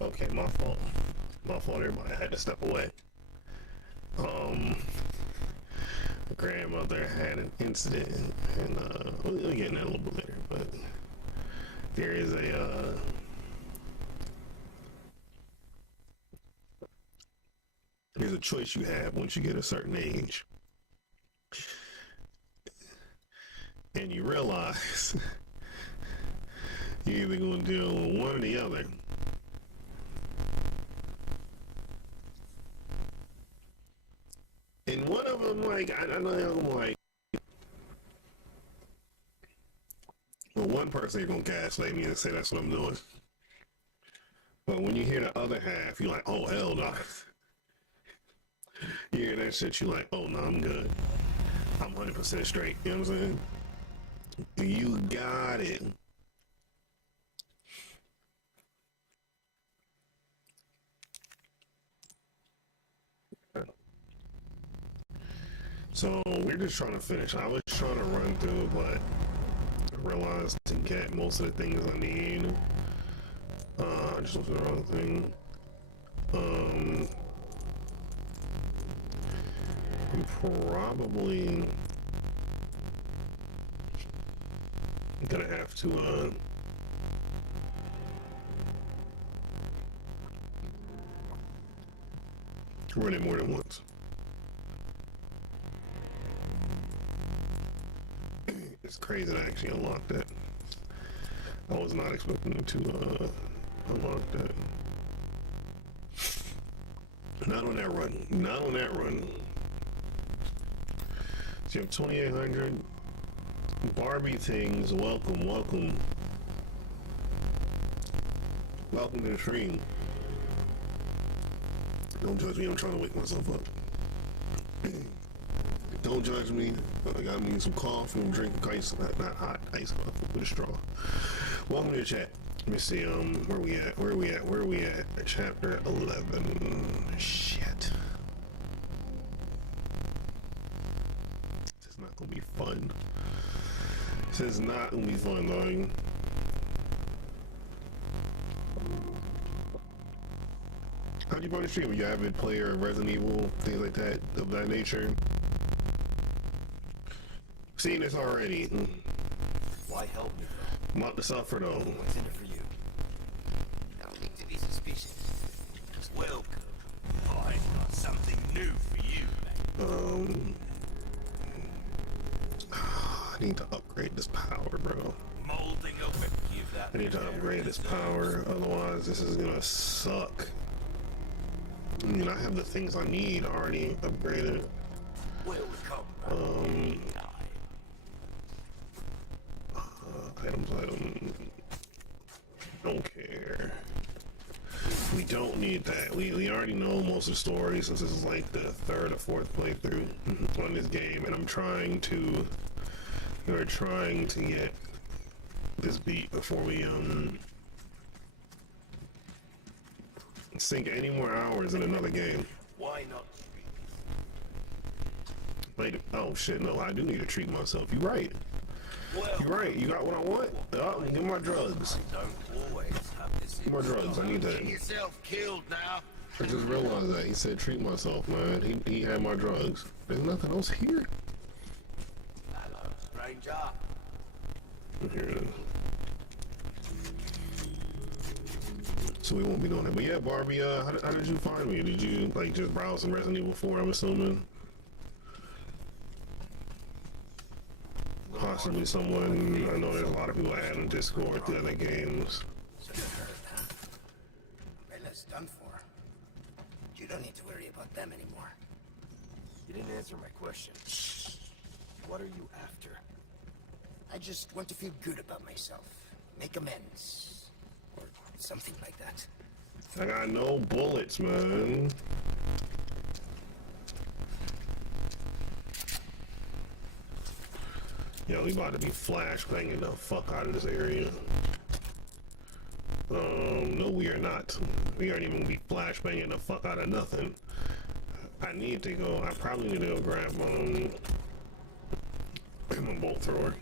Okay, my fault. My fault, everybody. I had to step away. My grandmother had an incident, and we'll get into that a little bit later, but there is there's a choice you have once you get a certain age. And you realize you're either going to deal with one or the other. And one of them, like, I know I'm like, well, one person you're going to gaslight me and say that's what I'm doing. But when you hear the other half, you're like, oh, hell no. You hear that shit, you're like, oh, no, I'm good. I'm 100% straight. You know what I'm saying? You got it. So we're just trying to finish. I was trying to run through, but I realized to get most of the things I need. I just went to the wrong thing. I'm probably gonna have to run it more than once. It's crazy to actually unlock that. I was not expecting to unlock that. Not on that run. Not on that run. So you have 2,800 Barbie things. Welcome, welcome. Welcome to the stream. Don't judge me, I'm trying to wake myself up. Don't judge me. I got me some coffee and drinking ice, not hot, ice coffee with a straw. Welcome to the chat. Let me see, where we at? Where we at? Where we at? Chapter 11. Shit. This is not gonna be fun. This is not gonna be fun, dog. How'd you find the stream? Are you an avid player of Resident Evil, things like that, of that nature? Seen this already. Why help me, though? I'm about to suffer, though. What's in it for you? No need to be suspicious. Welcome. I've got something new for you, mate. I need to upgrade this power, bro. Molding up and give that. I need to upgrade this power, otherwise this is gonna suck. I mean, I have the things I need already upgraded. Welcome. Items. Don't care. We don't need that. We already know most of the story since this is like the third or fourth playthrough on this game, and we're trying to get this beat before we sink any more hours in another game. Why not? Wait, oh shit, no, I do need to treat myself. You're right. Well, You're right. You got what I want? Oh, give me my drugs. Don't always have this. Give me my drugs. I need that. Get yourself killed now. I just realized that. He said treat myself, man. He had my drugs. There's nothing else here. Hello, stranger. Here it is. So we won't be doing it. But yeah, Barbie, how did you find me? Did you, like, just browse some Resident Evil 4, I'm assuming? Possibly someone, I know there's a lot of people I had on Discord through other games. So you heard, huh? Bella's done for. You don't need to worry about them anymore. You didn't answer my question. What are you after? I just want to feel good about myself. Make amends. Or something like that. I got no bullets, man. Yo, we about to be flashbanging the fuck out of this area. No, we are not. We aren't even gonna be flashbanging the fuck out of nothing. I need to go. I probably need to go grab my bolt thrower.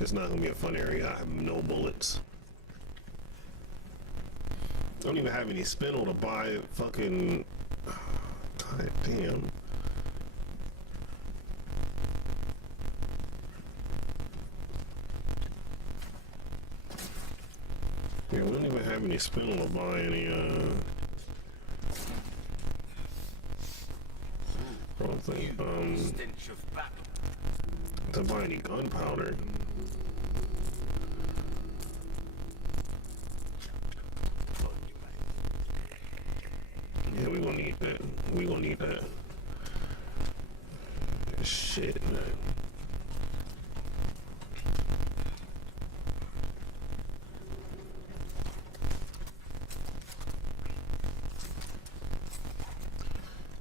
It's not gonna be a fun area. I have no bullets. don't even have any spinel to buy fucking. God damn. Yeah, we don't even have any spinel to buy any, I don't think, to buy any gunpowder. Yeah, we gonna need that. We gonna need that. Shit, man.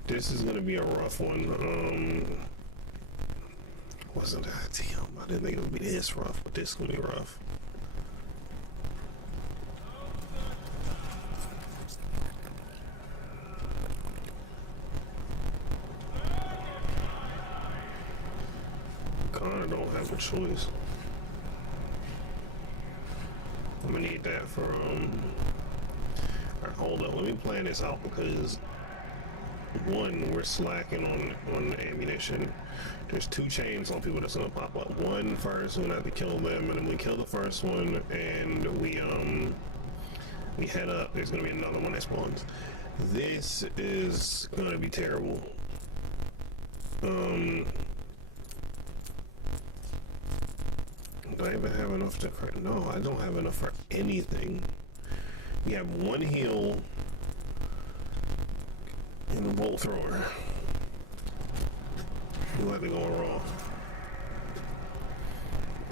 This is gonna be a rough one. Wasn't that? Damn, I didn't think it would be this rough, but this is gonna be rough. Connor don't have a choice. I'm gonna need that for Alright, hold up. Let me plan this out because one, we're slacking on ammunition. There's 2 chains on people that's gonna pop up. One first, we're gonna have to kill them, and then we kill the first one, and we head up. There's gonna be another one that spawns. This is gonna be terrible. Do I even have enough to? No, I don't have enough for anything. We have 1 heal and a bolt thrower. We might be going raw.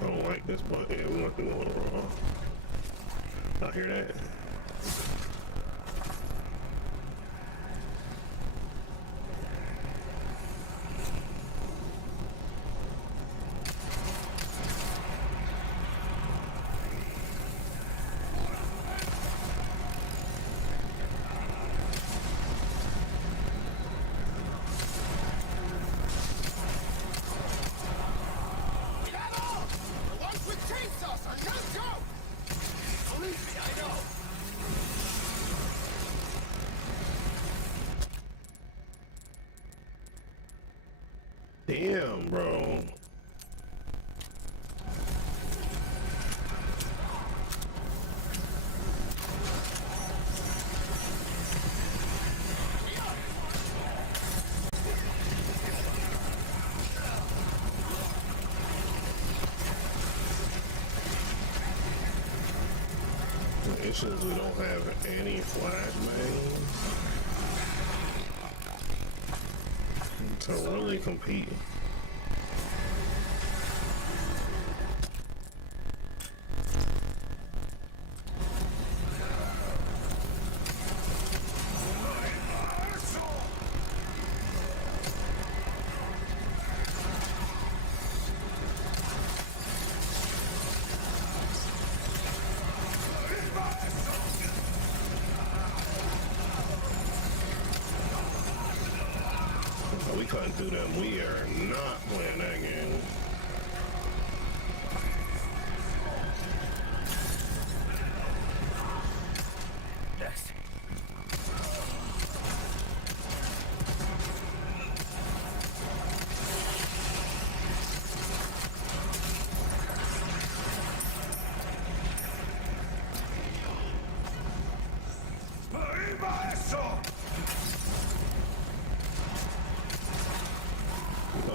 I don't like this, but yeah, we might be going raw. I hear that. Damn, bro. The issue is we don't have any flashbangs to really compete. We couldn't do them. We are not playing that game.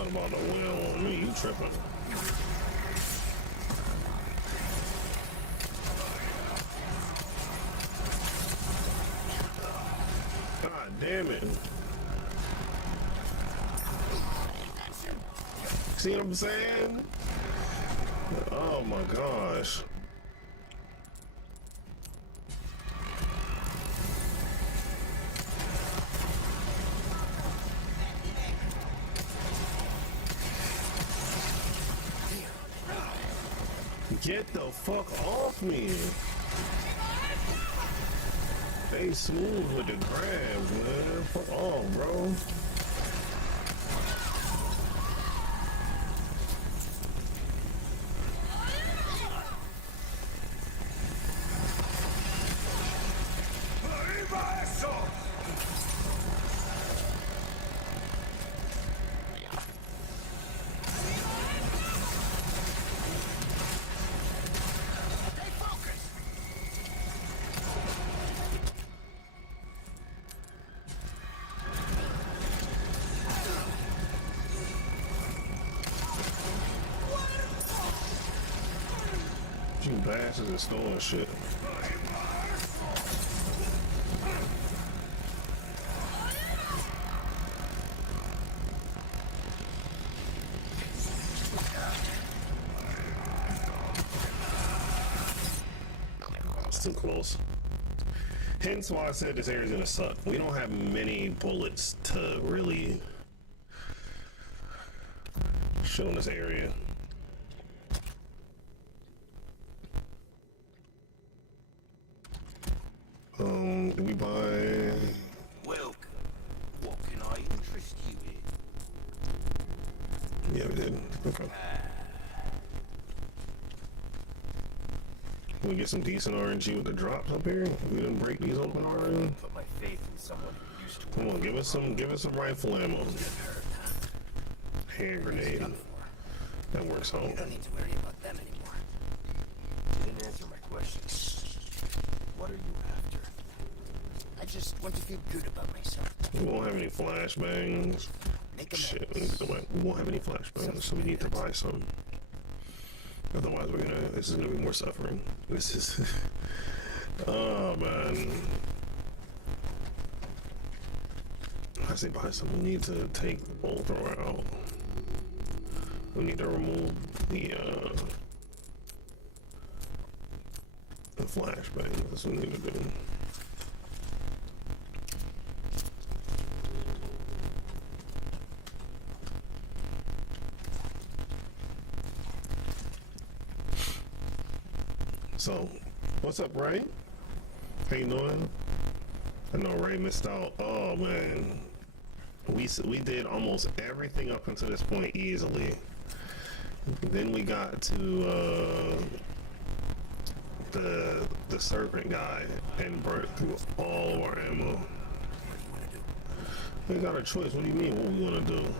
About the wheel on me, you tripping. God damn it. See what I'm saying? Oh my gosh. Get the fuck off me. Stay smooth with the grabs, man. Fuck off, bro. You bastards are stolen shit. It's too close. Hence why I said this area's gonna suck. We don't have many bullets to really show in this area. Did we buy? Welcome. What can I interest you in? Yeah, we did. Okay. Can we get some decent RNG with the drops up here? We didn't break these open already. Put my faith in someone who used to work. Come on, give us some rifle ammo. Hand grenade. That works out. You don't need to worry about them anymore. You didn't answer my question. What are you after? I just want to feel good about myself. We won't have any flashbangs. Shit, we need to go back. We won't have any flashbangs, so we need to buy some. Otherwise, this is gonna be more suffering. This is, oh man. I say buy some. We need to take the bolt thrower out. We need to remove the flashbang. That's what we need to do. So, what's up, Ray? How you doing? I know Ray missed out. Oh man, we did almost everything up until this point easily. Then we got to the serpent guy and burnt through all of our ammo. We got a choice. What do you mean? What we gonna do?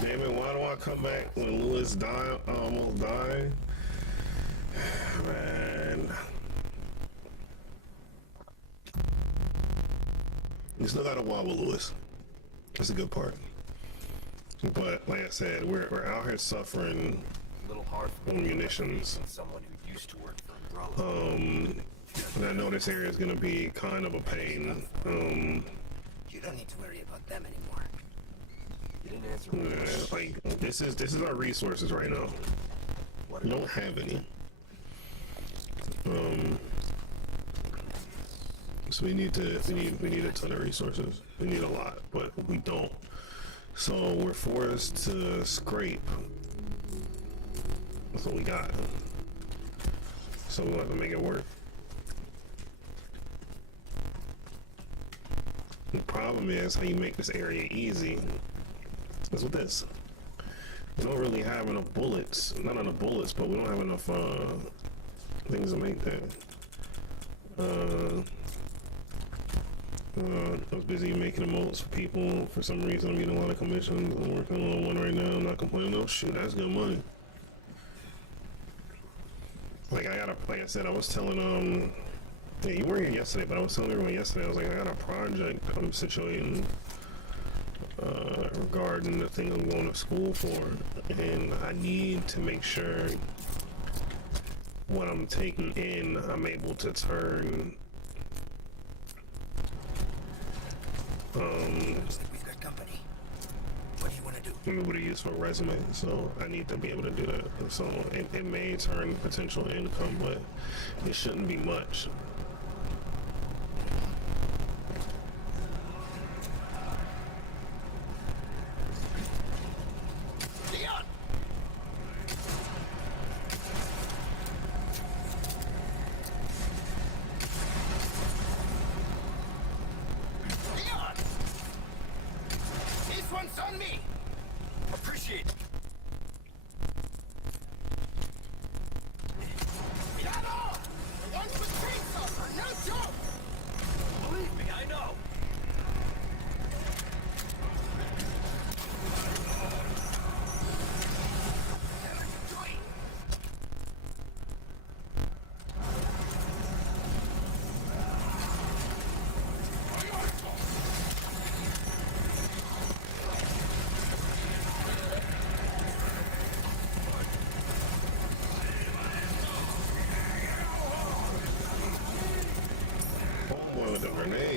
Damn it, why do I come back when Lewis almost died? Man. You still gotta wobble, Lewis. That's a good part. But like I said, we're out here suffering A little hard for on munitions. someone who used to work for Umbrella. And I know this area is gonna be kind of a pain. You don't need to worry about them anymore. You didn't answer my Yeah, question. like this is our resources right now. We don't have any. So we need a ton of resources. We need a lot, but we don't. So we're forced to scrape. That's what we got. So we'll have to make it work. The problem is how you make this area easy. Is with this. We don't really have enough bullets. Not enough bullets, but we don't have enough things to make that. I was busy making emotes for people. For some reason, I'm getting a lot of commissions. I'm working on one right now. I'm not complaining. Oh shoot, that's good money. Like I said, I was telling yeah, you were here yesterday, but I was telling everyone yesterday. I was like, I got a project I'm situating regarding the thing I'm going to school for, and I need to make sure what I'm taking in, I'm able to turn. We've got company. What do you want to do? I'm able to use for a resume, so I need to be able to do that. So it may turn potential income, but it shouldn't be much.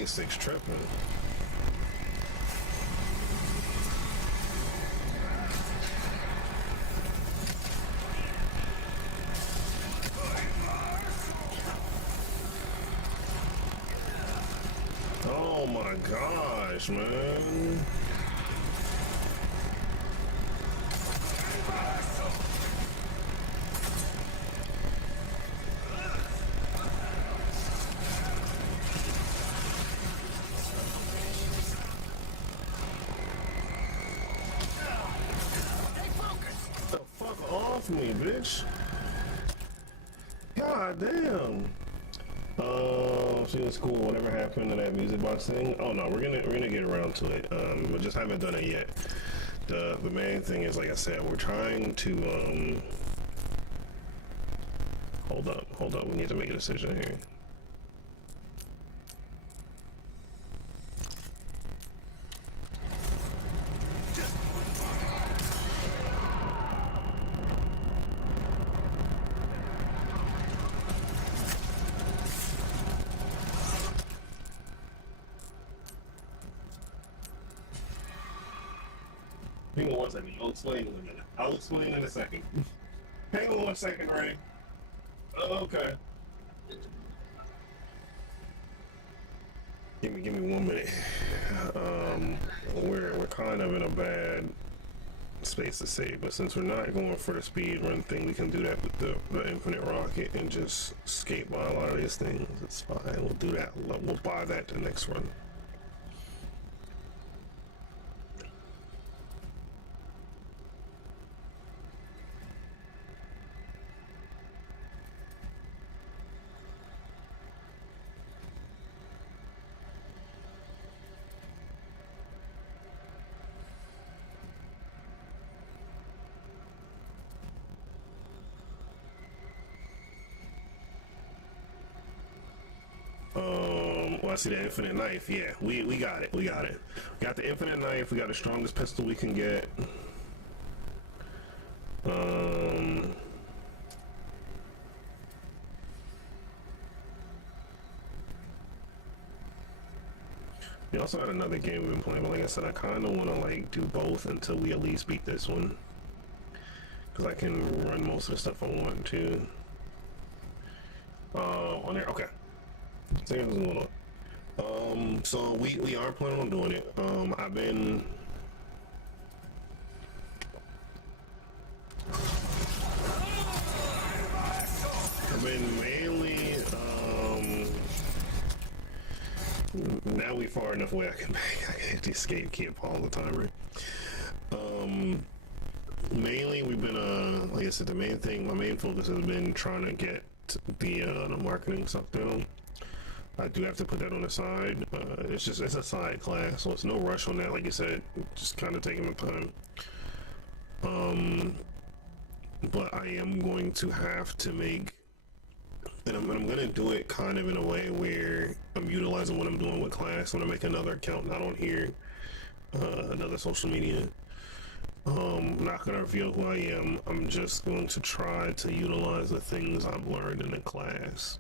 joysticks tripping. Oh my gosh, man. The fuck off me, bitch. God damn. She was cool. Whatever happened to that music box thing? Oh no, we're gonna get around to it. We just haven't done it yet. The main thing is, like I said, we're trying to hold up. We need to make a decision here. Hang on 1 second. I'll explain in a minute. I'll explain in a second. Hang on 1 second, Ray. Okay. Give me 1 minute. We're kind of in a bad space to save, but since we're not going for the speed run thing, we can do that with the infinite rocket and just skate by a lot of these things. It's fine. We'll do that. We'll buy that the next run. Well, I see the infinite knife. Yeah, we got it. We got it. We got the infinite knife. We got the strongest pistol we can get. We also got another game we've been playing, but like I said, I kind of want to like do both until we at least beat this one, because I can run most of the stuff I want to. On there, okay. So here's what's going on. So we are planning on doing it. I've been mainly now we far enough away I can escape camp all the time, right? Mainly we've been like I said, my main focus has been trying to get the marketing stuff down. I do have to put that on the side. It's a side class, so it's no rush on that. Like you said, just kind of taking my time. But I am going to have to make, and I'm going to do it kind of in a way where I'm utilizing what I'm doing with class. I'm going to make another account, not on here, another social media. I'm not going to reveal who I am. I'm just going to try to utilize the things I've learned in the class.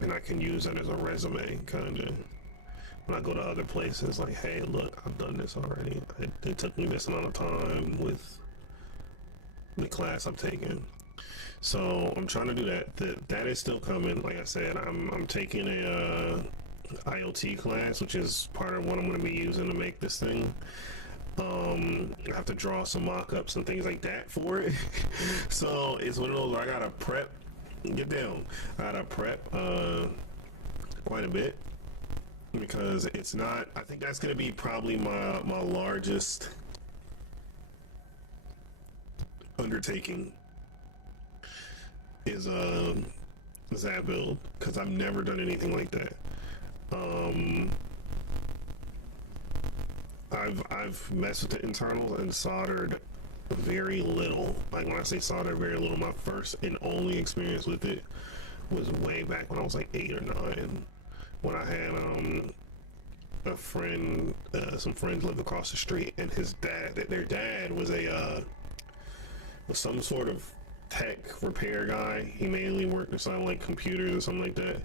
And I can use that as a resume, kind of. When I go to other places, like, hey, look, I've done this already. It took me this amount of time with the class I'm taking. So I'm trying to do that. That is still coming. Like I said, I'm taking a IoT class, which is part of what I'm going to be using to make this thing. I have to draw some mock-ups and things like that for it. So it's one of those where I gotta prep. Get down. I gotta prep quite a bit, because it's not. I think that's gonna be probably my largest undertaking. Is that build, because I've never done anything like that. I've messed with the internals and soldered very little. Like when I say soldered very little, my first and only experience with it was way back when I was like 8 or 9, when I had a friend, some friends lived across the street, and their dad was was some sort of tech repair guy. He mainly worked inside like computers or something like that.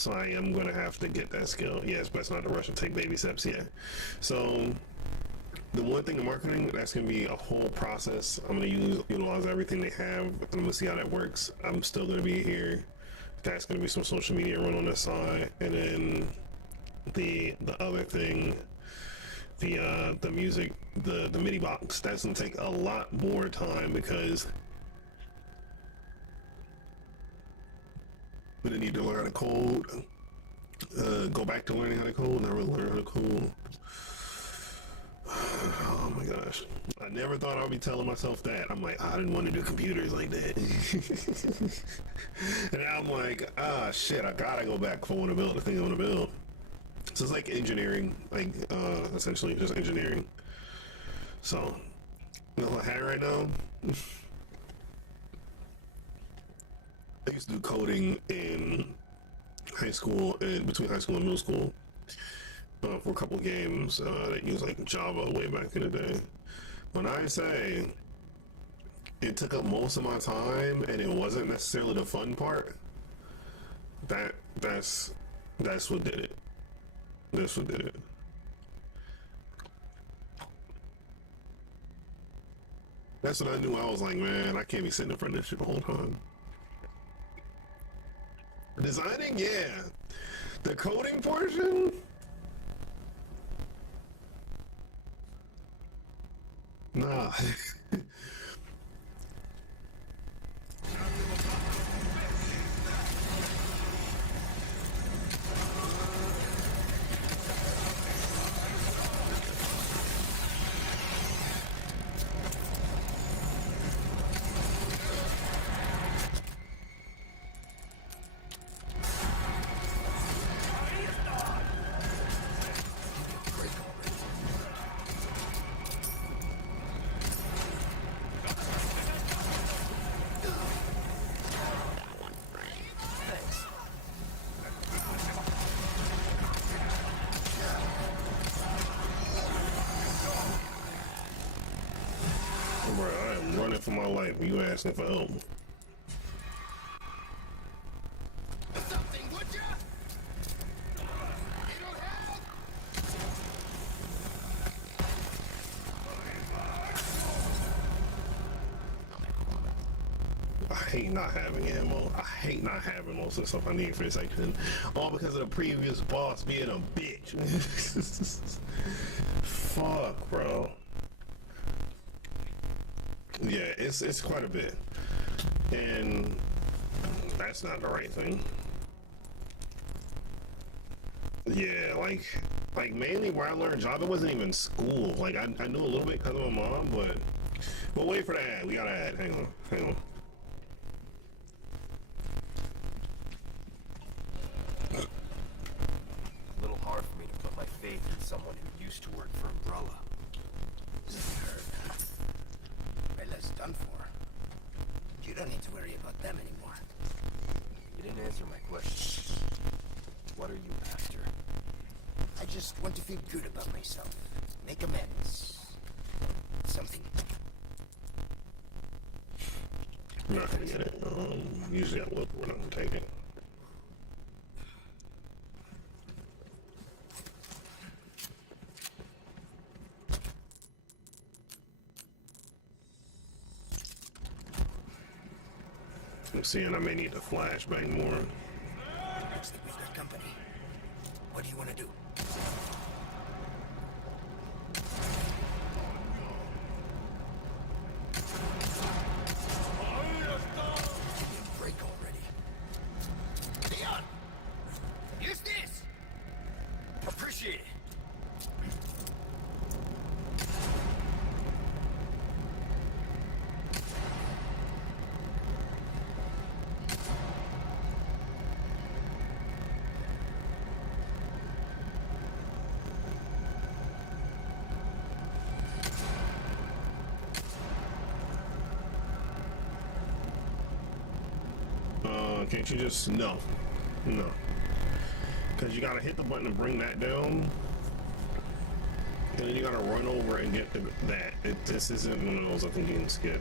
So I am gonna have to get that skill. Yeah, it's best not to rush and take baby steps. Yeah. So the one thing in marketing, that's gonna be a whole process. I'm gonna utilize everything they have. I'm gonna see how that works. I'm still gonna be here. That's gonna be some social media run on this side, and then the other thing, the music, the MIDI box. That's gonna take a lot more time because I'm gonna need to learn how to code. Go back to learning how to code. Never learn how to code. Oh my gosh. I never thought I'd be telling myself that. I'm like, I didn't want to do computers like that. And now I'm like, ah, shit, I gotta go back if I want to build the thing I want to build. So it's like engineering, like, essentially just engineering. So, you know what I have right now? I used to do coding in high school, and between high school and middle school. For a couple of games that used like Java way back in the day. When I say it took up most of my time and it wasn't necessarily the fun part, that's what did it. That's what did it. That's what I knew. I was like, man, I can't be sitting in front of this shit the whole time. Designing, yeah. The coding portion. Nah. Bro, I am running for my life. You asking for help? Something, would ya? It'll help. I hate not having ammo. I hate not having most of the stuff I need for this section. All because of the previous boss being a bitch. Fuck, bro. Yeah, it's quite a bit. And that's not the right thing. Yeah, like mainly where I learned Java wasn't even school. Like I knew a little bit because of my mom, but we'll wait for the ad. We got an ad. Hang on. A little hard for me to put my faith in someone who used to work for Umbrella. Bella's done for. You don't need to worry about them anymore. You didn't answer my question. What are you after? I just want to feel good about myself. Make amends. Something. I'm not gonna get it. Usually I look when I'm gonna take it. I'm seeing I may need to flashbang more. Looks like we've got company. What do you want to do? Break already. Leon! Use this! Appreciate it. Can't you just no? Because you gotta hit the button to bring that down, and then you gotta run over and get that. This isn't one of those I think you can skip.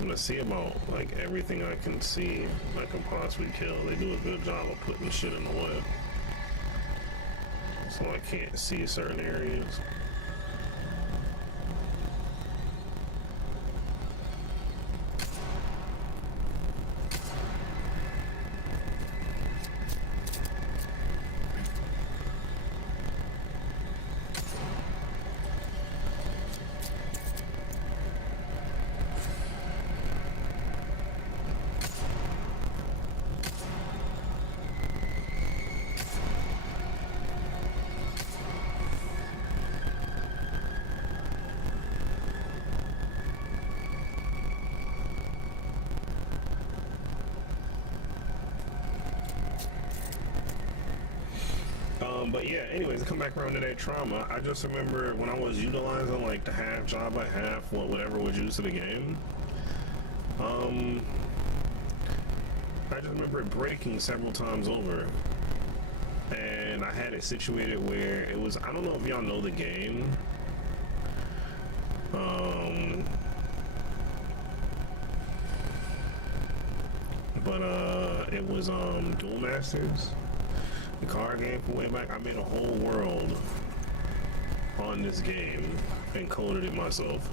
I'm gonna see about like everything I can see I can possibly kill. They do a good job of putting shit in the way, so I can't see certain areas. But yeah, anyways, to come back around to that trauma, I just remember when I was utilizing like the half job I have, whatever was used to the game. I just remember it breaking several times over, and I had it situated where it was. I don't know if y'all know the game. But it was Duel Masters. The card game from way back. I made a whole world on this game and coded it myself.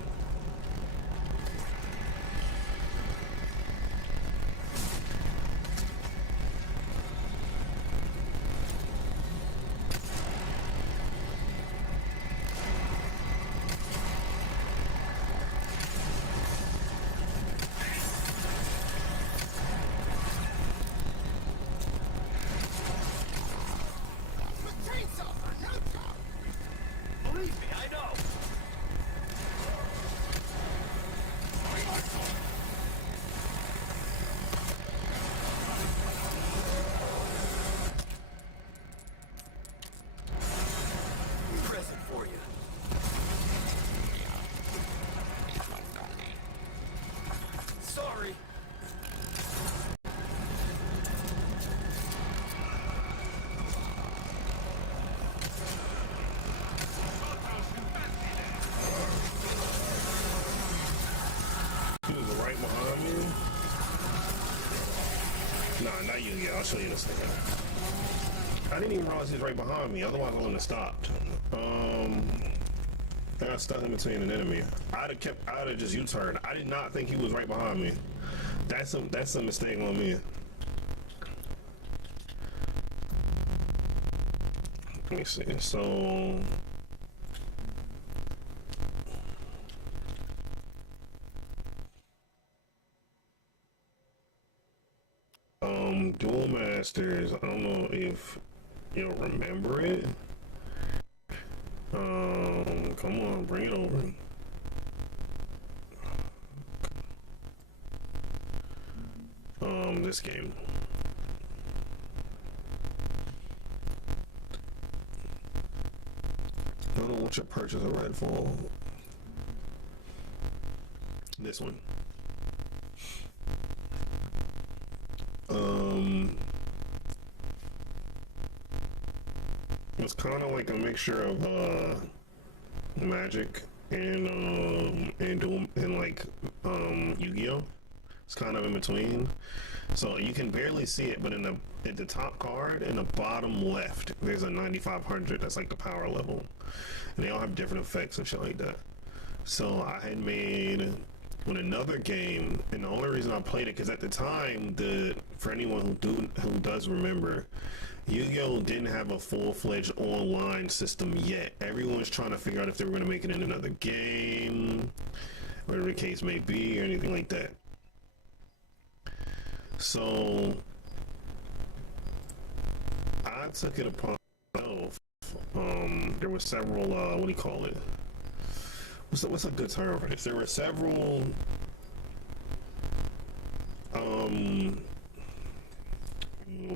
Nah, not you. Yeah, I'll show you this thing. I didn't even realize he was right behind me. Otherwise, I wouldn't have stopped. I got stuck in between an enemy. I'd have just U-turned. I did not think he was right behind me. That's a mistake on me. Let me see. So. Duel Masters, I don't know if you'll remember it. Come on, bring it over. This game. I don't want you to purchase a RE4. This one. It's kind of like a mixture of Magic and Doom and like Yu-Gi-Oh. It's kind of in between, so you can barely see it. But at the top card in the bottom left, there's a 9500. That's like the power level, and they all have different effects and shit like that. So I had made with another game, and the only reason I played it because at the time, for anyone who does remember, Yu-Gi-Oh didn't have a full-fledged online system yet. Everyone was trying to figure out if they were going to make it in another game, whatever the case may be, or anything like that. So I took it upon myself. There were several. What do you call it? What's a good term for this? There were several.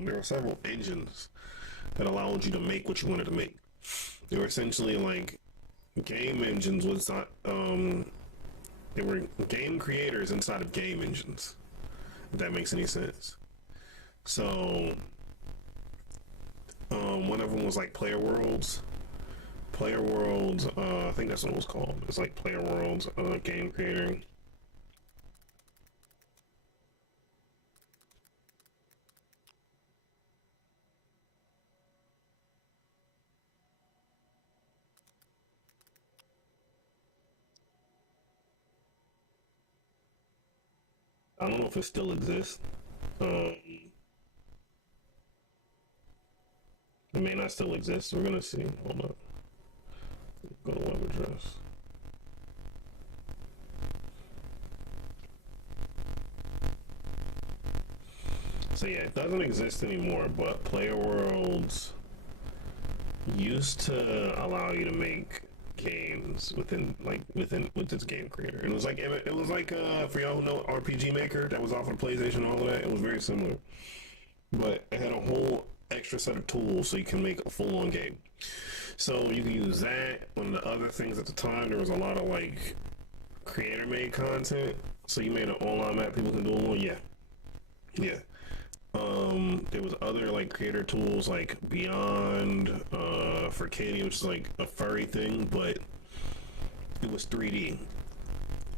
There were several engines that allowed you to make what you wanted to make. They were essentially like game engines. They were game creators inside of game engines. If that makes any sense. So, one of them was like Player Worlds. Player Worlds, I think that's what it was called. It's like Player Worlds, game creator. I don't know if it still exists. Um, it may not still exist. We're gonna see. Hold on. Go to web address. So yeah, it doesn't exist anymore, but Player Worlds used to allow you to make games with this game creator. And it was like for y'all who know RPG Maker that was off of PlayStation and all of that, it was very similar. But it had a whole extra set of tools so you can make a full on game. So you can use that. One of the other things at the time, there was a lot of like creator made content. So you made an online map people can do it on. Yeah. Yeah. There was other like creator tools like Beyond for Katie, which is like a furry thing, but it was 3D.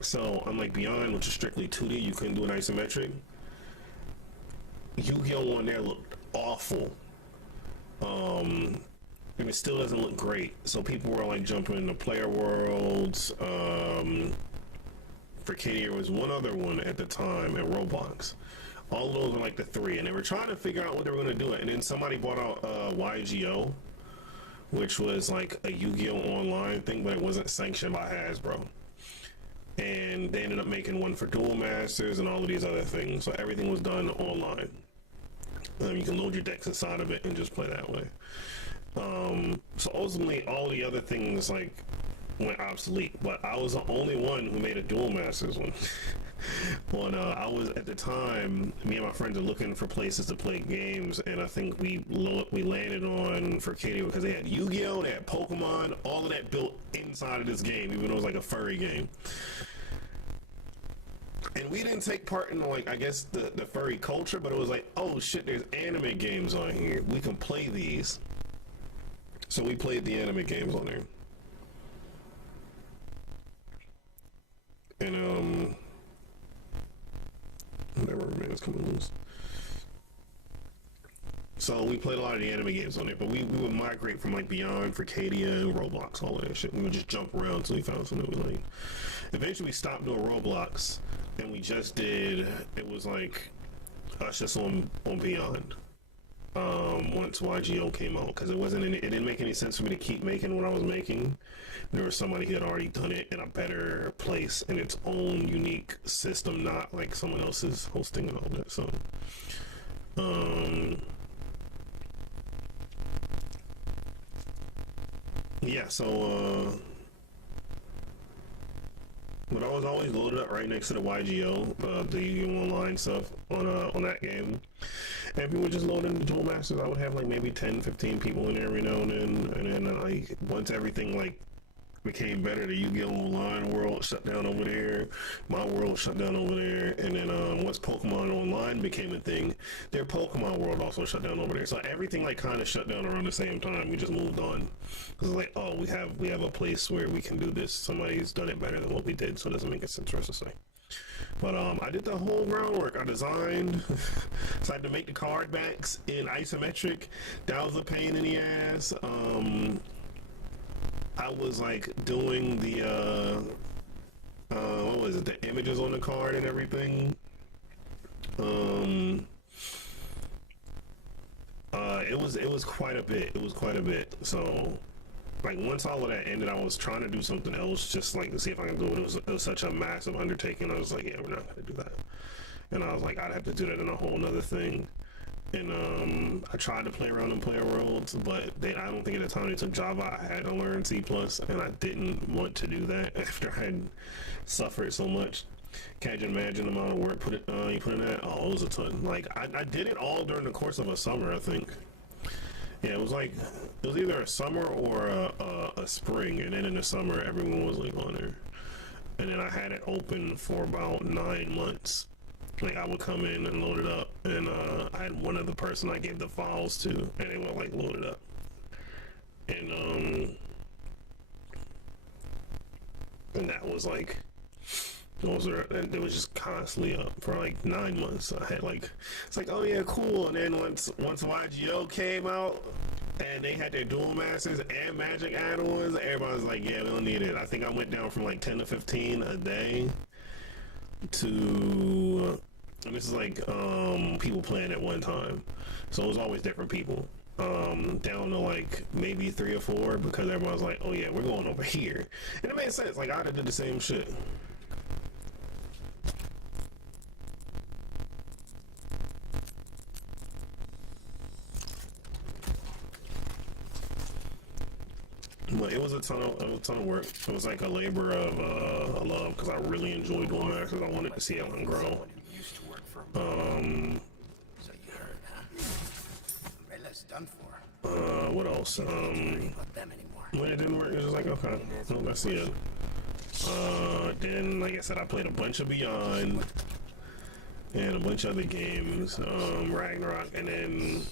So unlike Beyond, which is strictly 2D, you couldn't do an isometric. Yu-Gi-Oh! On there looked awful. And it still doesn't look great. So people were like jumping into Player Worlds. For Katie, there was one other one at the time at Roblox. All of those were like the three, and they were trying to figure out what they were going to do. And then somebody bought out YGO, which was like a Yu-Gi-Oh! Online thing, but it wasn't sanctioned by Hasbro. And they ended up making one for Duel Masters and all of these other things. So everything was done online. You can load your decks inside of it and just play that way. So ultimately, all the other things like went obsolete. But I was the only one who made a Duel Masters one. I was at the time, me and my friends are looking for places to play games, and I think we landed on for Katie because they had Yu-Gi-Oh, they had Pokemon, all of that built inside of this game, even though it was like a furry game. And we didn't take part in like I guess the furry culture, but it was like, oh shit, there's anime games on here. We can play these. So we played the anime games on there. And whatever, man, it's coming loose. So we played a lot of the anime games on there, but we would migrate from like Beyond, Forcadia, and Roblox, all of that shit. We would just jump around until we found something that we liked. Eventually we stopped doing Roblox, and we just did, it was like us just on Beyond. Once YGO came out, because it didn't make any sense for me to keep making what I was making. There was somebody who had already done it in a better place in its own unique system, not like someone else's hosting and all that. So, yeah. So, but I was always loaded up right next to the YGO, the Yu-Gi-Oh! Online stuff on that game. And people just load into Duel Masters. I would have like maybe 10, 15 people in there every now and then. And then like once everything like became better, the Yu-Gi-Oh! Online world shut down over there. My world shut down over there. And then once Pokemon Online became a thing, their Pokemon world also shut down over there. So everything like kind of shut down around the same time. We just moved on. Because like, oh, we have a place where we can do this. Somebody's done it better than what we did, so it doesn't make sense for us to say. But I did the whole groundwork. I designed, so I had to make the card backs in isometric. That was a pain in the ass. I was like doing the what was it? The images on the card and everything. It was quite a bit. It was quite a bit. So. Like once all of that ended, I was trying to do something else, just like to see if I can do it. It was such a massive undertaking. I was like, yeah, we're not gonna do that. And I was like, I'd have to do that in a whole nother thing. And I tried to play around in Player Worlds, but I don't think at the time they took Java. I had to learn C+, and I didn't want to do that after I had suffered so much. Can't you imagine the amount of work you put in that? Oh, it was a ton. Like I did it all during the course of a summer, I think. Yeah, it was either a summer or a spring, and then in the summer everyone was like on there, and then I had it open for about 9 months. Like I would come in and load it up, and I had one other person I gave the files to, and they would like load it up, and that was like. It was just constantly up for like 9 months. I had like, it's like, oh yeah, cool. And then once YGO came out and they had their Duel Masters and Magic add-ons, everybody was like, yeah, we don't need it. I think I went down from like 10 to 15 a day to and this is like people playing at one time, so it was always different people. Down to like maybe 3 or 4 because everyone's like, oh yeah, we're going over here, and it made sense. Like I did the same shit. But it was a ton of work. It was like a labor of love because I really enjoyed doing that because I wanted to see it grow. So you heard, huh? Umbrella's done for. What else? Don't worry about them anymore. When it didn't work, it was just like, okay, well, that's it. Then, like I said, I played a bunch of Beyond and a bunch of other games, Ragnarok, and then,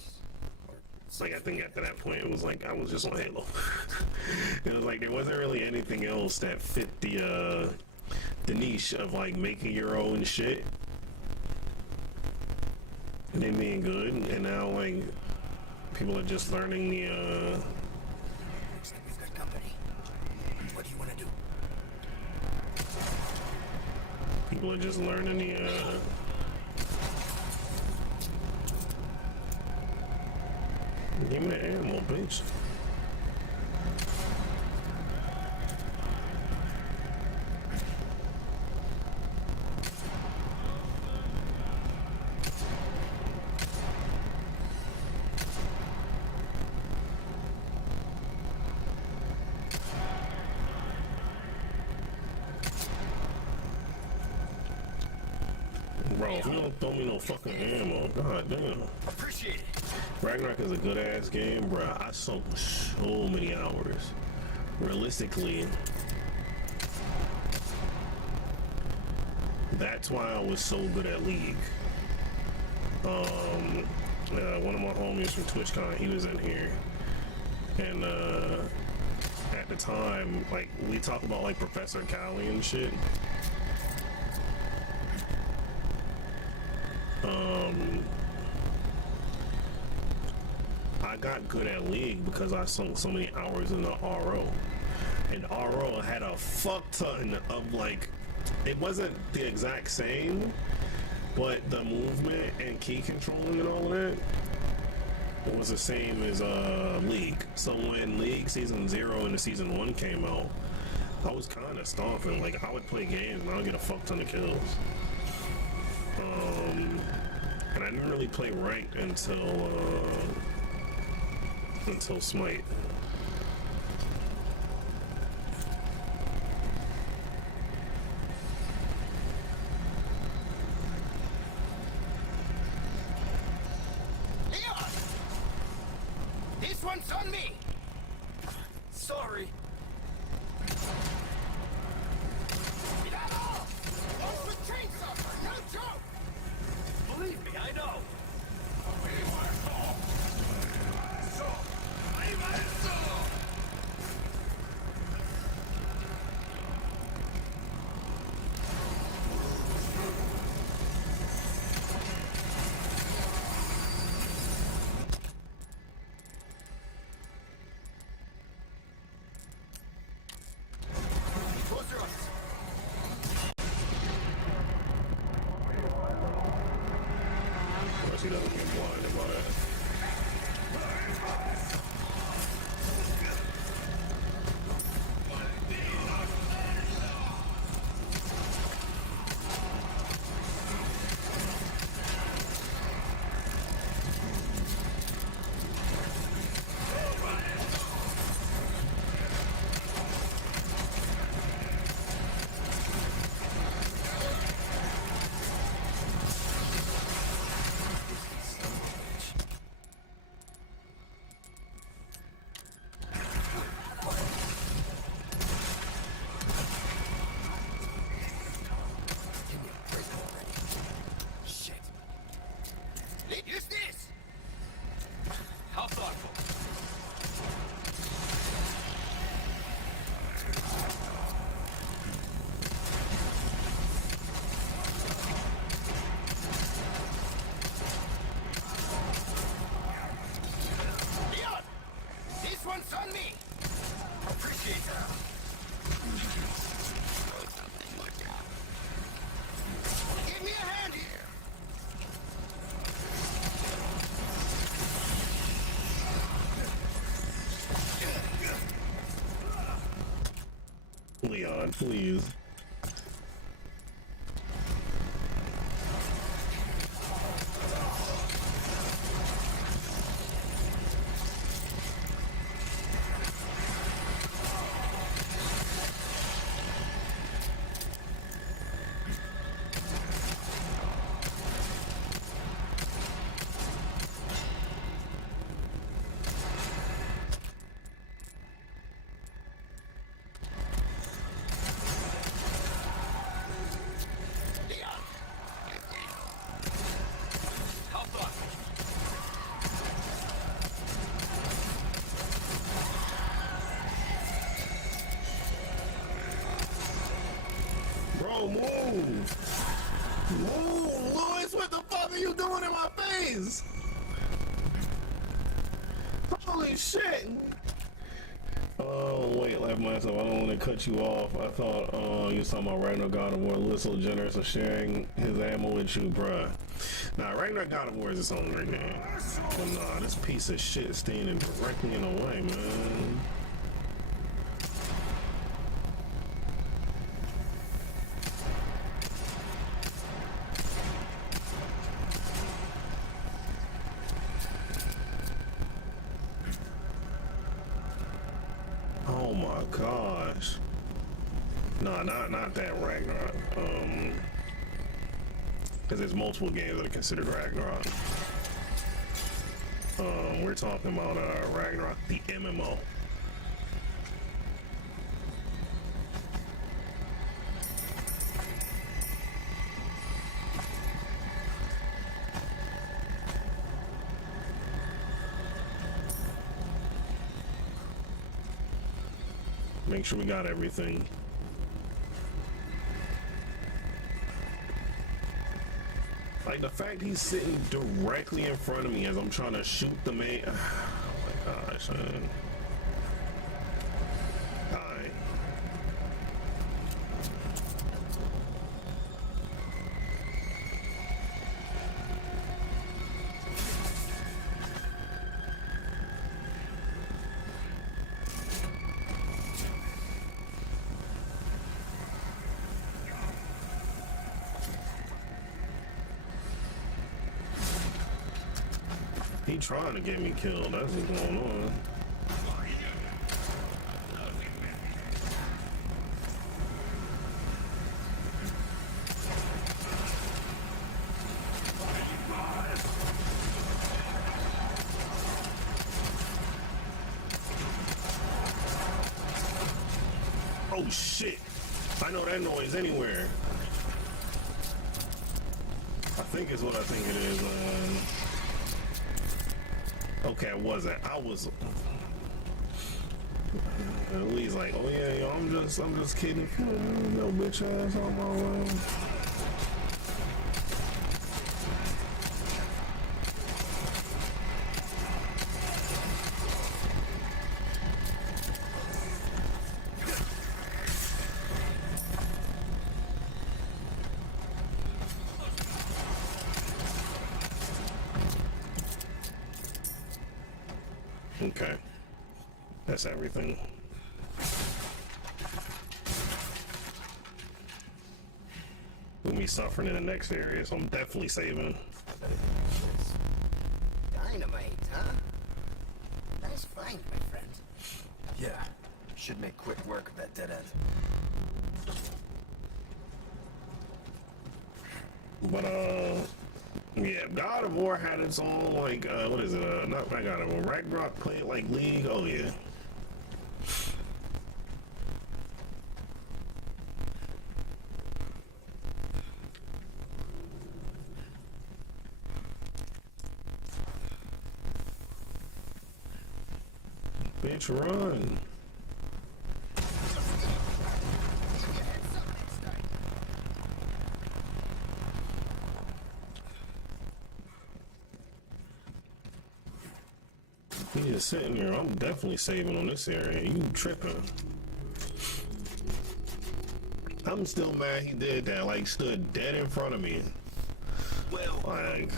like, I think after that point, it was like I was just on Halo. It was like there wasn't really anything else that fit the niche of like making your own shit and then being good, and now like people are just learning the Looks like we've got company. What do you want to do? people are just learning the give me the ammo, bitch. Bro, if you don't throw me no fucking ammo, god damn. Appreciate it. Ragnarok is a good ass game, bro. I sunk so many hours. Realistically, that's why I was so good at League. One of my homies from TwitchCon, he was in here, and at the time, like we talk about like Professor Cali and shit. I got good at League because I sunk so many hours in the RO. And RO had a fuck ton of like, it wasn't the exact same, but the movement and key controlling and all of that, it was the same as League. So when League Season 0 and the Season 1 came out, I was kind of stomping. Like I would play games and I would get a fuck ton of kills. And I didn't really play ranked until Smite. Leon! This one's on me! Sorry. Those with chainsaws are no joke! Believe me, I know. Close your eyes. Unless he doesn't get blinded by that. Please. Bro, move! Move! Louis, what the fuck are you doing in my face? Holy shit! Oh, wait, left myself. I don't want to cut you off. I thought you was talking about Ragnar God of War. Louis so generous of sharing his ammo with you, bruh. Nah, Ragnar God of War is its own great game. But nah, this piece of shit is standing directly in the way, man. Oh my gosh. No, not that Ragnarok. Because there's multiple games that are considered Ragnarok. We're talking about Ragnarok, the MMO. Make sure we got everything. Like the fact he's sitting directly in front of me as I'm trying to shoot the man. Oh my gosh, man. Die. He trying to get me killed. That's what's going on. Oh shit! I know that noise anywhere. I think it's what I think it is. Okay, I wasn't. I was. Lee's like, oh yeah, yo, I'm just kidding. No bitch ass on my way. Okay, that's everything. We'll be suffering in the next area, so I'm definitely saving. Dynamite, huh? Nice find, my friend. Yeah, should make quick work of that dead end. But yeah, God of War had its own like what is it? Not God of War. Ragnarok played like League. Oh yeah. Bitch, run. He just sitting here. I'm definitely saving on this area. You tripping. I'm still mad he did that. Like, stood dead in front of me. Like,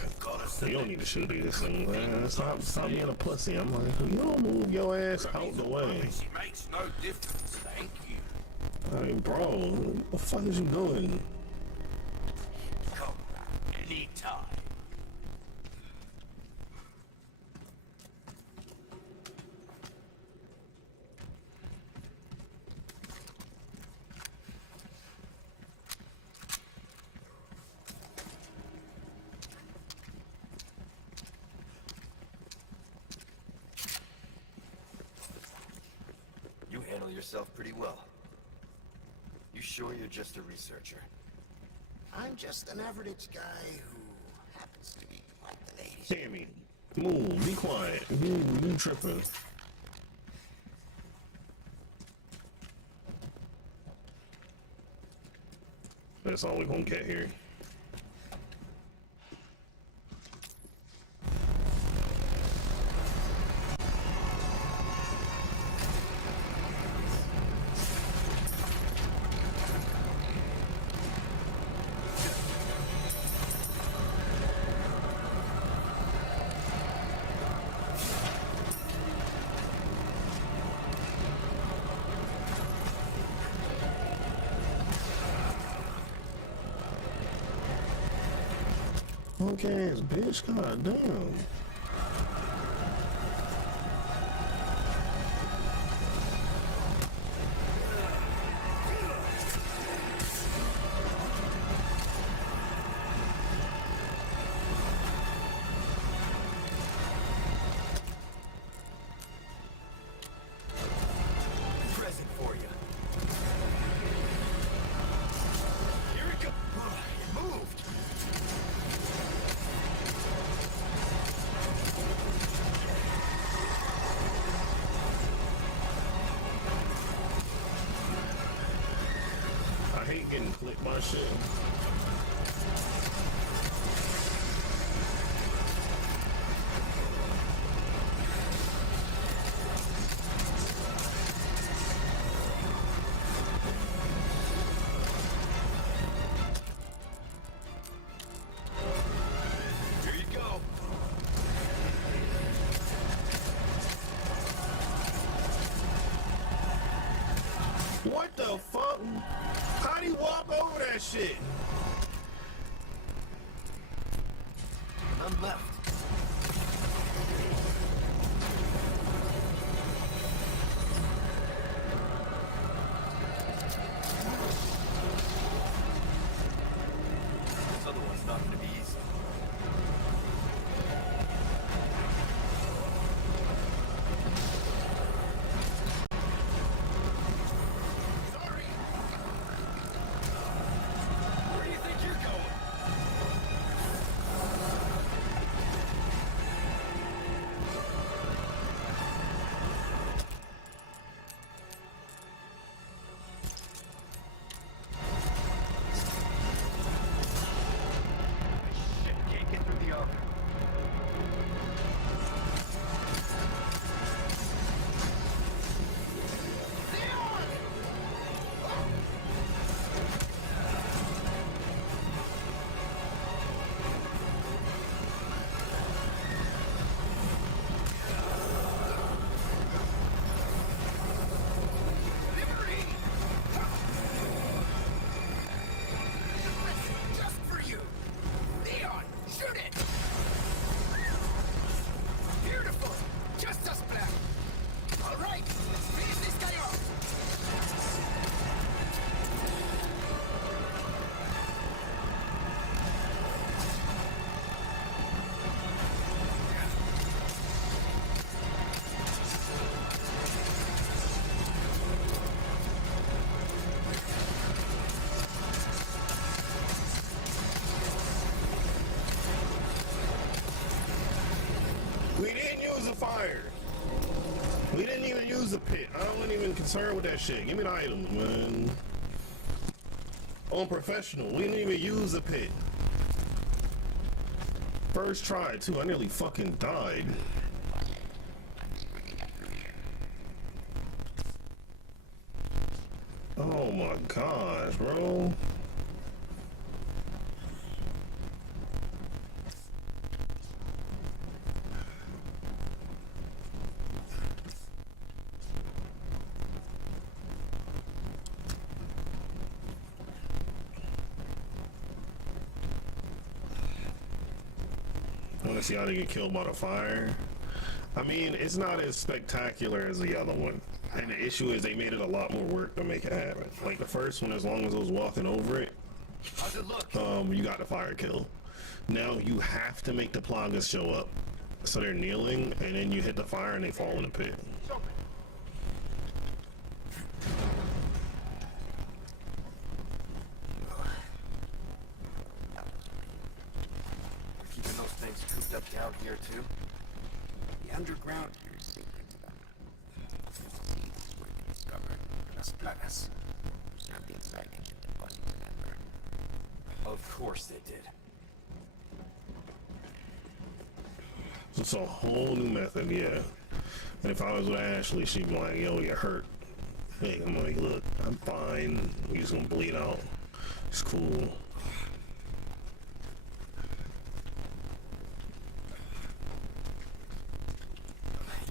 you don't need to shoot this thing, man. Stop being a pussy. I'm like, you don't move your ass out the way. She makes no difference, thank you. Hey, bro, what the fuck is you doing? Come anytime. You handle yourself pretty well. You sure you're just a researcher? I'm just an average guy who happens to be like the ladies. Tammy, move, be quiet. You tripping. That's all we gonna get here. Okay, ass bitch, god damn. Present for you. Here it goes. It moved. I hate getting clipped by shit. Here you go. What the fuck? How do you walk over that shit? I'm left. This other one's not gonna be easy. Sorry. Where do you think you're going? Shit, can't get through the oven. Just for you. Leon, shoot it! Beautiful. Just us back. All right, let's finish this guy off. We didn't use the fire. We didn't even use the pit. I wasn't even concerned with that shit. Give me the items, man. On professional, we didn't even use the pit. First try, too. I nearly fucking died. Oh my gosh, bro. see how they get killed by the fire. I mean, it's not as spectacular as the other one. And the issue is they made it a lot more work to make it happen. Like the first one, as long as I was walking over it, How's it look? you got the fire kill. Now you have to make the plagas show up. So they're kneeling, and then you hit the fire and they fall in the pit. We're keeping those things cooped up down here too? The underground here is sacred to them. Seeds were discovered in Las Plagas. Preserved inside ancient deposits in Amber. Of course they did. It's a whole new method, yeah. And if I was with Ashley, she'd be like, yo, you're hurt. Hey, I'm like, look, I'm fine. You're just gonna bleed out. It's cool.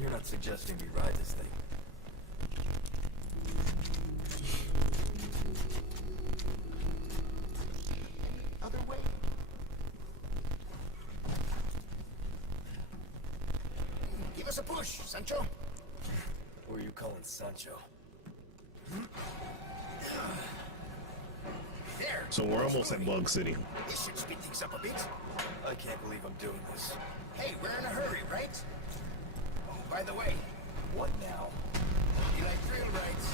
You're not suggesting we ride this thing? Other way. Give us a push, Sancho. Who are you calling Sancho? There. So we're almost at Bug City. This should speed things up a bit. I can't believe I'm doing this. Hey, we're in a hurry, right? Oh, by the way, What now? you like thrill rides?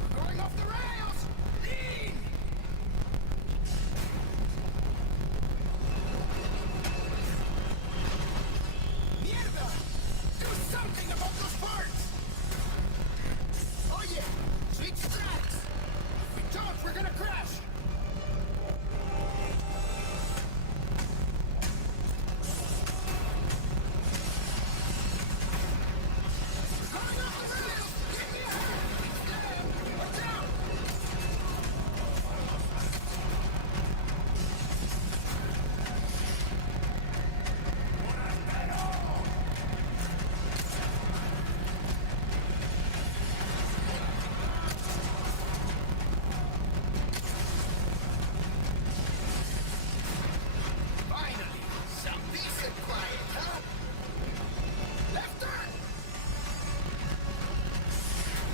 We're going off the rails! Lean! Mierda! Do something about those parts! Oh yeah! Switch tracks! If we don't, we're gonna crash! Going off the rails! Give me a hand! Watch out! Finally, some decent quiet, huh? Left turn!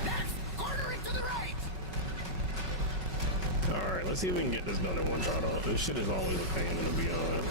Left, cornering to the right! Alright, let's see if we can get this done in one shot off. This shit is always a pain, to be honest.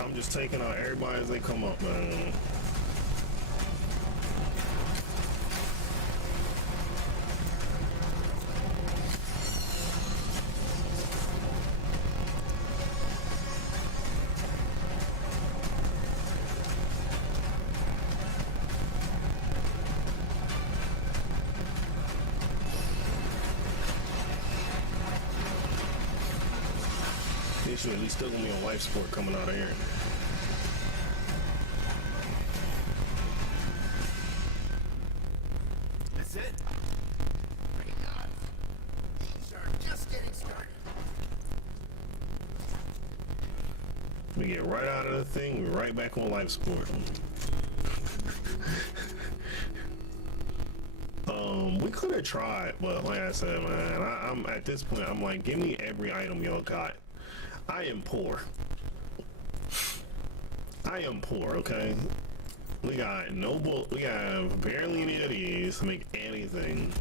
I'm just taking out everybody as they come up, man. They should at least still gonna be a life support coming out of here. That's it? Pretty not. Things are just getting started. We get right out of the thing, we're right back on life support. We could have tried, but like I said, man, I'm at this point, I'm like, give me every item y'all got. I am poor. I am poor, okay? We got we have barely any of these to make anything.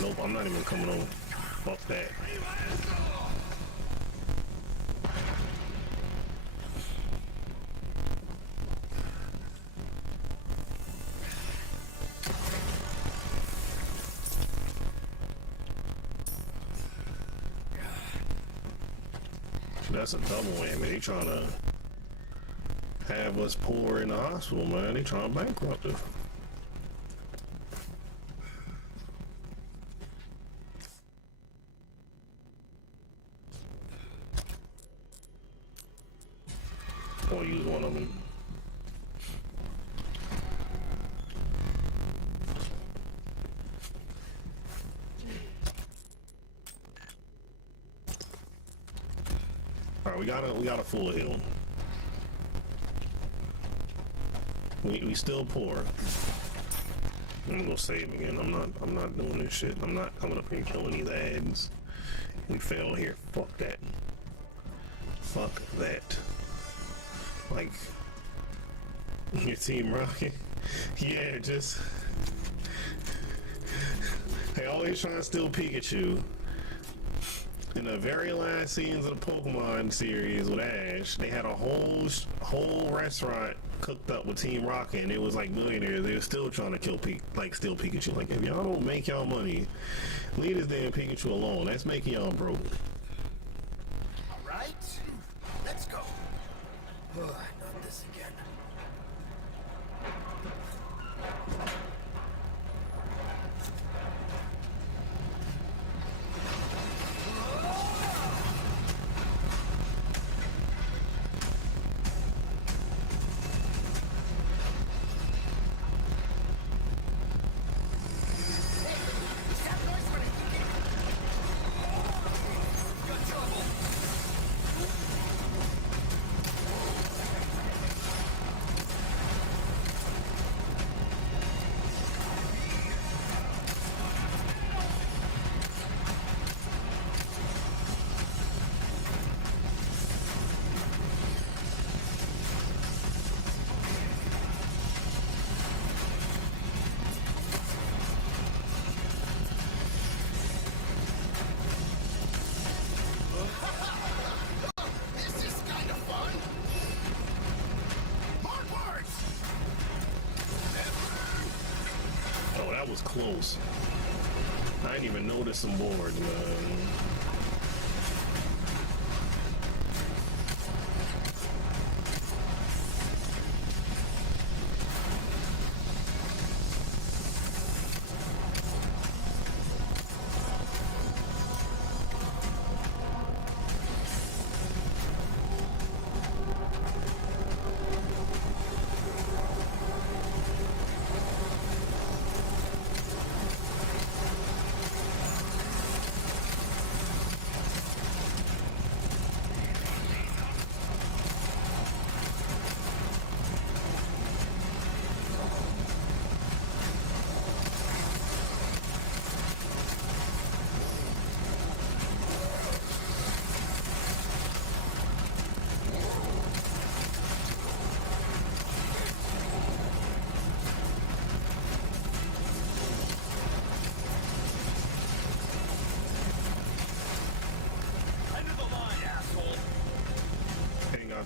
Nope, I'm not even coming over. Fuck that. that's a double whammy. They trying to have us poor in the hospital, man. They trying to bankrupt us. Or use one of them. Alright, we gotta full heal. We still poor. I'm gonna go save again. I'm not doing this shit. I'm not coming up here and killing these ads. We fail here. Fuck that. Fuck that. Like your Team Rocket. Yeah, just they always try to steal Pikachu. In the very last scenes of the Pokemon series with Ash, they had a whole restaurant cooked up with Team Rocket, and it was like millionaires. They were still trying to steal Pikachu. Like, if y'all don't make y'all money, leave this damn Pikachu alone. That's making y'all broke. All right, let's go. Oh, not this again. Close. I didn't even notice some boards, man.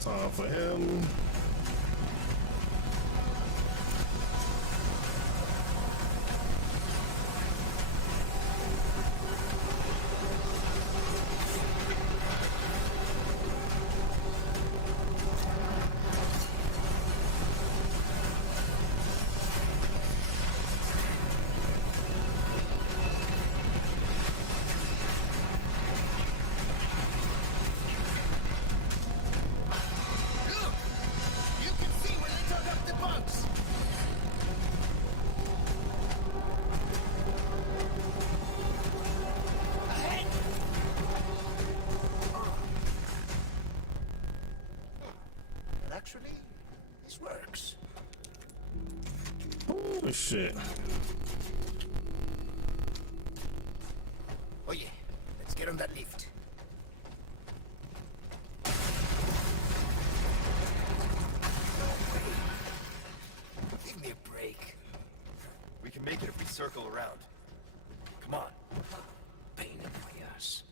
Time for him. Actually, this works. Oh shit. Oh yeah, let's get on that lift. No way. Give me a break. We can make it if we circle around. Come on. Pain in my ass.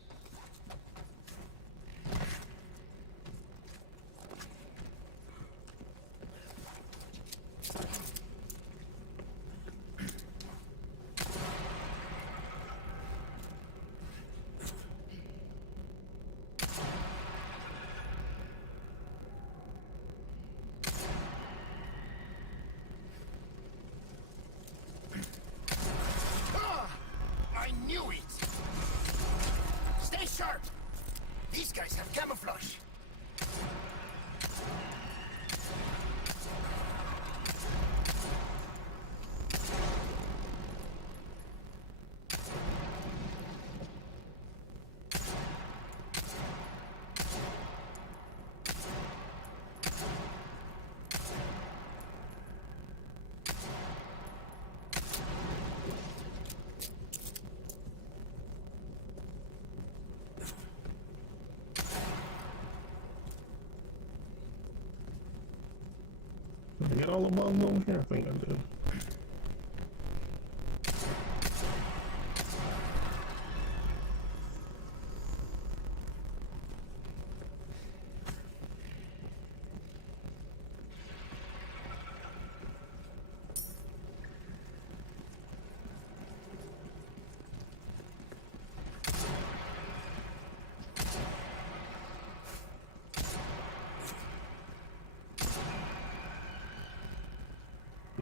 get all the bugs over here? I think I did.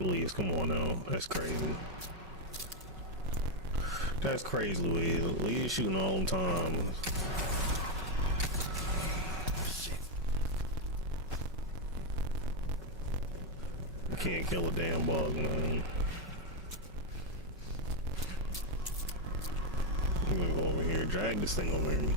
Louise, come on now. That's crazy. That's crazy, Louise. Louise shooting all the time. You can't kill a damn bug, man. I'm gonna go over here, drag this thing over here.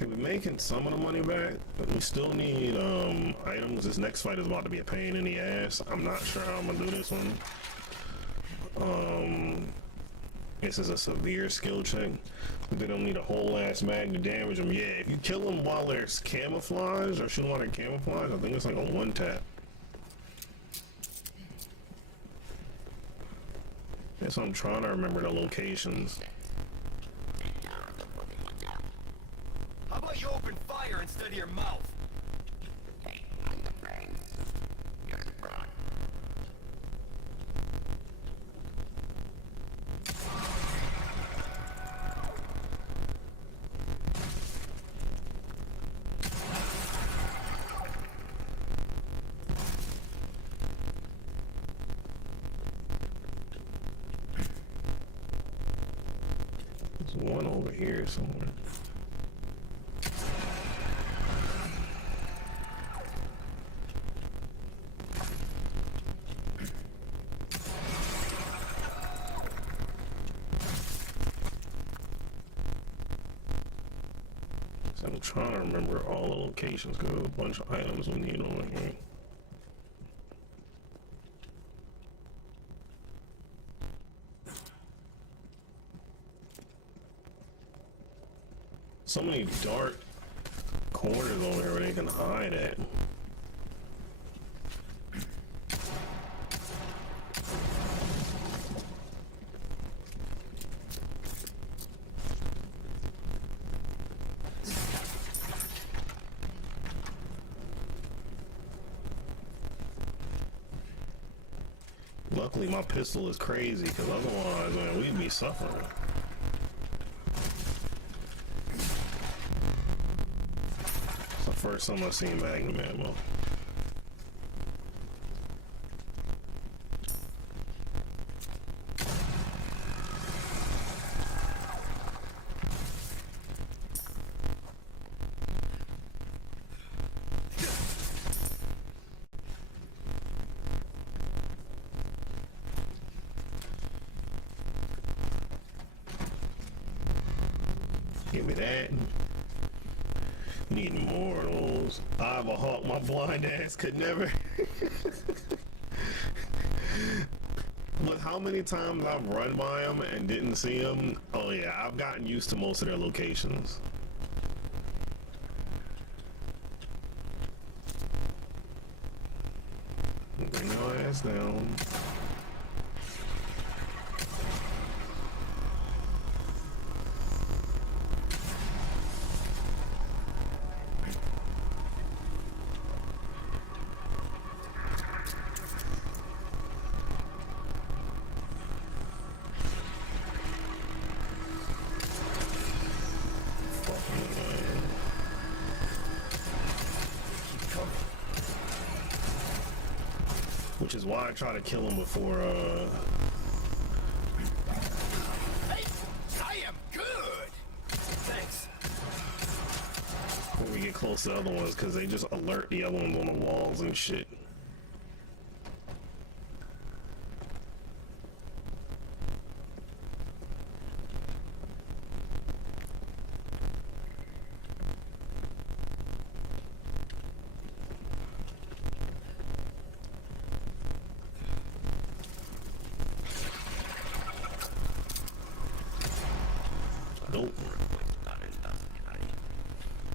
We're making some of the money back, but we still need items. This next fight is about to be a pain in the ass. I'm not sure how I'm gonna do this one. This is a severe skill check. They don't need a whole ass mag to damage them. Yeah, if you kill them while they're camouflage or shoot them while they're camouflage, I think it's like a one tap. Yes, I'm trying to remember the locations. How about you open fire instead of your mouth? Hey, I'm the brains. You're the brawn. There's one over here somewhere. I'm trying to remember all the locations because there's a bunch of items we need over here. So many dark corners over here where they can hide at. Luckily my pistol is crazy, because otherwise, man, we'd be suffering. It's the first time I've seen Magnum ammo. Give me that. Need more of those. I have a hawk, my blind ass could never. But how many times I've run by them and didn't see them? Oh yeah, I've gotten used to most of their locations. Bring your ass down. Which is why I try to kill him before, Hey, I am good! Thanks. when we get close to the other ones, because they just alert the other ones on the walls and shit.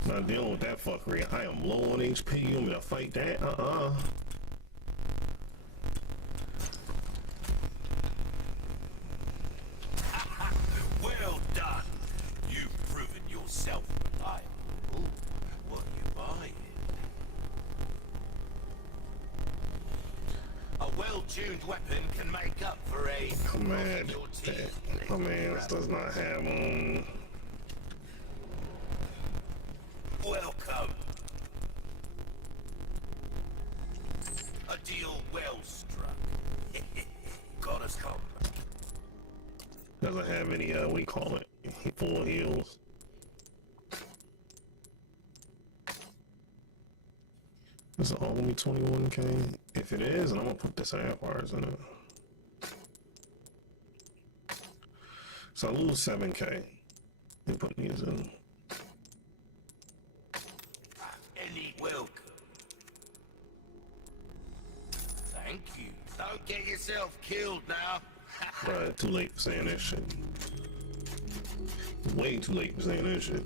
Not dealing with that fuckery. I am low on HP. You want me to fight that? Well done. You've proven yourself reliable. Ooh, what are you buying? A well-tuned weapon can make up for a... I'm mad that my man does not have Welcome. A deal well struck. Got us come. doesn't have any we call it full heals. Is it only 21k? If it is, I'm gonna put the sapphires in it. So I lose 7k and put these in. Any welcome. Thank you. Don't get yourself killed now. But too late for saying that shit. Way too late for saying that shit.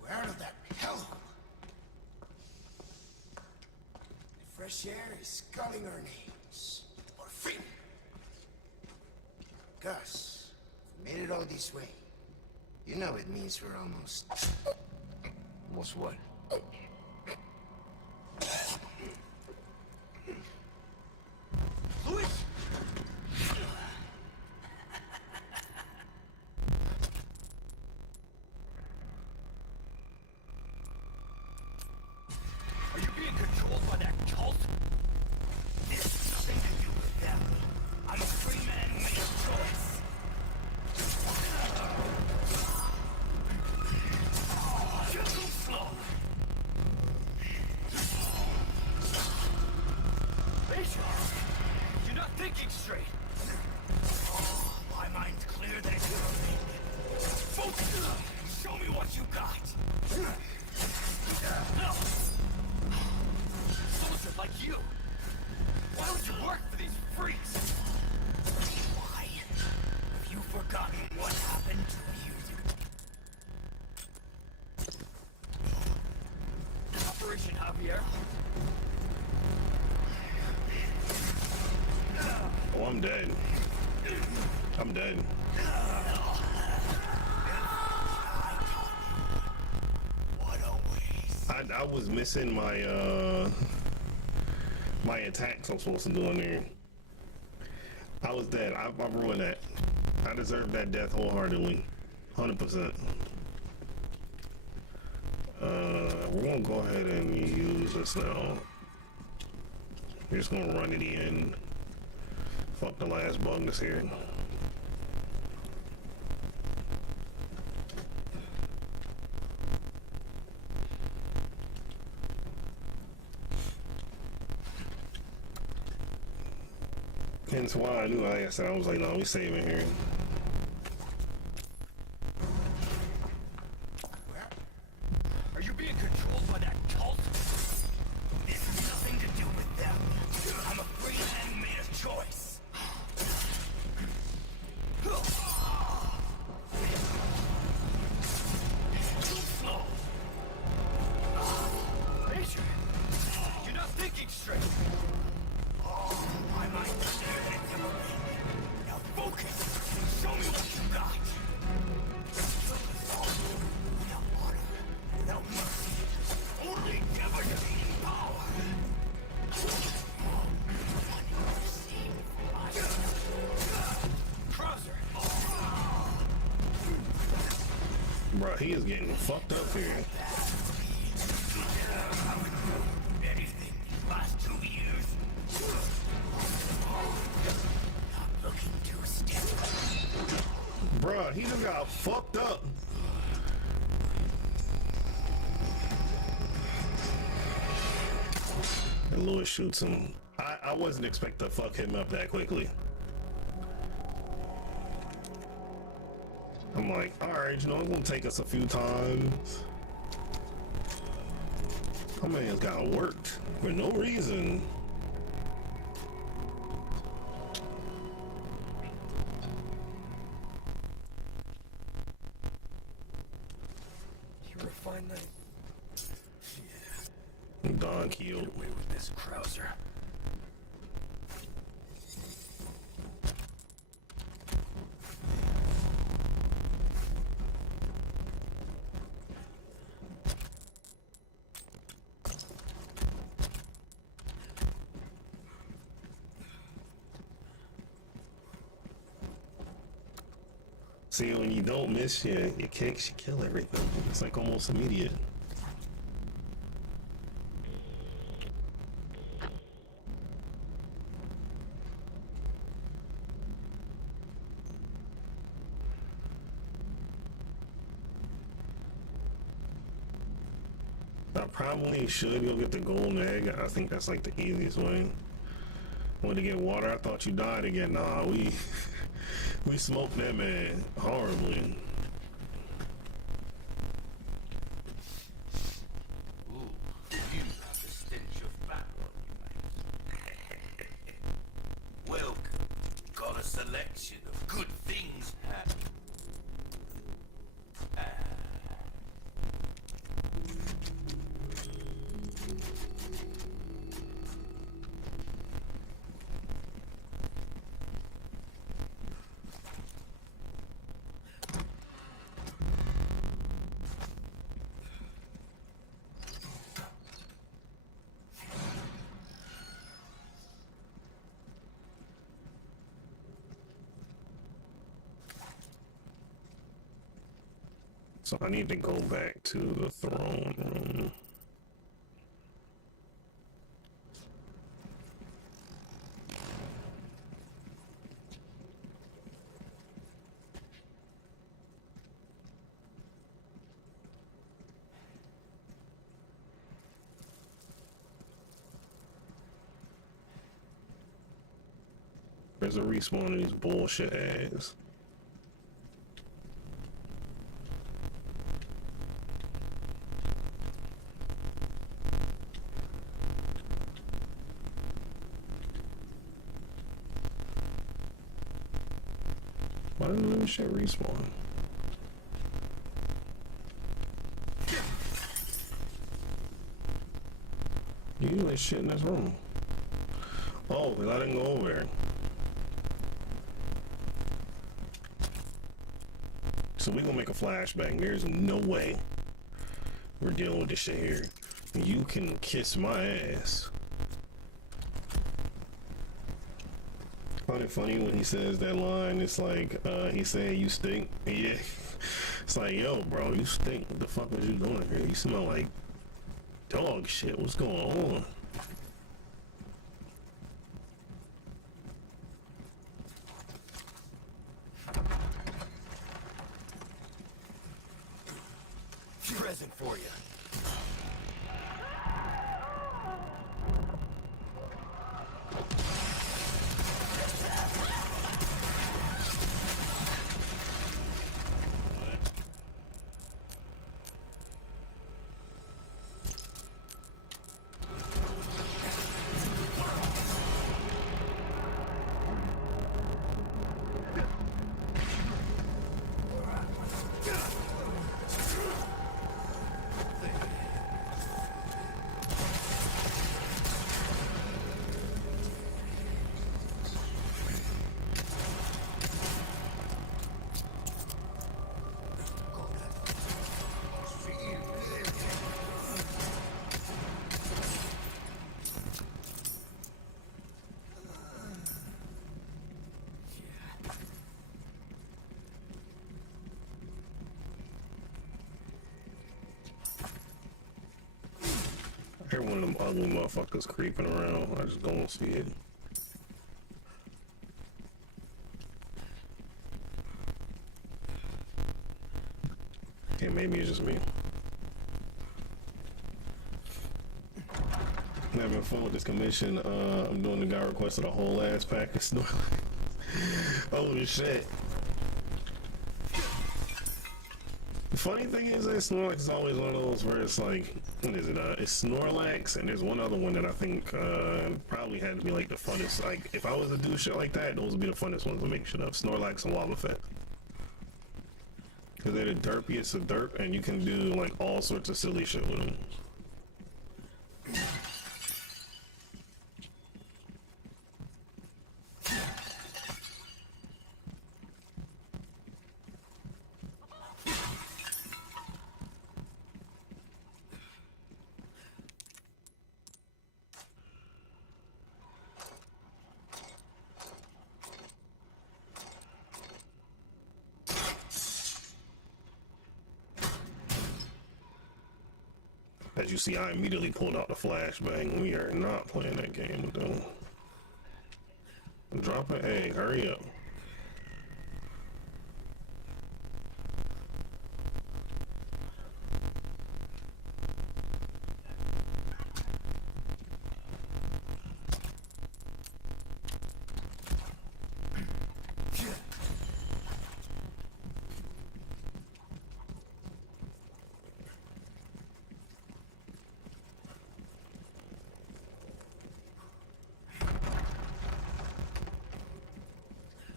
Where the hell? The fresh air is calling our names. Or free. Gus, we made it all this way. You know it means we're almost... Almost what? Louis! Are you being controlled by that cult? This has nothing to do with them. I'm a free man who made a choice. Too slow. Bishop, you're not thinking straight. Oh, my mind's clear that you're focus. Show me what you got. No. Soldier like you. Why would you work for these freaks? Why? Have you forgotten what happened to you? Operation Javier. Oh, I'm dead. I'm dead. What a waste. I was missing my my attacks I'm supposed to do in there. I was dead. I ruined that. I deserve that death wholeheartedly. 100%. We're gonna go ahead and use this now. We're just gonna run it in. Fuck the last bug that's here. Hence why I knew, like I said, I was like, no, we saving here. Are you being controlled by that cult? This has nothing to do with them. I'm a free man who made a choice. Too slow. Major, you're not thinking straight. Oh, my mind's clear that it's never been. Now focus. Show me what you got. Without honor, without mercy, only devastating power. One you received from my Krauser. Bro, he is getting fucked up here. Anything these last 2 years. Not looking too stiff. Bruh, he just got fucked up. And Lewis shoots him. I wasn't expecting to fuck him up that quickly. I'm like, alright, you know, it's gonna take us a few times. My man's got worked for no reason. You refined that? Yeah. Don killed. Get away with this, Krauser. See, when you don't miss, you can't kill everything. It's like almost immediate. I probably should go get the golden egg. I think that's like the easiest way. Went to get water. I thought you died again. Nah, we smoked that man horribly. Ooh, you have the stench of battle on you, mate. Welcome. Got a selection of good things happening. So I need to go back to the throne room. There's a respawn of these bullshit ass. Why didn't this shit respawn? You do that shit in this room. Oh, they let him go over there. So we gonna make a flashback. There's no way we're dealing with this shit here. You can kiss my ass. Find it funny when he says that line. It's like he said, "You stink." Yeah, it's like, yo, bro, you stink. What the fuck was you doing here? You smell like dog shit. What's going on? Present for you. I hear one of them ugly motherfuckers creeping around. I just don't see it. Yeah, maybe it's just me. I'm having fun with this commission. I'm doing the guy requested a whole ass pack of Snorlax. Holy shit. The funny thing is that Snorlax is always one of those where it's like, what is it? It's Snorlax, and there's one other one that I think probably had to be like the funnest. Like, if I was to do shit like that, those would be the funnest ones to make shit up. Snorlax and Wobbuffet. Because they're the derpiest of derp, and you can do like all sorts of silly shit with them. As you see, I immediately pulled out the flashbang. We are not playing that game, though. Drop it. Hey, hurry up.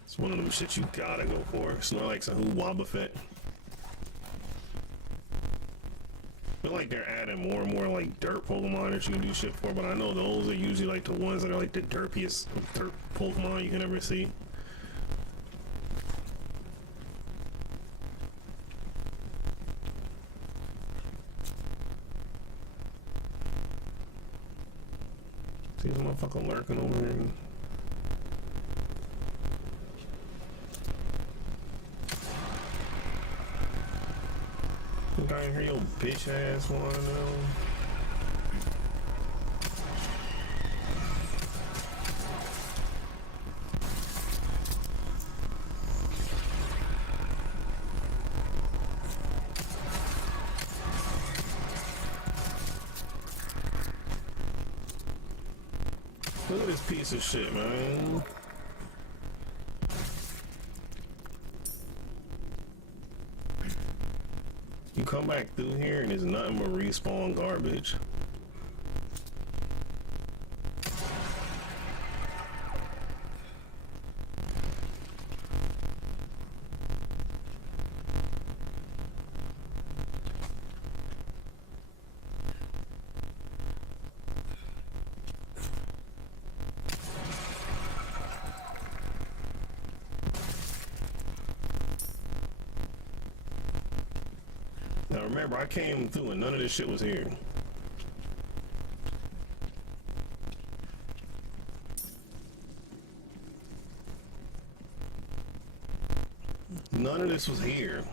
It's one of them shit you gotta go for. Snorlax and who? Wobbuffet. I feel like they're adding more and more like dirt Pokemon that you can do shit for, but I know those are usually like the ones that are like the derpiest dirt Pokemon you can ever see. See this motherfucker lurking over here. I ain't hear your bitch ass one of them. Look at this piece of shit, man. You come back through here and it's nothing but respawn garbage. Now remember, I came through and none of this shit was here. None of this was here.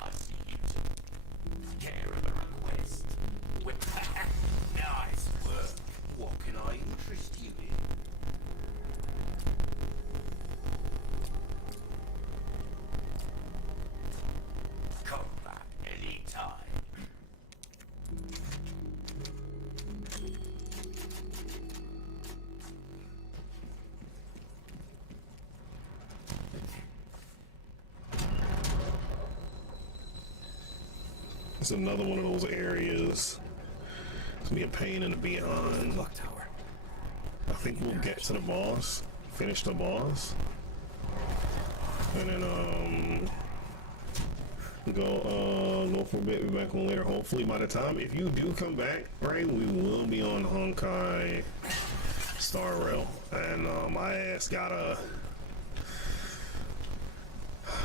I see you took care of the request. Nice work. What can I interest you in? Come back anytime. It's another one of those areas. It's gonna be a pain in the behind. Clock tower. I think we'll get to the boss, finish the boss, and then go for a bit. Be back on later. Hopefully, by the time if you do come back, right, we will be on Honkai Star Rail, and my ass gotta.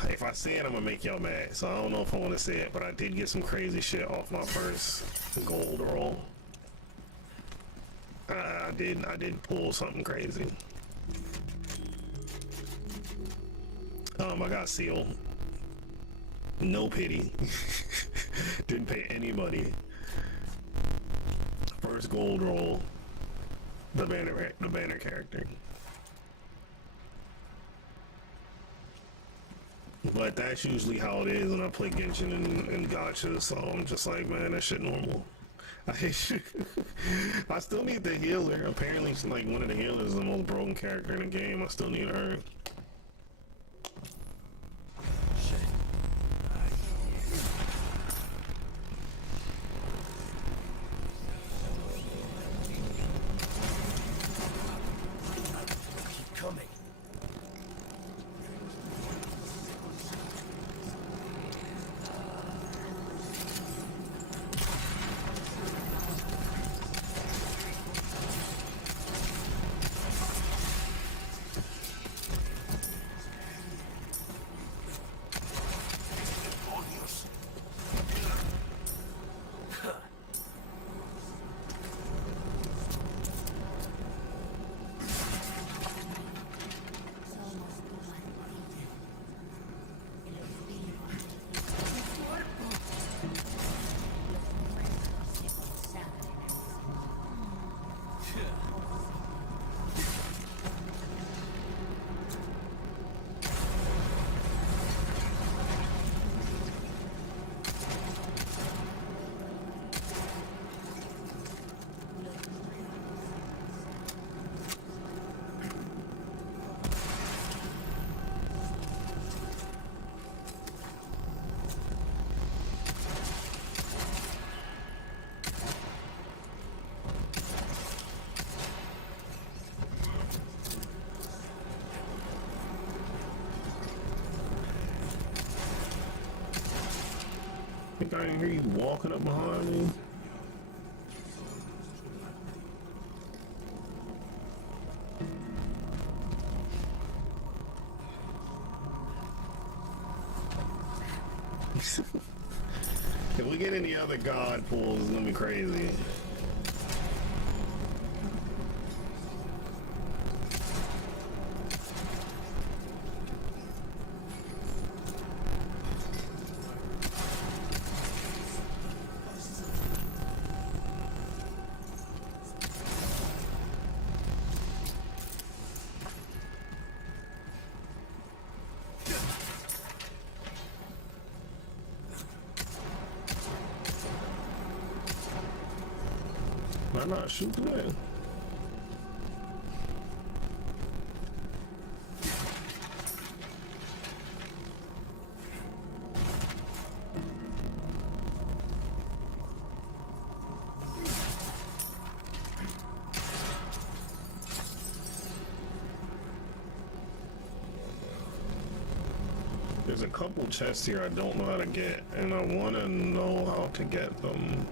If I say it, I'm gonna make y'all mad. So I don't know if I want to say it, but I did get some crazy shit off my first gold roll. I did pull something crazy. I got sealed. No pity. Didn't pay any money. First gold roll. The banner character. But that's usually how it is when I play Genshin and Gacha, so I'm just like, man, that shit normal. I still need the healer. Apparently, it's like one of the healers is the most broken character in the game. I still need her. Keep coming. I think I didn't hear you walking up behind me. If we get any other god pools, it's gonna be crazy. Why not shoot that? There's a couple chests here I don't know how to get, and I want to know how to get them.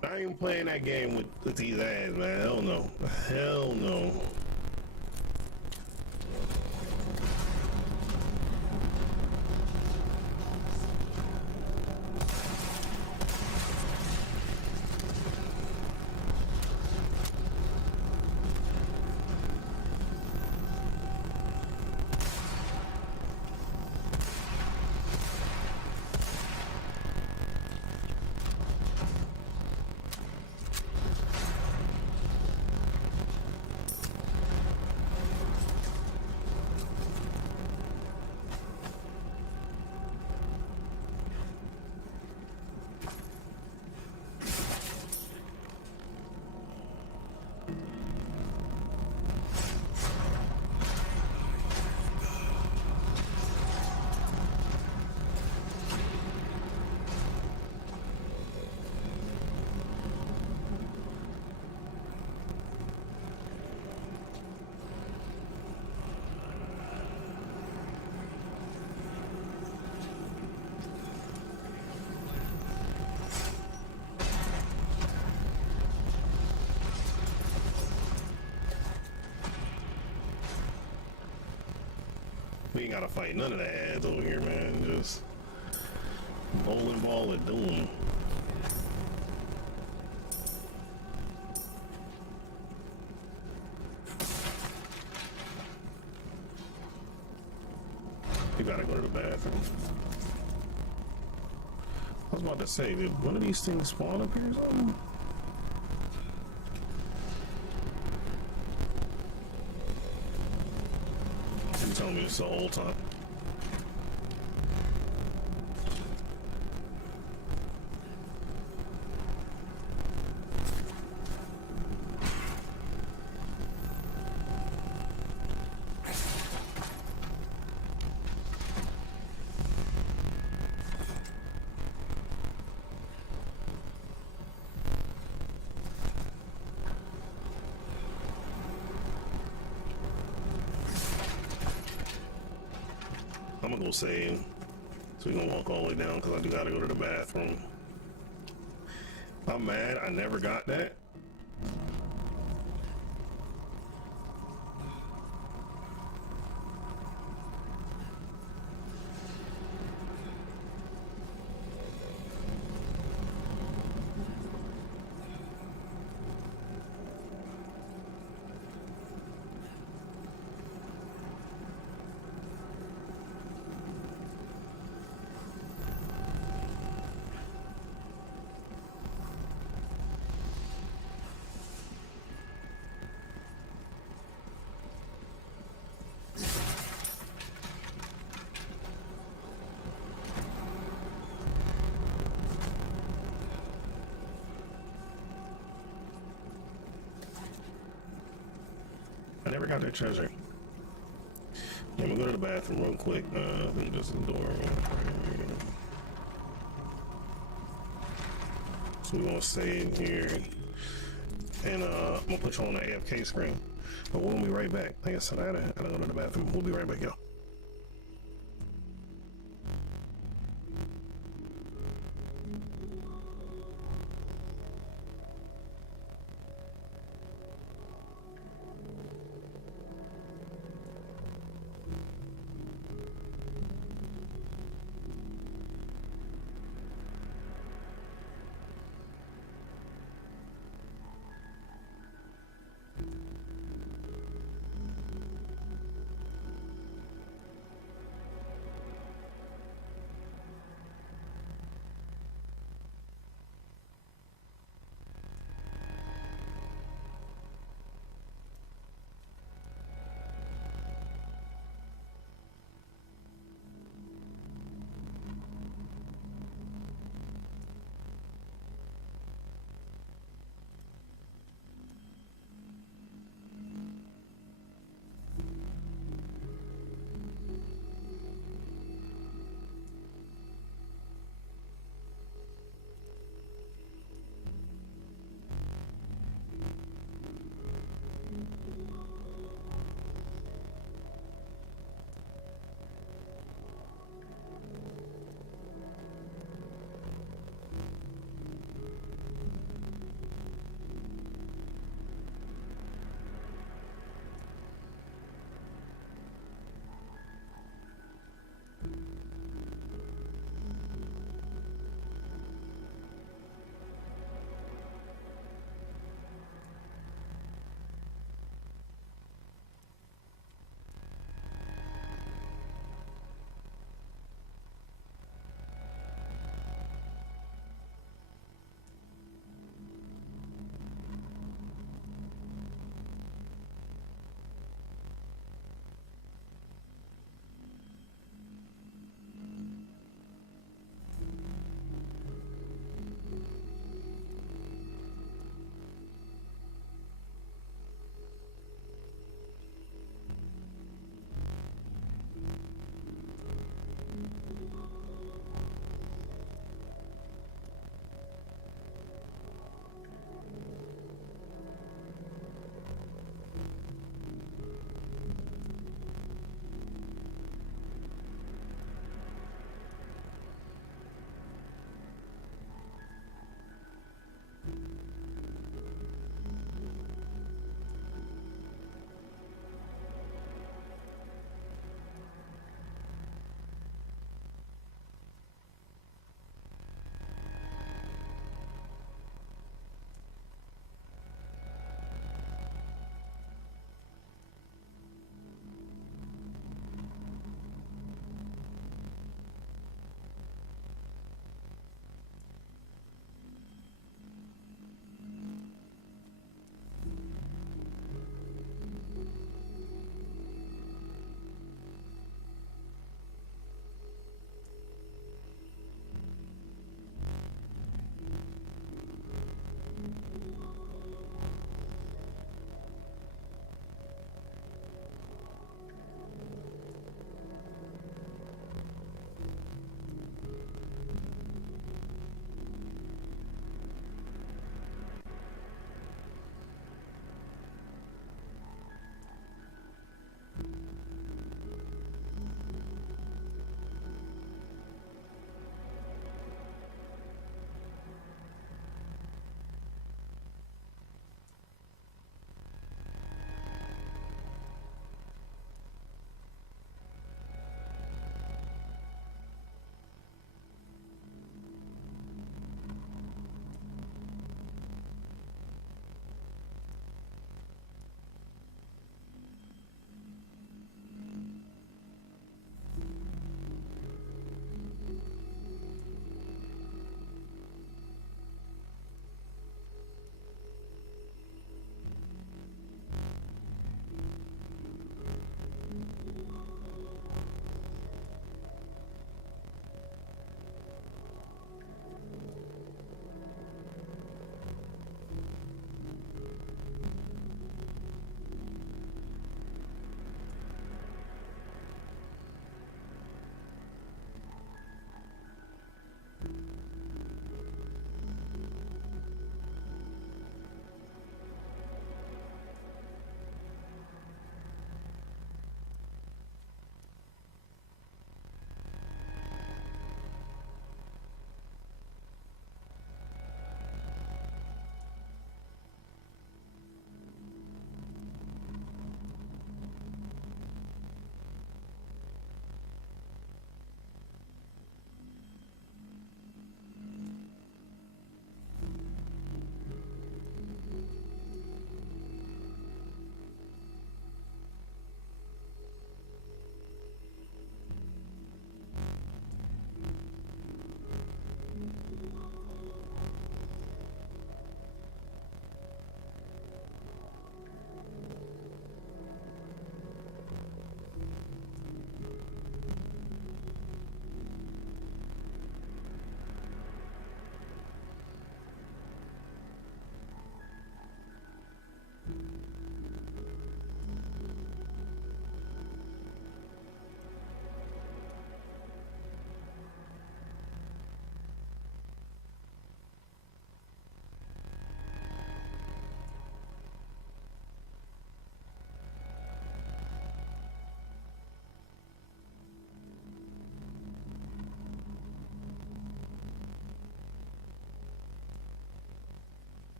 I ain't playing that game with these ads, man. Hell no. Hell no. We ain't gotta fight none of the ads over here, man. Just bowling ball of doom. You gotta go to the bathroom. I was about to say, did one of these things spawn up here or something? You telling me it's the whole time? I'm gonna go save. So we're gonna walk all the way down because I do gotta go to the bathroom. I'm mad I never got that. I never got that treasure. Yeah, I'm gonna go to the bathroom real quick. I think just the door. So we're gonna save here. And I'm gonna put you on the AFK screen. But we'll be right back. Like I said, I gotta go to the bathroom. We'll be right back, y'all.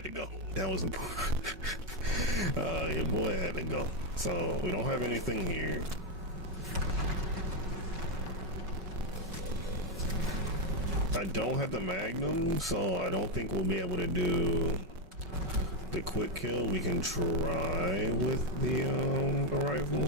had to go. That was important. Your boy had to go. So we don't have anything here. I don't have the Magnum, so I don't think we'll be able to do the quick kill. We can try with the rifle.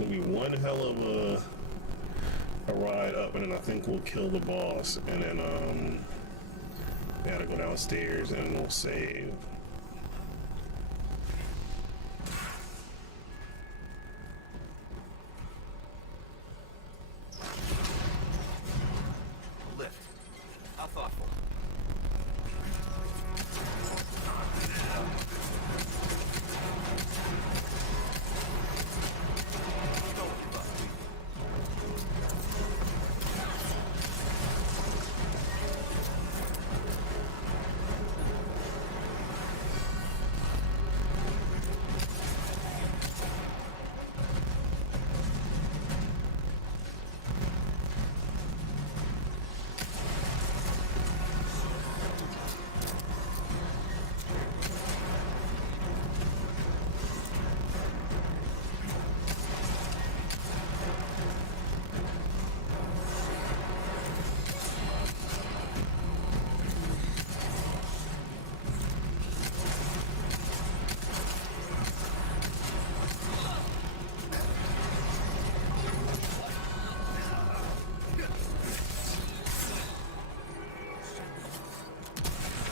It'll be one hell of a ride up, and then I think we'll kill the boss, and then we gotta go downstairs and we'll save. Lift. How thoughtful.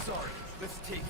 Sorry, let's take it.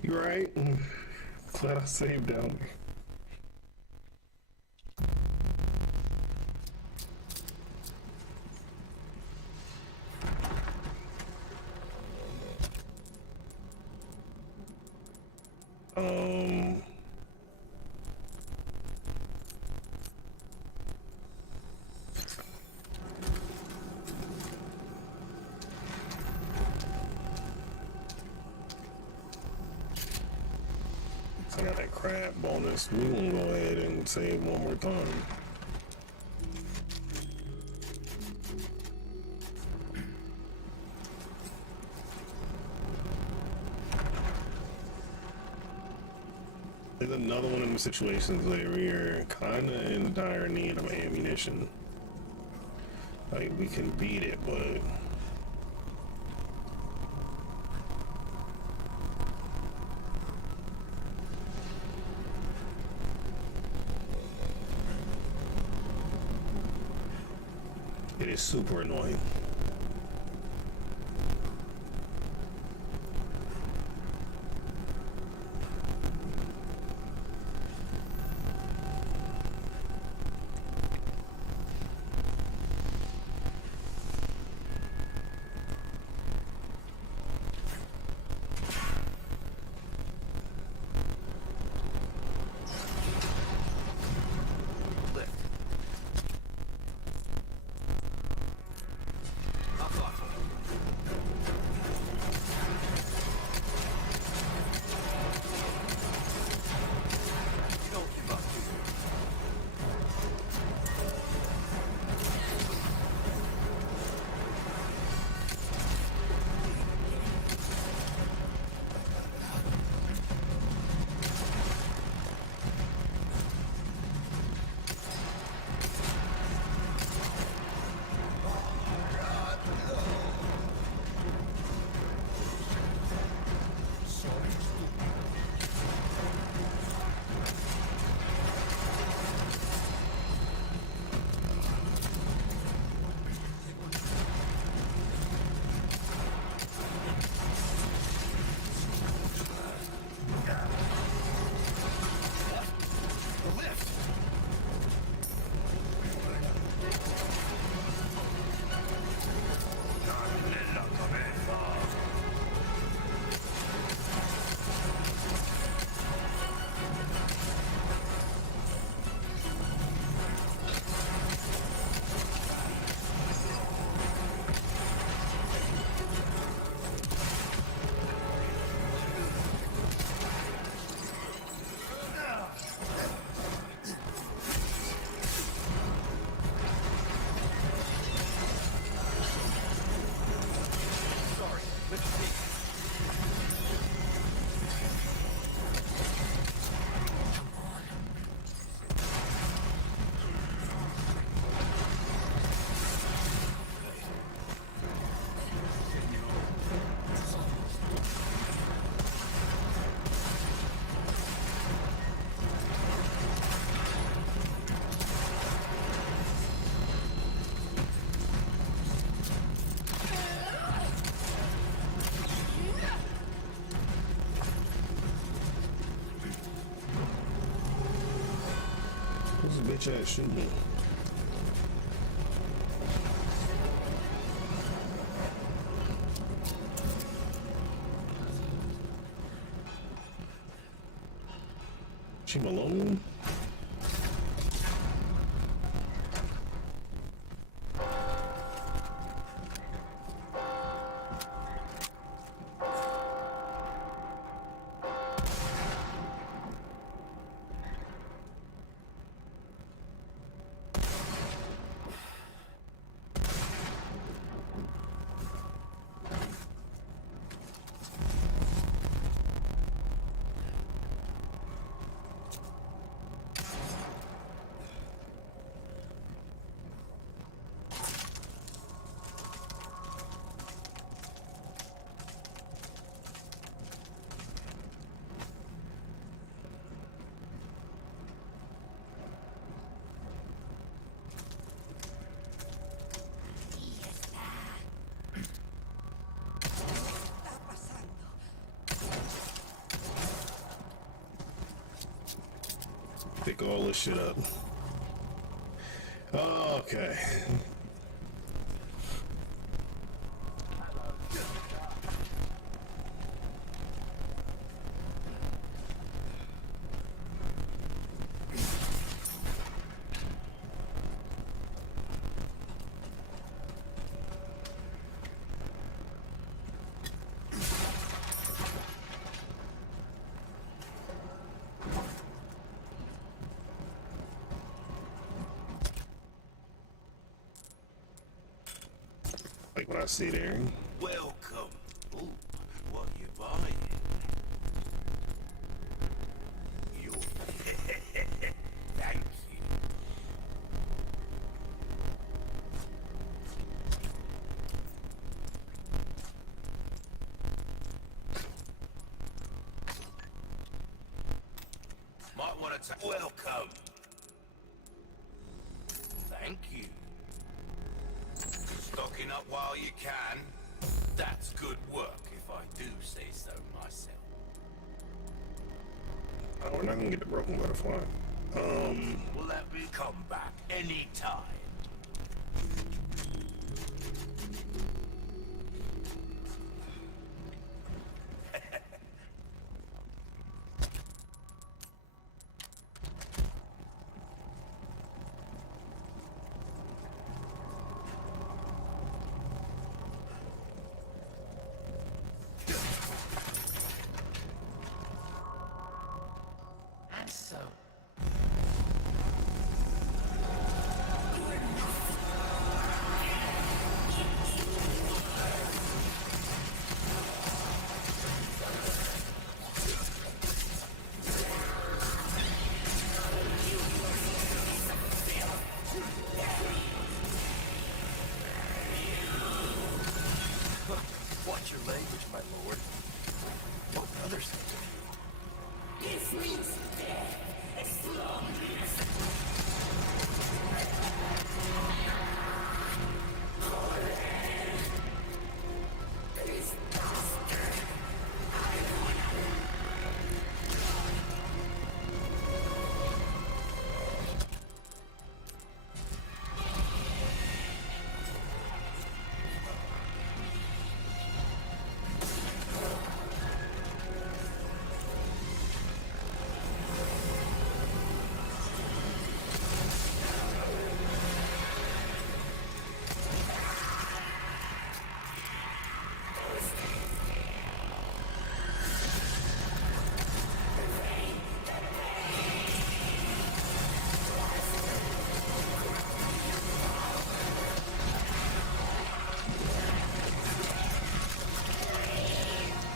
You right? Glad I saved down there. I got that crab bonus. We gonna go ahead and save one more time. There's another one of the situations where we're kinda in dire need of ammunition. Like, we can beat it, but it is super annoying. This bitch ass shoot me. She Malone? Pick all this shit up. Okay. Like what I see there. Welcome. Ooh, what you buying? You. Thank you. Might want to welcome. Thank you. Stocking up while you can. That's good work, if I do say so myself. Oh, we're not gonna get the broken butterfly. Let me come back anytime. So, Watch your language, my lord. What others think of you? this means death. As long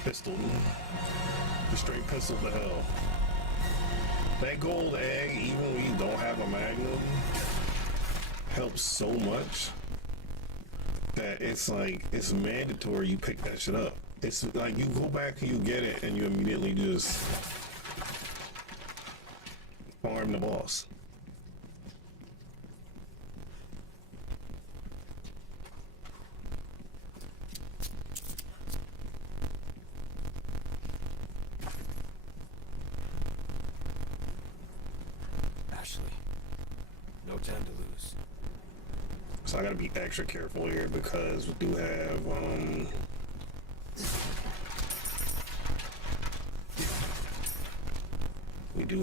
Pistol. The straight pistol to hell. That gold egg, even when you don't have a magnum, helps so much that it's like, it's mandatory you pick that shit up. It's like you go back and you get it and you immediately just farm the boss. Ashley, time to lose. So I gotta be extra careful here because we do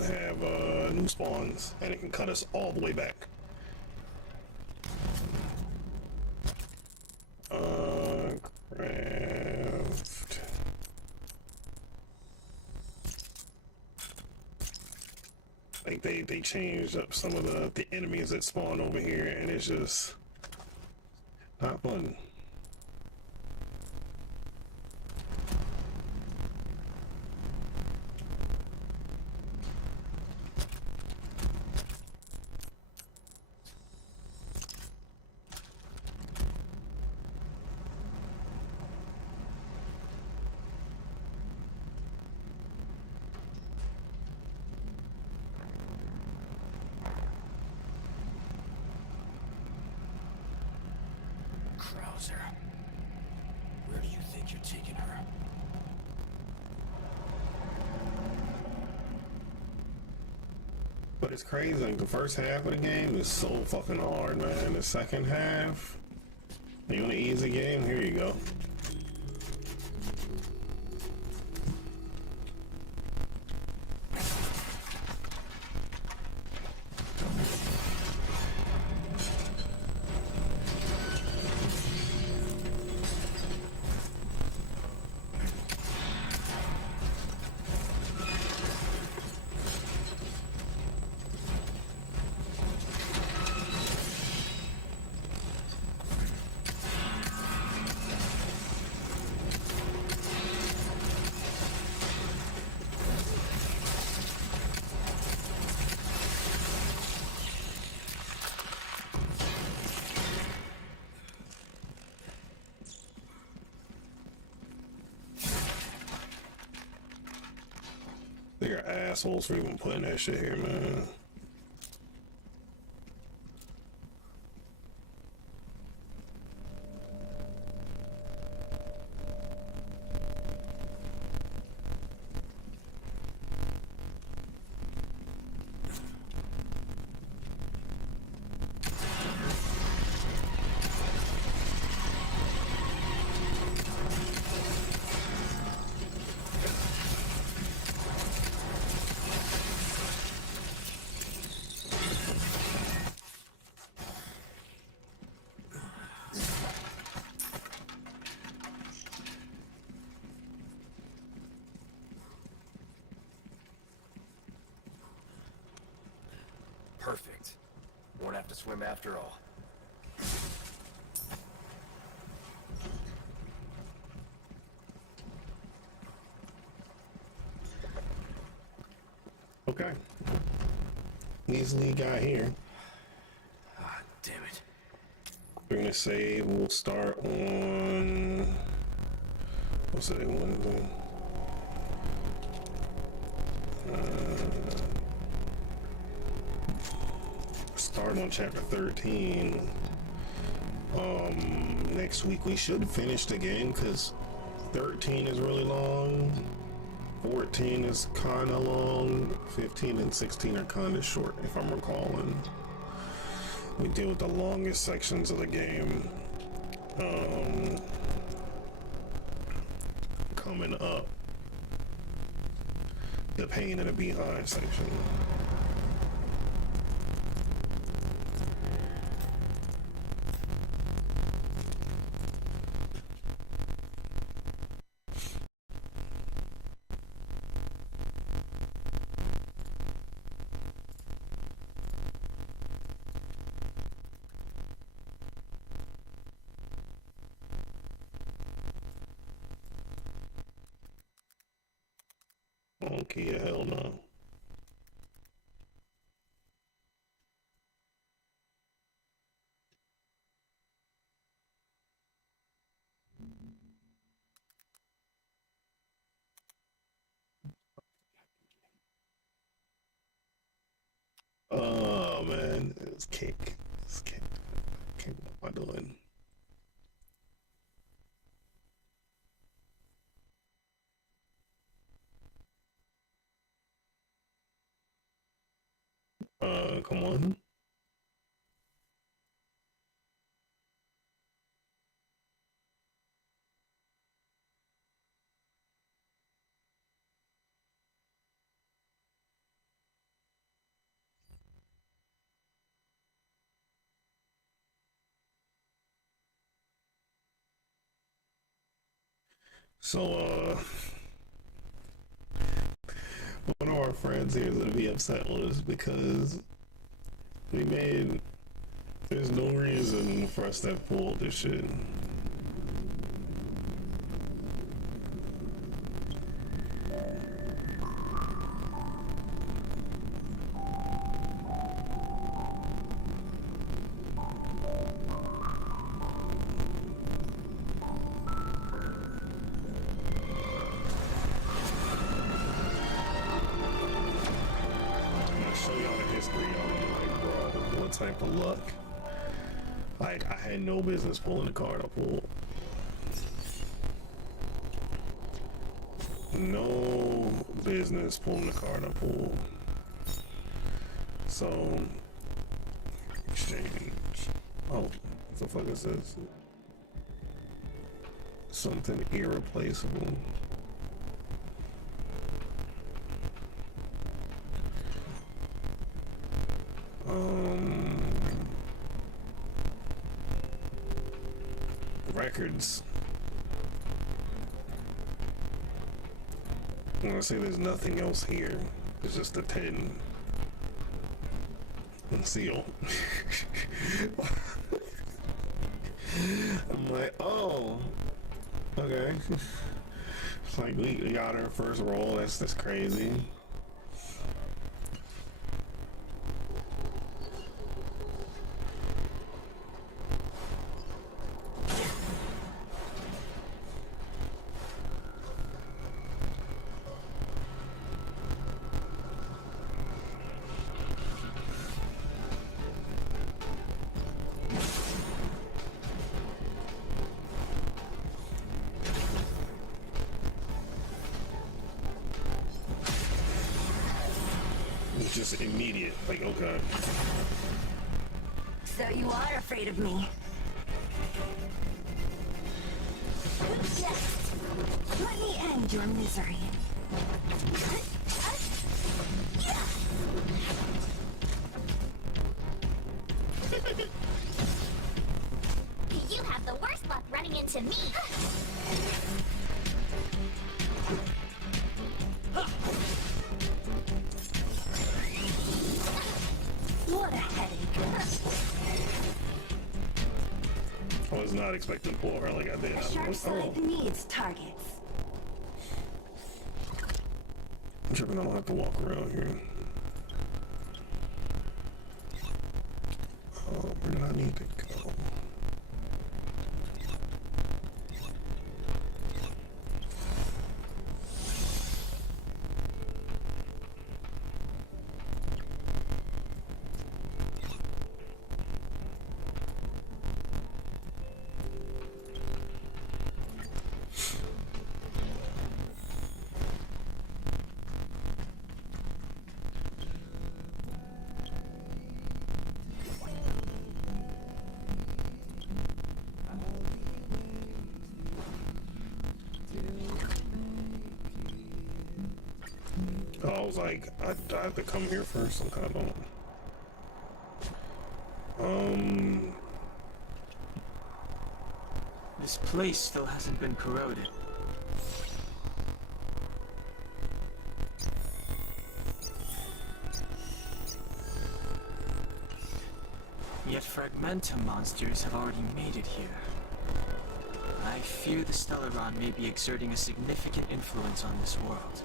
have new spawns, and it can cut us all the way back. Craft. Like they changed up some of the enemies that spawn over here, and it's just not fun. Krauser, where do you think you're taking her? But it's crazy, like the first half of the game is so fucking hard, man. The second half, you want an easy game? Here you go. They're assholes for even putting that shit here, man. Perfect. Won't have to swim after all. Okay. Easily got here. Ah, damn it. We're gonna save. We'll start on. What's that one thing? Start on chapter 13. Next week we should finish the game because 13 is really long. 14 is kind of long. 15 and 16 are kind of short, if I'm recalling. We deal with the longest sections of the game. Coming up, the pain in the behind section. Okay, hell no. Oh man, it's cake. It's cake. Cake. What am I doing? Come on. So, one of our friends here is gonna be upset with us because we made. There's no reason for us to pull this shit. Show y'all the history of it, like, bro, what type of luck? Like, I had no business pulling the card I pulled. No business pulling the card I pulled. So, exchange. Oh, what the fuck is this? Something irreplaceable. Records. I want to say there's nothing else here. It's just a 10 and seal. I'm like, oh, okay. It's like we got our first roll. That's crazy. Just immediate, like, okay. So you are afraid of me? Yes. Let me end your misery. You have the worst luck running into me. What a headache. I was not expecting to pull her like I did. The sharp side needs targets. I'm tripping, I don't have to walk around here. Oh, where do I need to go? I was like, I have to come here first. I'm kind of This place still hasn't been corroded. Yet Fragmentum monsters have already made it here. I fear the Stellaron may be exerting a significant influence on this world.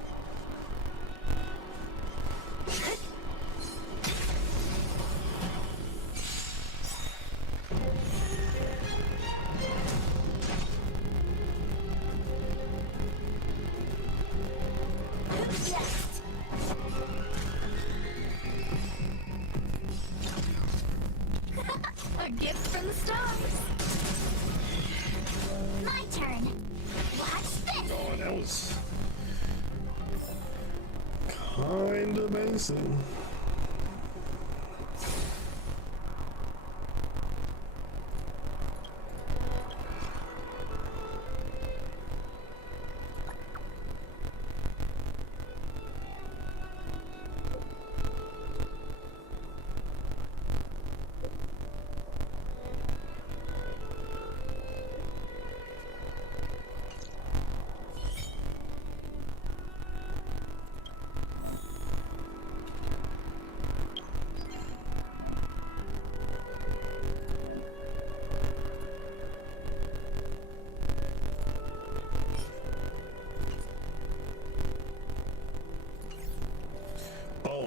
A gift from the stars. My turn. Watch this. oh, that was kind of basic.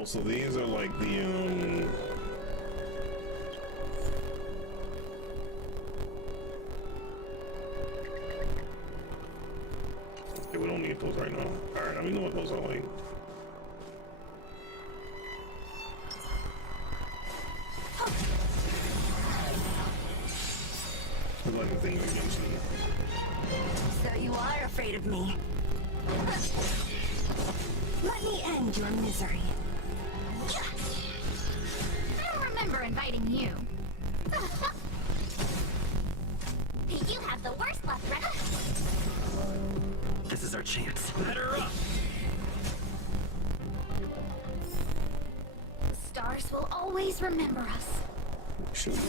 so these are like the okay, we don't need those right now. Alright, we know what those are like. It's like a thing against me. So you are afraid of me. Let me end your misery. I don't remember inviting you. You have the worst luck, Rebel. This is our chance. Let her up! The stars will always remember us. Shoot.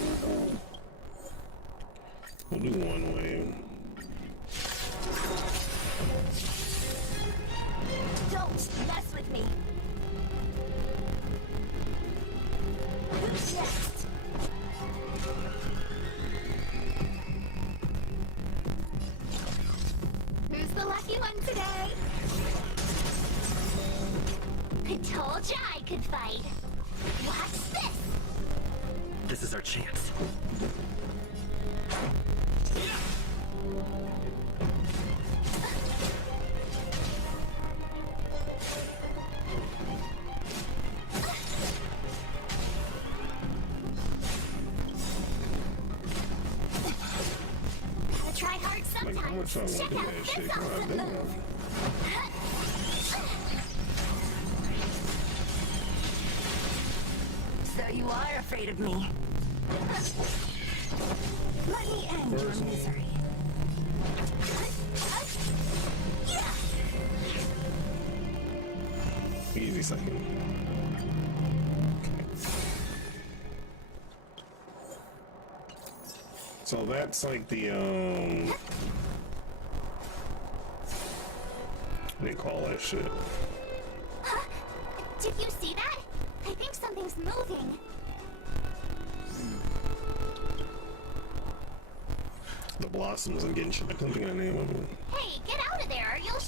We'll do one wave. Don't mess with me. Who's next? Who's the lucky one today? I told ya I could fight. Watch this! This is our chance. Gotta try hard Like, how much sometimes. I want Check to do out that this shit? God awesome damn. move. So you are afraid of me. Let me end your misery. Easy second. So that's like the what do you call that shit? Did you see that? I think something's moving. The blossoms and getting shit. I couldn't think of the name of it. Hey, get out of there, or you'll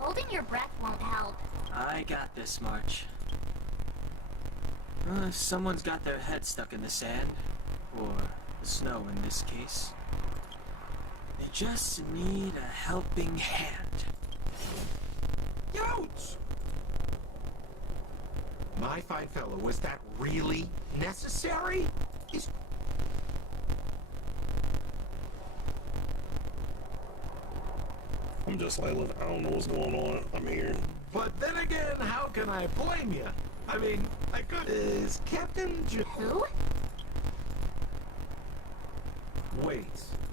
Holding your breath won't help. I got this, March. Someone's got their head stuck in the sand, or the snow in this case. They just need a helping hand. Ouch! My fine fellow, was that really necessary? I'm just like, look, I don't know what's going on. I'm here. But then again, how can I blame you? I mean, I could... Is Captain Who? Wait,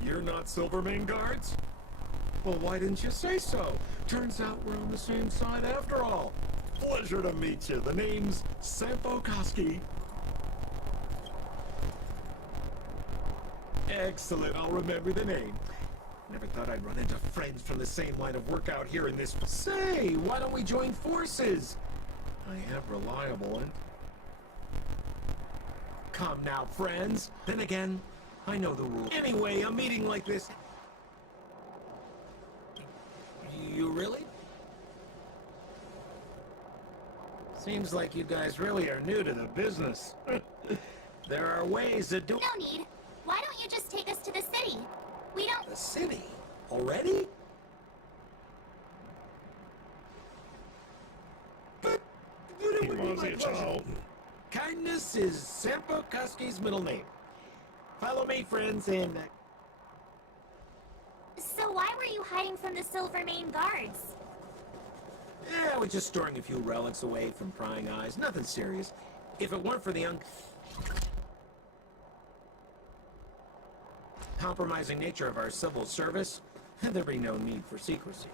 you're not Silvermane guards? Well, why didn't you say so? Turns out we're on the same side after all. Pleasure to meet you. The name's Sampo Koski. Excellent, I'll remember the name. Never thought I'd run into friends from the same line of work out here in this... Say, why don't we join forces? I am reliable and... Come now, friends. Then again, I know the rules. Anyway, a meeting like this... You really? Seems like you guys really are new to the business. There are ways to do... No need. Why don't you just take us to the city? We don't... The city? Already? But you He know reminds me of a child. Kindness is Sampo Koski's middle name. Follow me, friends, and... So why were you hiding from the Silvermane guards? Yeah, we're just storing a few relics away from prying eyes. Nothing serious. If it weren't for the compromising nature of our civil service, there'd be no need for secrecy.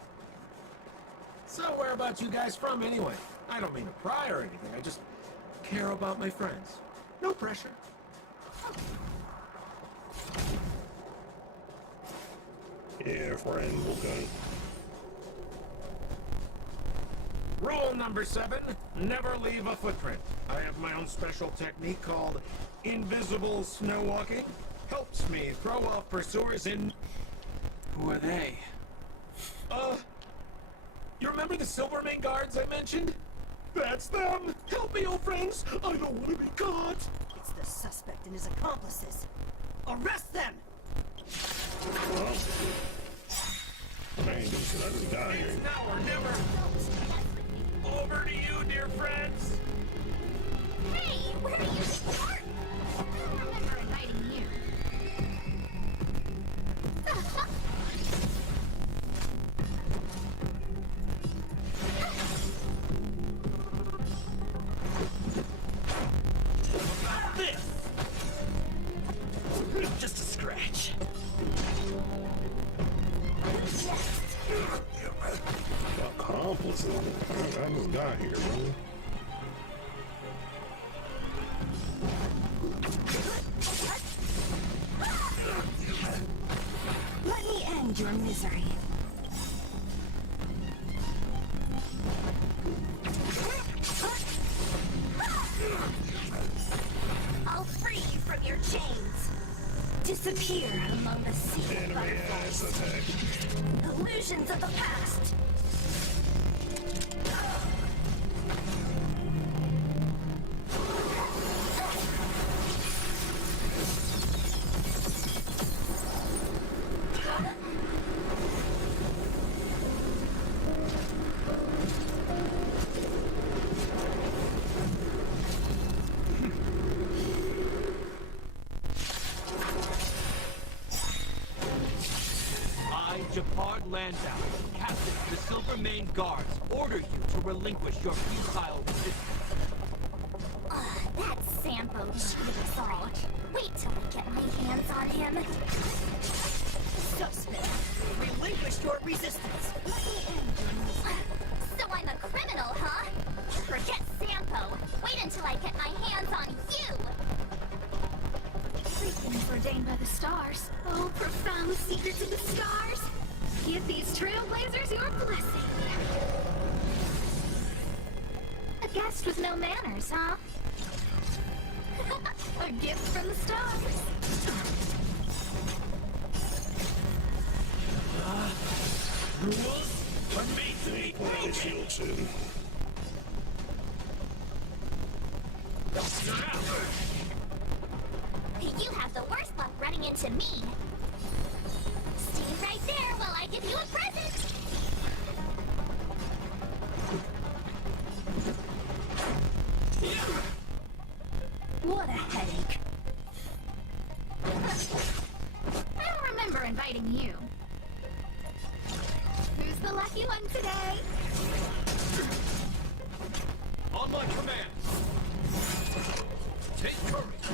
So where about you guys from, anyway? I don't mean to pry or anything. I just care about my friends. No pressure. Yeah, friend, okay. Rule number 7, never leave a footprint. I have my own special technique called invisible snow walking. Helps me throw off pursuers in... Who are they? You remember the Silvermane guards I mentioned? That's them! Help me, old friends! I don't want to be caught! It's the suspect and his accomplices. Arrest them! Well, I ain't doing shit. I just got here. It's now or never! Over to you, dear friends! Hey, where are you going? I don't remember inviting you. This! Just a scratch. Accomplices. I just got here, bro. Let me end your misery. I'll free you from your chains. Disappear among the sea of Anime ass butterflies. attack. Illusions of the past. I, Japard Landau, Captain of the Silvermane Guards, order you to relinquish your futile resistance. That Sampo cheated us all. Wait till I get my hands on him. Suspect! Relinquish your resistance! So I'm a criminal, huh? Forget Sampo. Wait until I get my hands on you. Everything's ordained by the stars. Oh, profound secrets of the stars. Give these trailblazers your blessing. A guest with no manners, huh? A gift from the stars. Rules are made to be Play this shield shit. You have the worst luck running into me. Stay right there while I give you a present. What a headache. I don't remember inviting you. Who's the lucky one today? On my command! Take courage!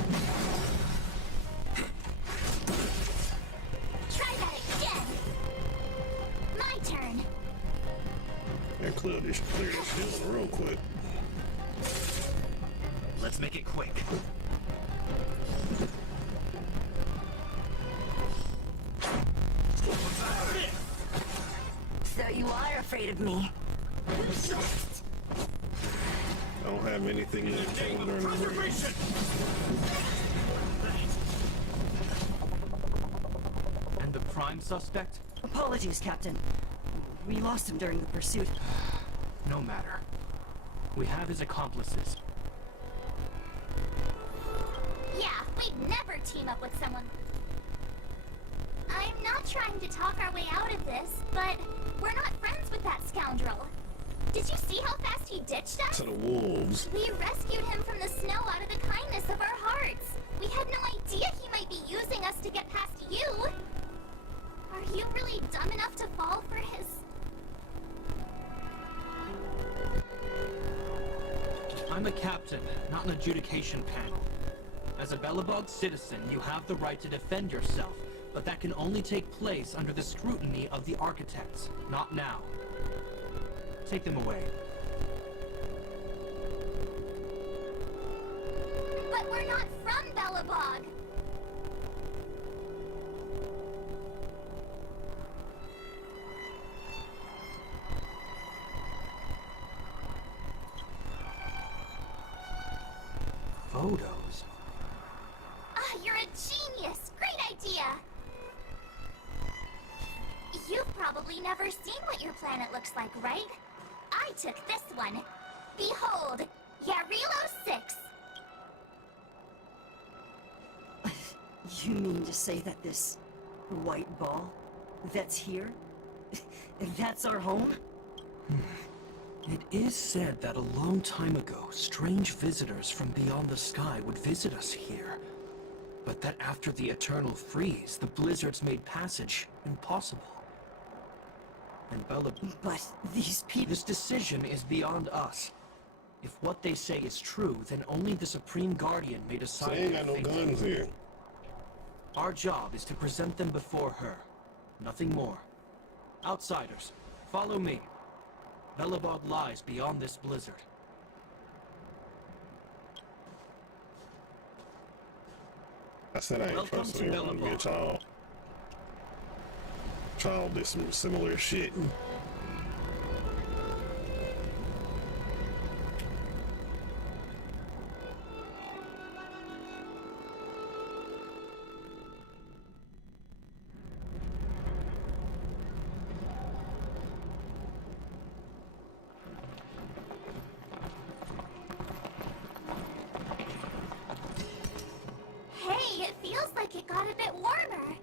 Try that again. My turn. And clear this shield real quick. Let's make it quick. So you are afraid of me. Who's next? I don't have anything in the calendar in the ring. preservation! And the prime suspect? Apologies, Captain. We lost him during the pursuit. No matter. We have his accomplices. Yeah, we'd never team up with someone. I'm not trying to talk our way out of this, but we're not friends with that scoundrel. Did you see how fast he ditched us? To the wolves. We rescued him from the snow out of the kindness of our hearts. We had no idea he might be using us to get past you. Are you really dumb enough to fall for his... I'm a captain, not an adjudication panel. As a Belobog citizen, you have the right to defend yourself, but that can only take place under the scrutiny of the architects, not now. Take them away. But we're not from Belobog. Photos? Ah, you're a genius! Great idea! You've probably never seen what your planet looks like, right? I took this one. Behold, Yarilo 6. You mean to say that this white ball that's here, that's our home? It is said that a long time ago, strange visitors from beyond the sky would visit us here. But that after the eternal freeze, the blizzards made passage impossible. And Bella... But these people... This decision is beyond us. If what they say is true, then only the Supreme Guardian may decide... So they ain't got no guns here. Our job is to present them before her. Nothing more. Outsiders, follow me. Belobog lies beyond this blizzard. I said I ain't trusting anyone to be a child. Child did some similar shit. Hey, it feels like it got a bit warmer.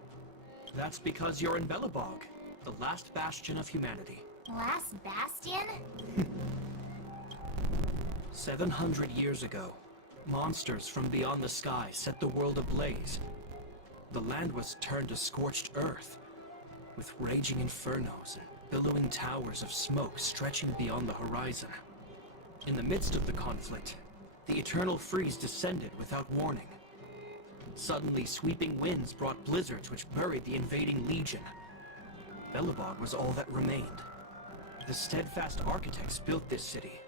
That's because you're in Belobog, the last bastion of humanity. Last bastion? 700 years ago, monsters from beyond the sky set the world ablaze. The land was turned to scorched earth, with raging infernos and billowing towers of smoke stretching beyond the horizon. In the midst of the conflict, the eternal freeze descended without warning. Suddenly, sweeping winds brought blizzards which buried the invading legion. Belobog was all that remained. The steadfast architects built this city.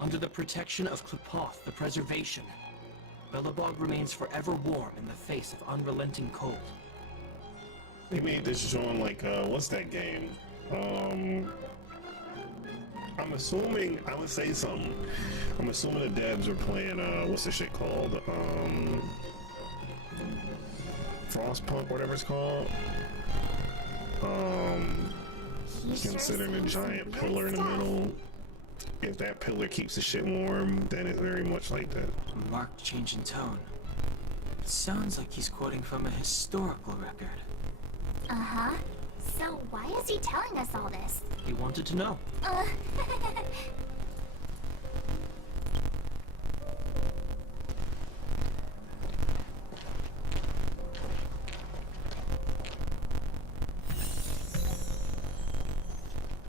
Under the protection of Klepoth, the Preservation, Belobog remains forever warm in the face of unrelenting cold. They made this joint like, what's that game? I'm assuming, I would say something. I'm assuming the devs are playing, what's this shit called? Frostpunk, whatever it's called. Considering a giant pillar in the middle. If that pillar keeps the shit warm, then it's very much like that. A marked change in tone. It sounds like he's quoting from a historical record. Uh-huh. So why is he telling us all this? He wanted to know.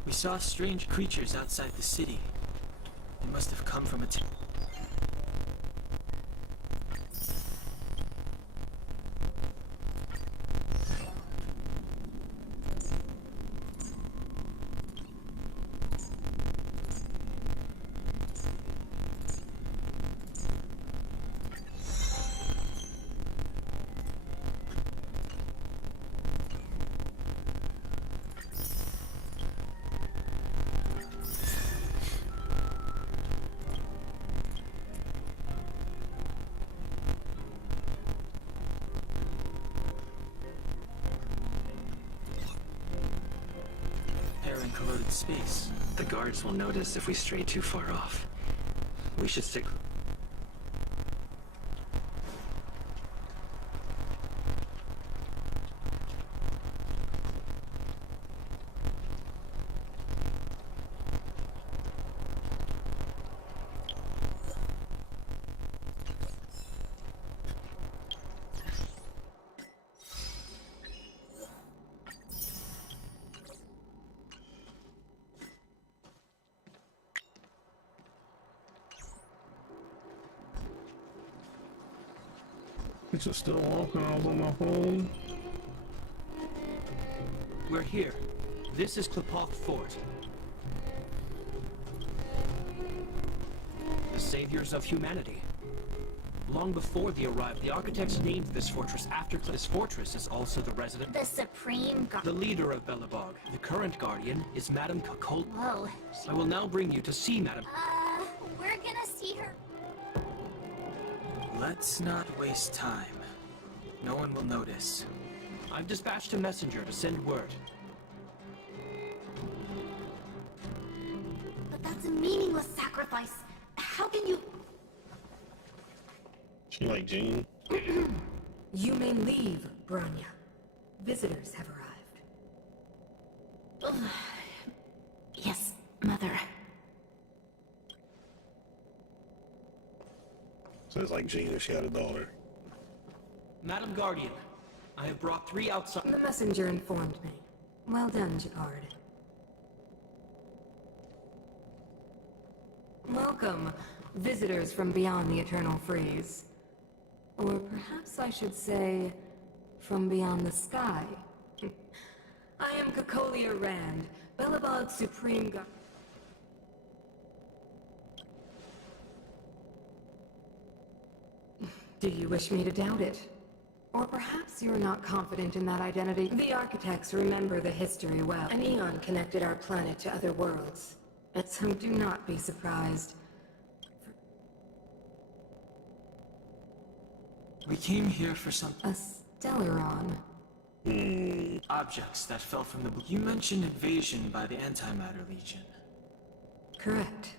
We saw strange creatures outside the city. They must have come from a corroded space. The guards will notice if we stray too far off. We should stick... It's just still walking out on my phone. We're here. This is Klepoth Fort. The saviors of humanity. Long before they arrived, the architects named this fortress after this fortress is also the resident. The Supreme The leader of Belobog. The current guardian is Madame Kakol. Whoa. I will now bring you to see Madame. We're gonna see her. Let's not waste time. No one will notice. I've dispatched a messenger to send word. must sacrifice. How can you... She like Jean? You may leave, Branya. Visitors have arrived. Yes, Mother. So it's like Jean if she had a daughter. Madam Guardian, I have brought 3 outside. The messenger informed me. Well done, Jacquard. Welcome, visitors from beyond the Eternal Freeze. Or perhaps I should say, from beyond the sky. I am Cocolia Rand, Belobog's Supreme Guard. Do you wish me to doubt it? Or perhaps you're not confident in that identity. The architects remember the history well. An eon connected our planet to other worlds. And so do not be surprised. We came here for some A Stellaron. objects that fell from the... You mentioned invasion by the Antimatter Legion. Correct.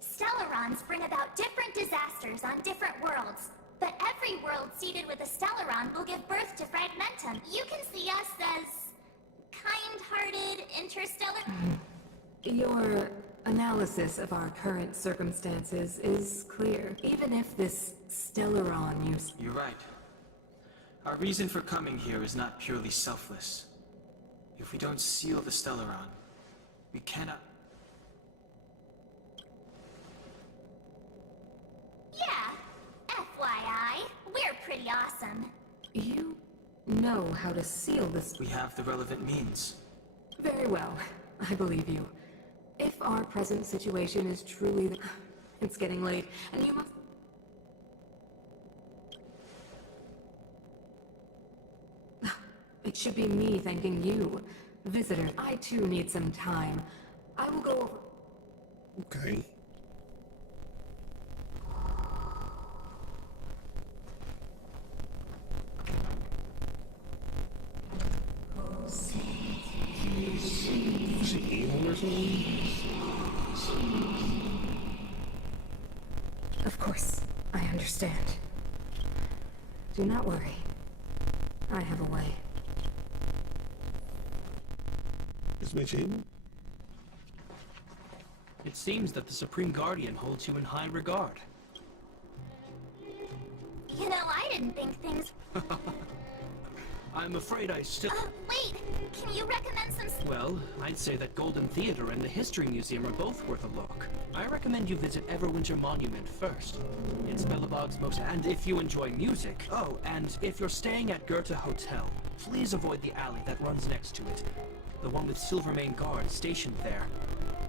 Stellarons bring about different disasters on different worlds. But every world seeded with a Stellaron will give birth to Fragmentum. You can see us as kind-hearted interstellar... Your analysis of our current circumstances is clear. Even if this Stellaron you... You're right. Our reason for coming here is not purely selfless. If we don't seal the Stellaron, we cannot... Yeah, FYI, we're pretty awesome. You know how to seal this... We have the relevant means. Very well. I believe you. If our present situation is truly the... It's getting late, and you must... It should be me thanking you. Visitor, I too need some time. I will go over... Okay. Is she evil or something? Of course, I understand. Do not worry. I have a way. Is Mitch evil? It seems that the Supreme Guardian holds you in high regard. You know, I didn't think things... I'm afraid I still... Wait! Can you recommend some... Well, I'd say that Golden Theater and the History Museum are both worth a look. I recommend you visit Everwinter Monument first. It's Belobog's most... And if you enjoy music... Oh, and if you're staying at Goethe Hotel, please avoid the alley that runs next to it. The one with Silvermane guards stationed there.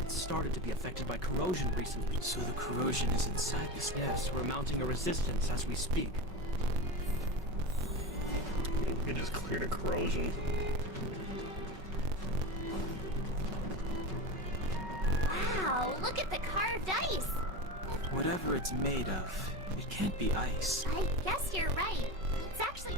It's started to be affected by corrosion recently. So the corrosion is inside this... Yes, we're mounting a resistance as we speak. We just cleared the corrosion. Wow, look at the carved ice! Whatever it's made of, it can't be ice. I guess you're right. It's actually...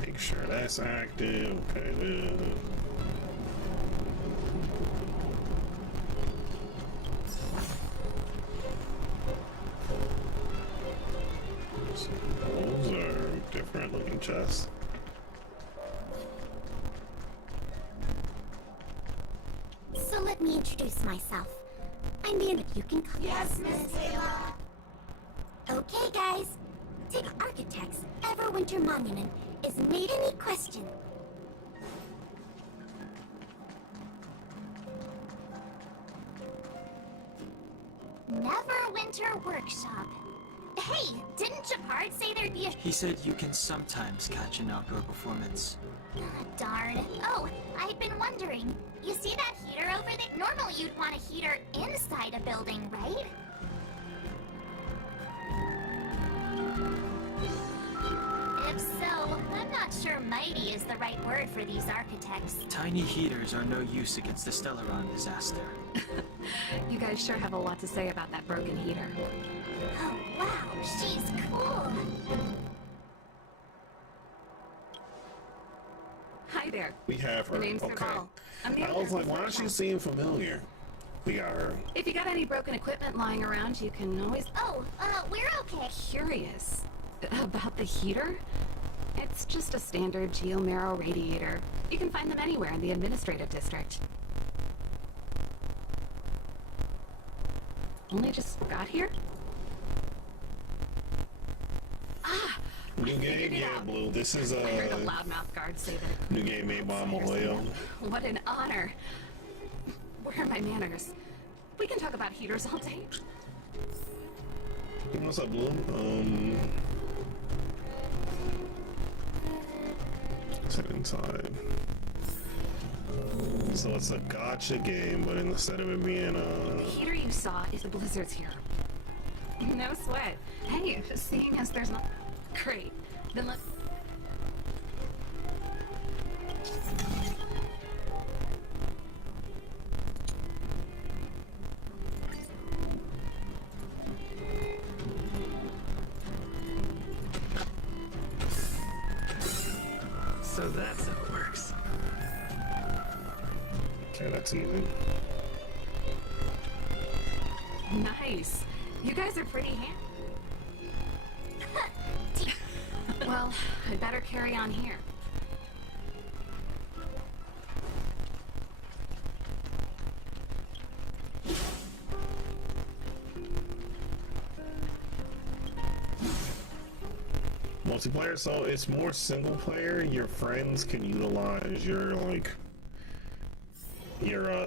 Make sure that's active. Okay, then. Those are different looking chests. So let me introduce myself. I'm the... You can call... Yes, Miss Taylor. Okay, guys. The Architects Everwinter Monument is made any question. Neverwinter Workshop. Hey, didn't Shepard say there'd be a... He said you can sometimes catch an outdoor performance. Darn. Oh, I've been wondering. You see that heater over there? Normally you'd want a heater inside a building, right? If so, I'm not sure mighty is the right word for these architects. Tiny heaters are no use against the Stellaron disaster. You guys sure have a lot to say about that broken heater. Oh, wow, she's cool. Hi there. We have her. My name's Okay. Nerval. I'm the I was like, why editor. does she seem familiar? We got her. If you got any broken equipment lying around, you can always... Oh, we're okay. Curious about the heater? It's just a standard geomarrow radiator. You can find them anywhere in the administrative district. Only just got here? Ah! New game, yeah, Blue. This is I heard a loudmouth guard say that. new game made by Maleo. What an honor. Where are my manners? We can talk about heaters all day. What's up, Blue? Sit inside. So it's a gotcha game, but instead of it being The heater you saw is the Blizzard's here. No sweat. Hey, seeing as there's not... Great. Then let's... So that's how it works. okay, that's easy. Nice. You guys are pretty handy. Well, I'd better carry on here. Multiplayer, so it's more single player. Your friends can utilize your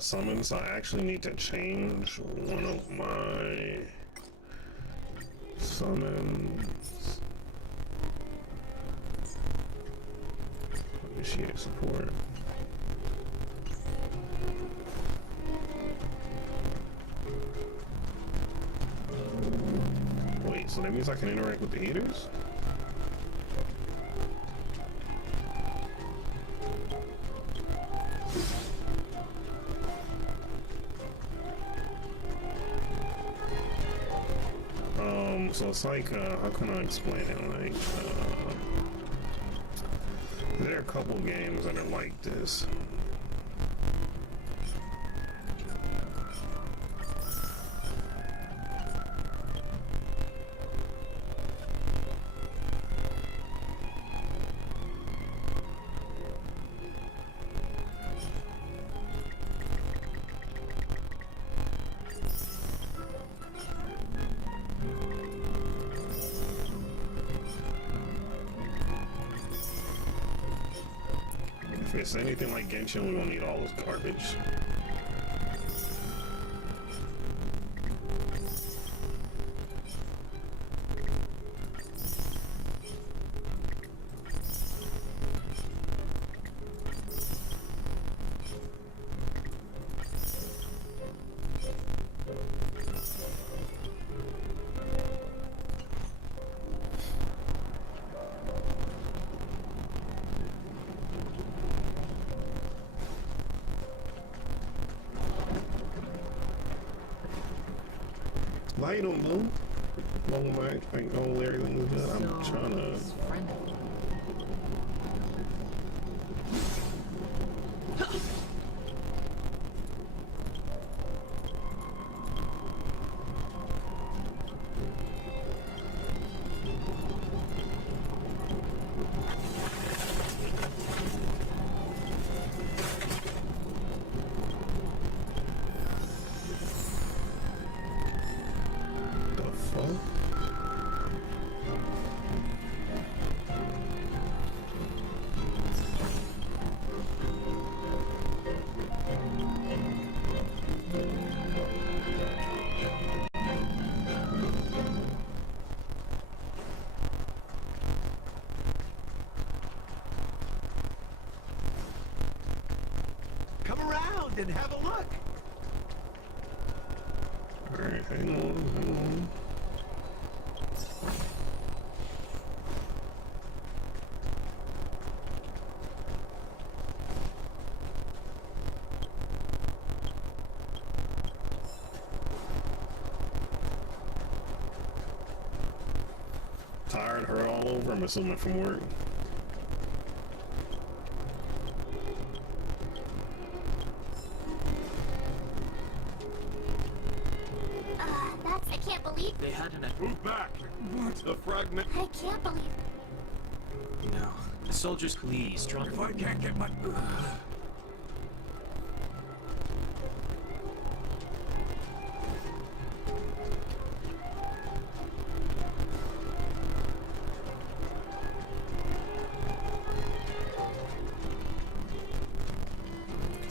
summons. So I actually need to change one of my summons. Initiate support. Wait, so that means I can interact with the heaters? So it's like, how can I explain it? Like, there are a couple games that are like this. If it's anything like Genshin, we won't need all this garbage. Light on blue. Long mic, like, oh, everything is good. I'm trying to. Then have a look. Alright, hang on. Tired, her all over, I'm assuming from work. I can't believe. They had an... Move back. What? The fragment. I can't believe. No. The soldiers... Please, drop... If I can't get my...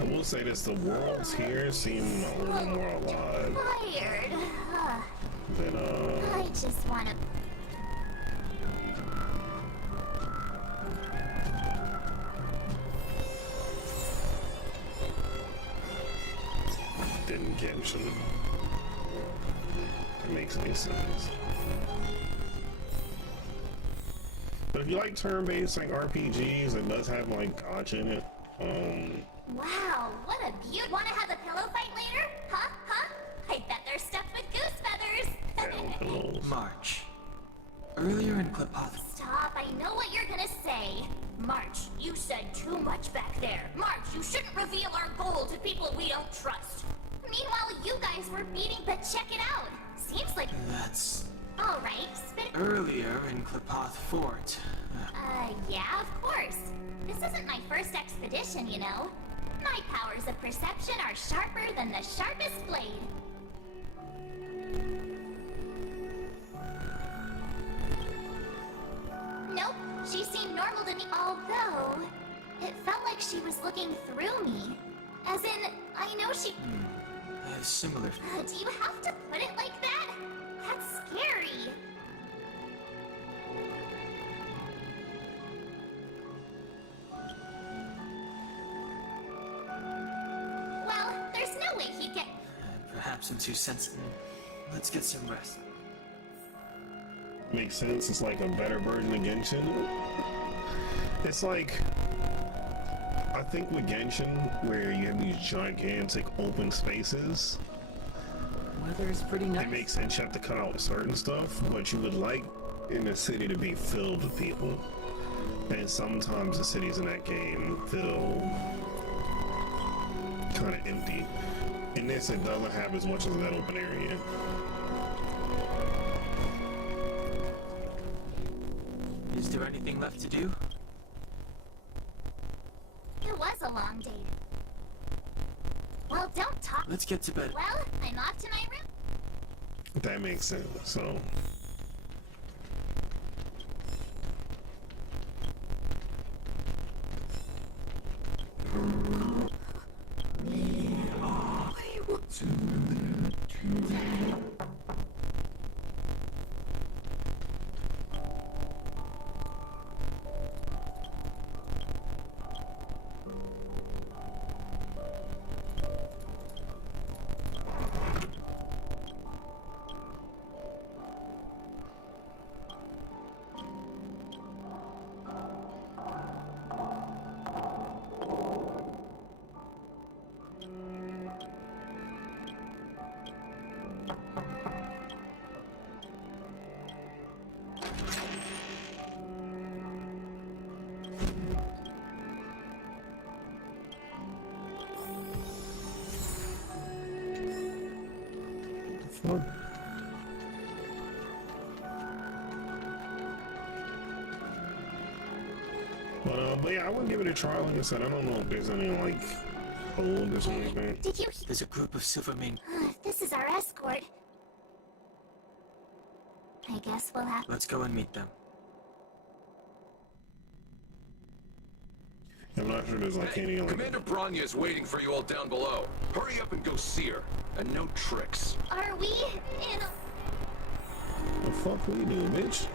I will say this, the worlds here seem a little more alive Tired. than, I just want to. didn't Genshin. That makes any sense. But if you like turn-based like RPGs, it does have like gotcha in it. Wow, what a beaut. Want to have a pillow fight later? Huh? Huh? I bet they're stuffed with goose feathers. Pillows. March. Earlier in Clipoth... Stop, I know what you're gonna say. March, you said too much back there. March, you shouldn't reveal our goal to people we don't trust. Meanwhile, you guys were beating, but check it out. Seems like... That's... Alright, spit... Earlier in Clipoth Fort. Yeah, of course. This isn't my first expedition, you know. My powers of perception are sharper than the sharpest blade. Nope, she seemed normal to me, although it felt like she was looking through me. As in, I know she... Similar. Do you have to put it like that? That's scary. Well, there's no way he'd get... Perhaps I'm too sensitive. Let's get some rest. Makes sense, it's like a better version of Genshin. It's like... I think with Genshin, where you have these gigantic open spaces, Weather is pretty nice. it makes sense you have to cut out certain stuff, but you would like in the city to be filled with people. And sometimes the cities in that game feel kind of empty. In this, it doesn't have as much as that open area. Is there anything left to do? It was a long day. Well, don't talk. Let's get to bed. Well, I'm off to my room. That makes sense, so... But yeah, I would give it a try. Like I said, I don't know if there's any like hold or something. Did you... There's a group of Silvermane. This is our escort. I guess we'll have... Let's go and meet them. I'm not sure there's like any like... Commander Branya is waiting for you all down below. Hurry up and go see her. And no tricks. Are we in a... The fuck we do, bitch?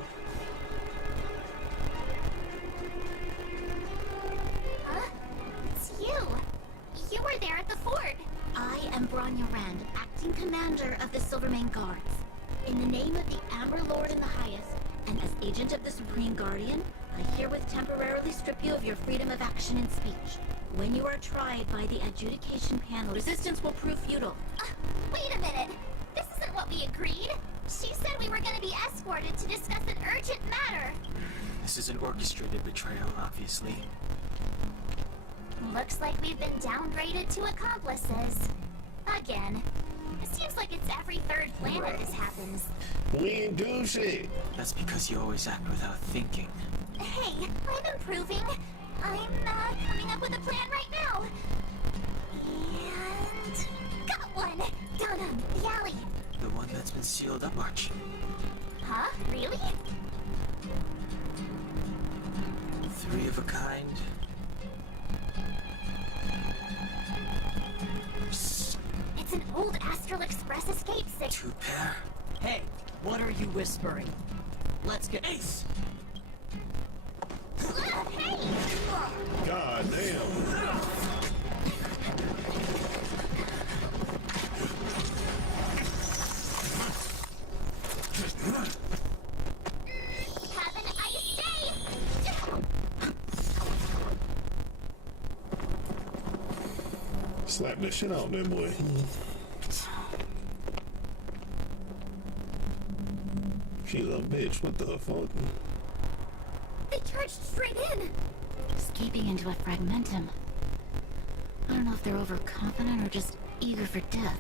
Huh? It's you. You were there at the fort. Rand, acting commander of the Silvermane Guards. In the name of the Amber Lord in the highest, and as agent of the Supreme Guardian, I herewith temporarily strip you of your freedom of action and speech. When you are tried by the adjudication panel, resistance will prove futile. Wait a minute. This isn't what we agreed. She said we were gonna be escorted to discuss an urgent matter. This is an orchestrated betrayal, obviously. Looks like we've been downgraded to accomplices. Again. It seems like it's every third planet this happens. We ain't do shit. That's because you always act without thinking. Hey, I'm improving. I'm coming up with a plan right now. And... got one! Down on the alley. The one that's been sealed up, Arch. Huh? Really? 3 of a kind. Shh! It's an old Astral Express escape 2 pair. Hey, what are you whispering? Let's get Ace! Hey! God damn. Have an ice day! Slap that shit out there, boy. She's a bitch. What the fuck? They charged straight in! Escaping into a fragmentum. I don't know if they're overconfident or just eager for death.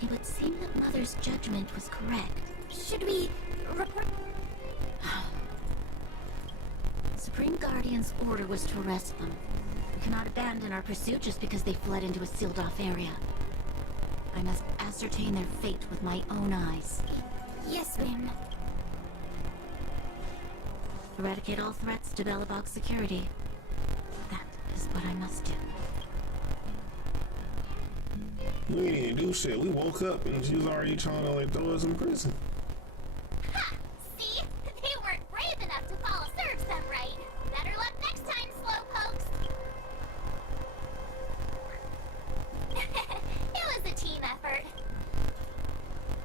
It would seem that Mother's judgment was correct. Should we report? Supreme Guardian's order was to arrest them. We cannot abandon our pursuit just because they fled into a sealed-off area. I must ascertain their fate with my own eyes. Yes, ma'am. Eradicate all threats to Belobog security. That is what I must do. We didn't do shit. We woke up and she was already trying to like throw us in prison. Ha! See? They weren't brave enough to follow serves them right. Better luck next time, slowpokes. It was a team effort.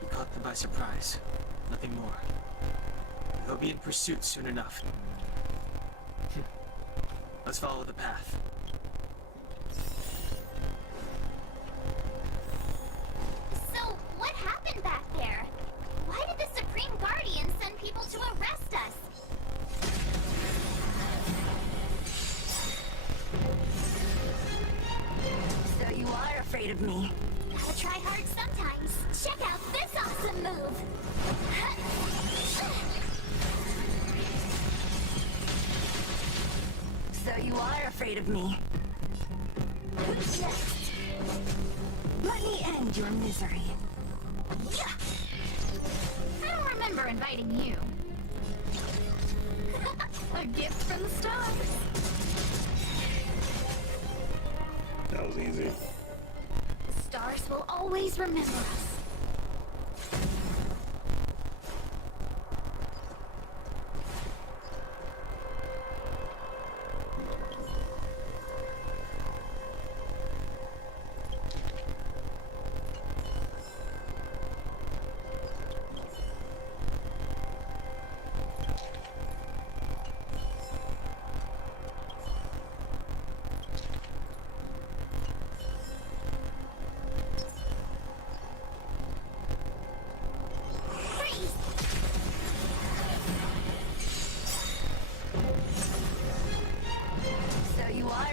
We caught them by surprise. Nothing more. They'll be in pursuit soon enough. Let's follow the path. So, what happened back there? Why did the Supreme Guardian send people to arrest us? So you are afraid of me? Gotta try hard sometimes. Check out this awesome move! So you are afraid of me? Who's next? Let me end your misery. I don't remember inviting you. A gift from the stars. That was easy. The stars will always remember us.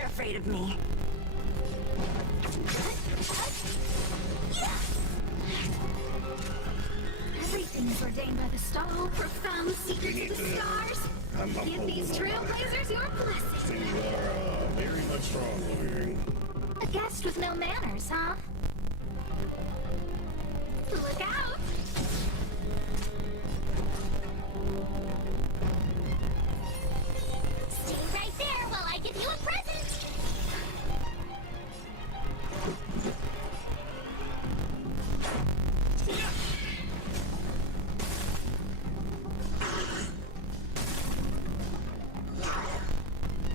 Afraid of me. Everything's ordained by the star. Profound secrets of the stars. Give these trailblazers your blessing. You are very much strong over here. A guest with no manners, huh? Look out! Stay right there while I give you a present!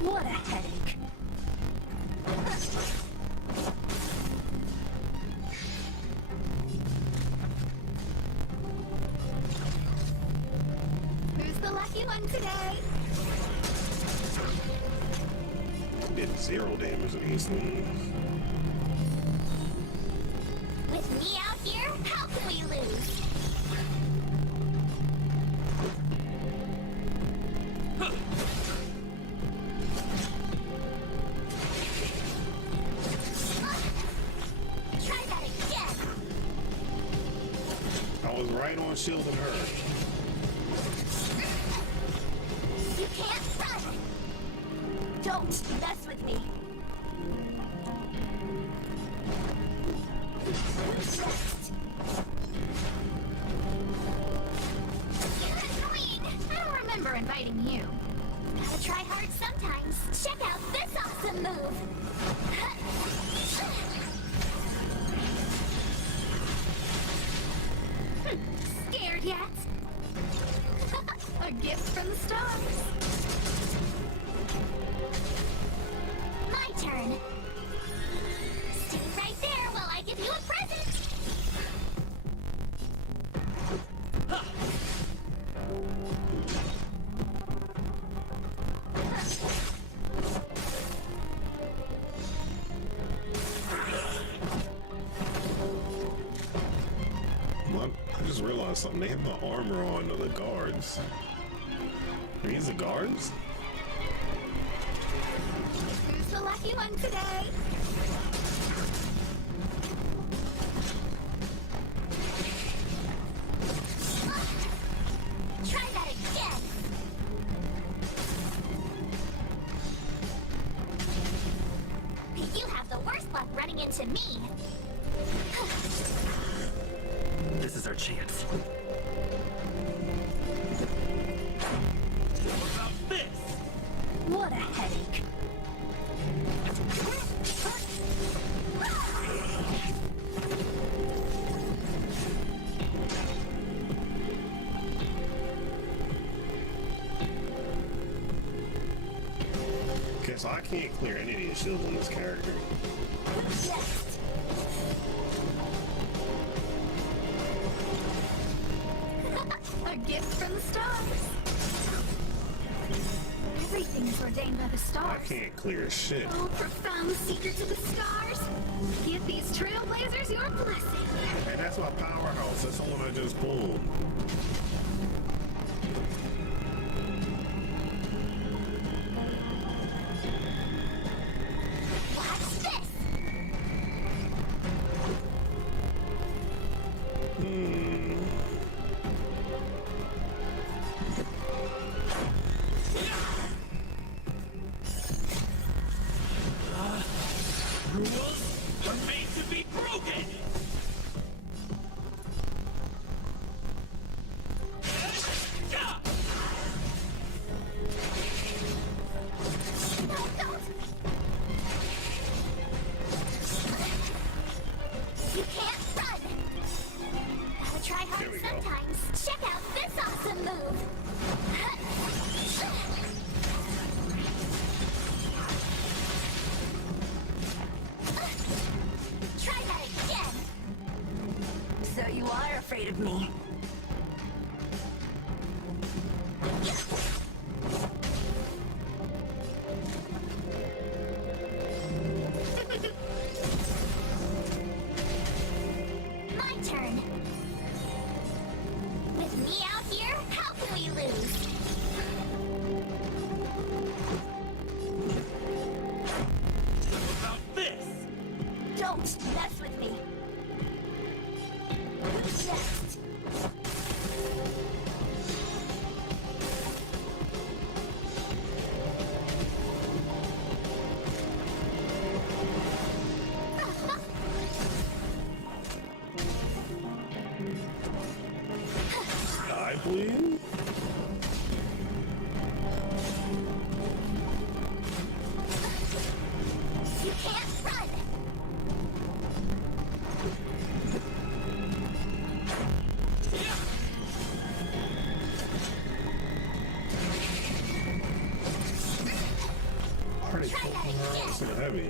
What a headache. today. Did 0 damage to these things. With me out here, how can we lose? Try that again. I was right on shielding her. You can't run. Don't mess with me. You're annoying. I don't remember inviting you. Gotta try hard sometimes. Check out this awesome move. Scared yet? A gift from the stars. My turn. Stay right there while I give you a present. What? I just realized something. They have the armor on the guards. Are these the guards? Who's the lucky one today? Try that again. You have the worst luck running into me. This is our chance. What about this? What a headache. Okay, so I can't clear any of these shields on this character. Yes. A gift from the stars. Everything is ordained by the I stars. can't clear shit. Oh, profound secrets of the stars. Give these trailblazers your blessing. And that's my powerhouse. That's the one I just pulled. Watch this. Rules are made to be broken! No, don't. You can't run. Gotta try There hard we go. sometimes. Check out this awesome move. Try that again. So you are afraid of me. My turn. With me out here, how can we lose? What about this? Don't mess with me. Next. Die, please. You can't run. Why are they poking her out so heavy?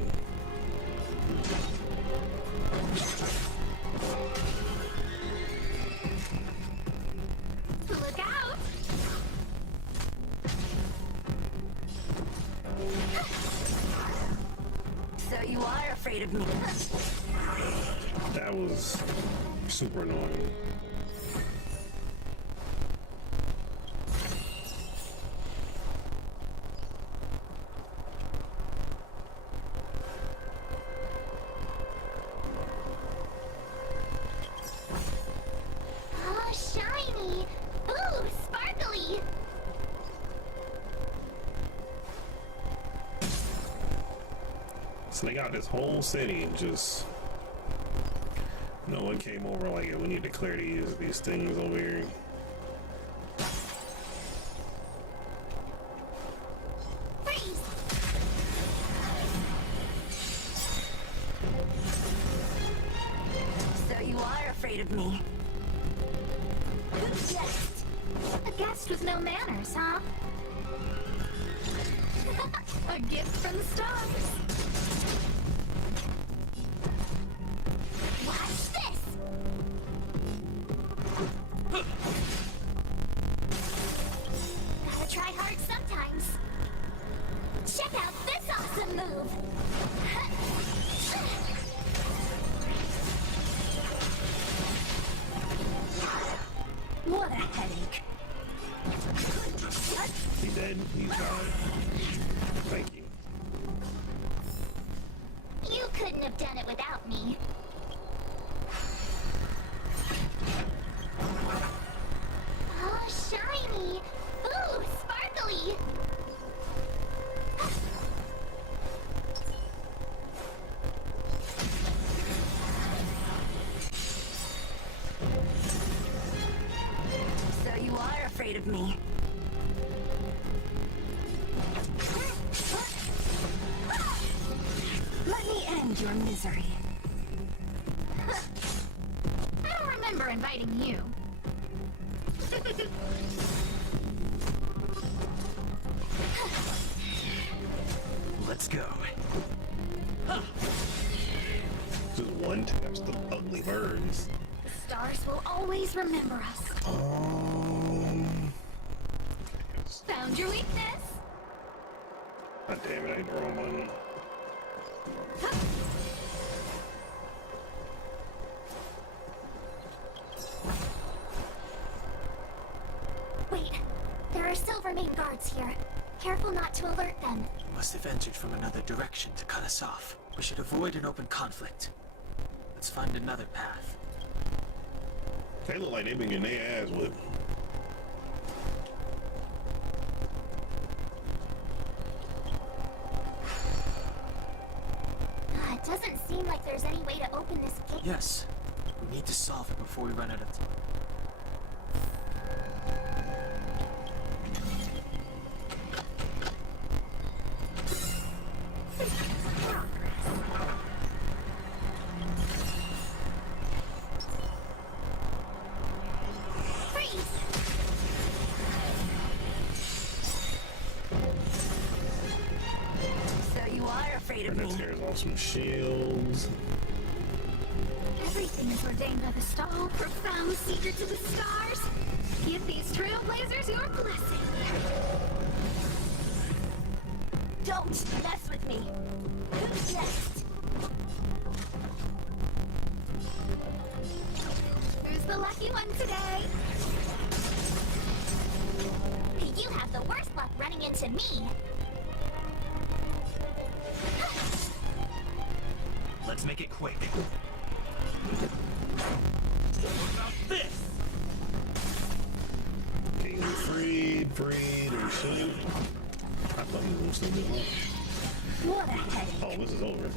Look out. So you are afraid of me. That was super annoying. Oh, shiny! Ooh, sparkly! So they got this whole city and just no one came over like, we need to clear these things over here. Freeze! So you are afraid of me. Who's next? A guest with no manners, huh? A gift from the stars. Watch this! Gotta try hard sometimes. Check out this awesome move! What a headache. He dead? He's died. Thank you. You couldn't have done it without me. Oh, shiny! Ooh, sparkly! So you are afraid of me. Let me end your misery. I don't remember inviting you. Let's go. Just one taps the ugly birds. The stars will always remember us. Found your weakness? God damn it, I hit the wrong button. Wait, there are Silvermane guards here. Careful not to alert them. Must have entered from another direction to cut us off. We should avoid an open conflict. Let's find another path. They look like they've been getting their ass whipped. It doesn't seem like there's any way to open this gate. Yes, we need to solve it before we run out of time. So you are afraid of That me. tears off some shields. Everything is ordained by the star. Oh, profound secret to the stars. Give these trailblazers your blessing. Don't mess with me. Who's next? Who's the lucky one today? You have the worst luck running into me. Let's make it quick. King freed, or shoot. I thought he was still doing that. What a headache. Oh, this is over.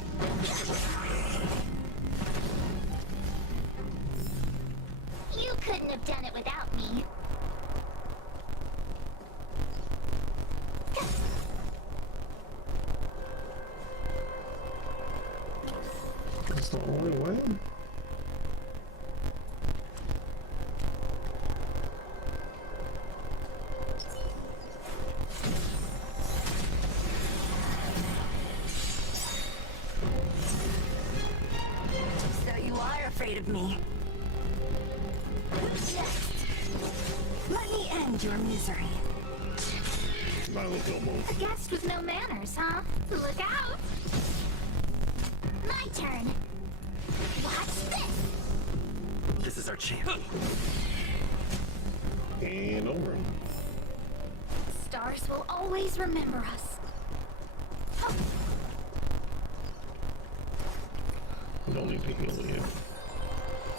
You couldn't have done it without me. That's the only way? So you are afraid of me. Who's next? Let me end your misery. My little move. A guest with no manners, huh? Look out! My turn. Watch this. This is our chance. And over. Stars will always remember us. Don't need to heal you.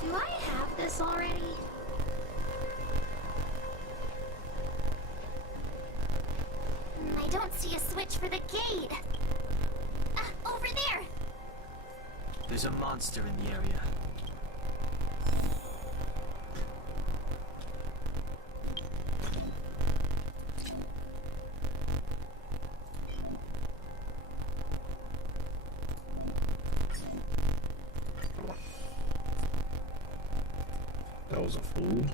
Do I have this already? I don't see a switch for the gate. Over there! There's a monster in the area. That was a fool.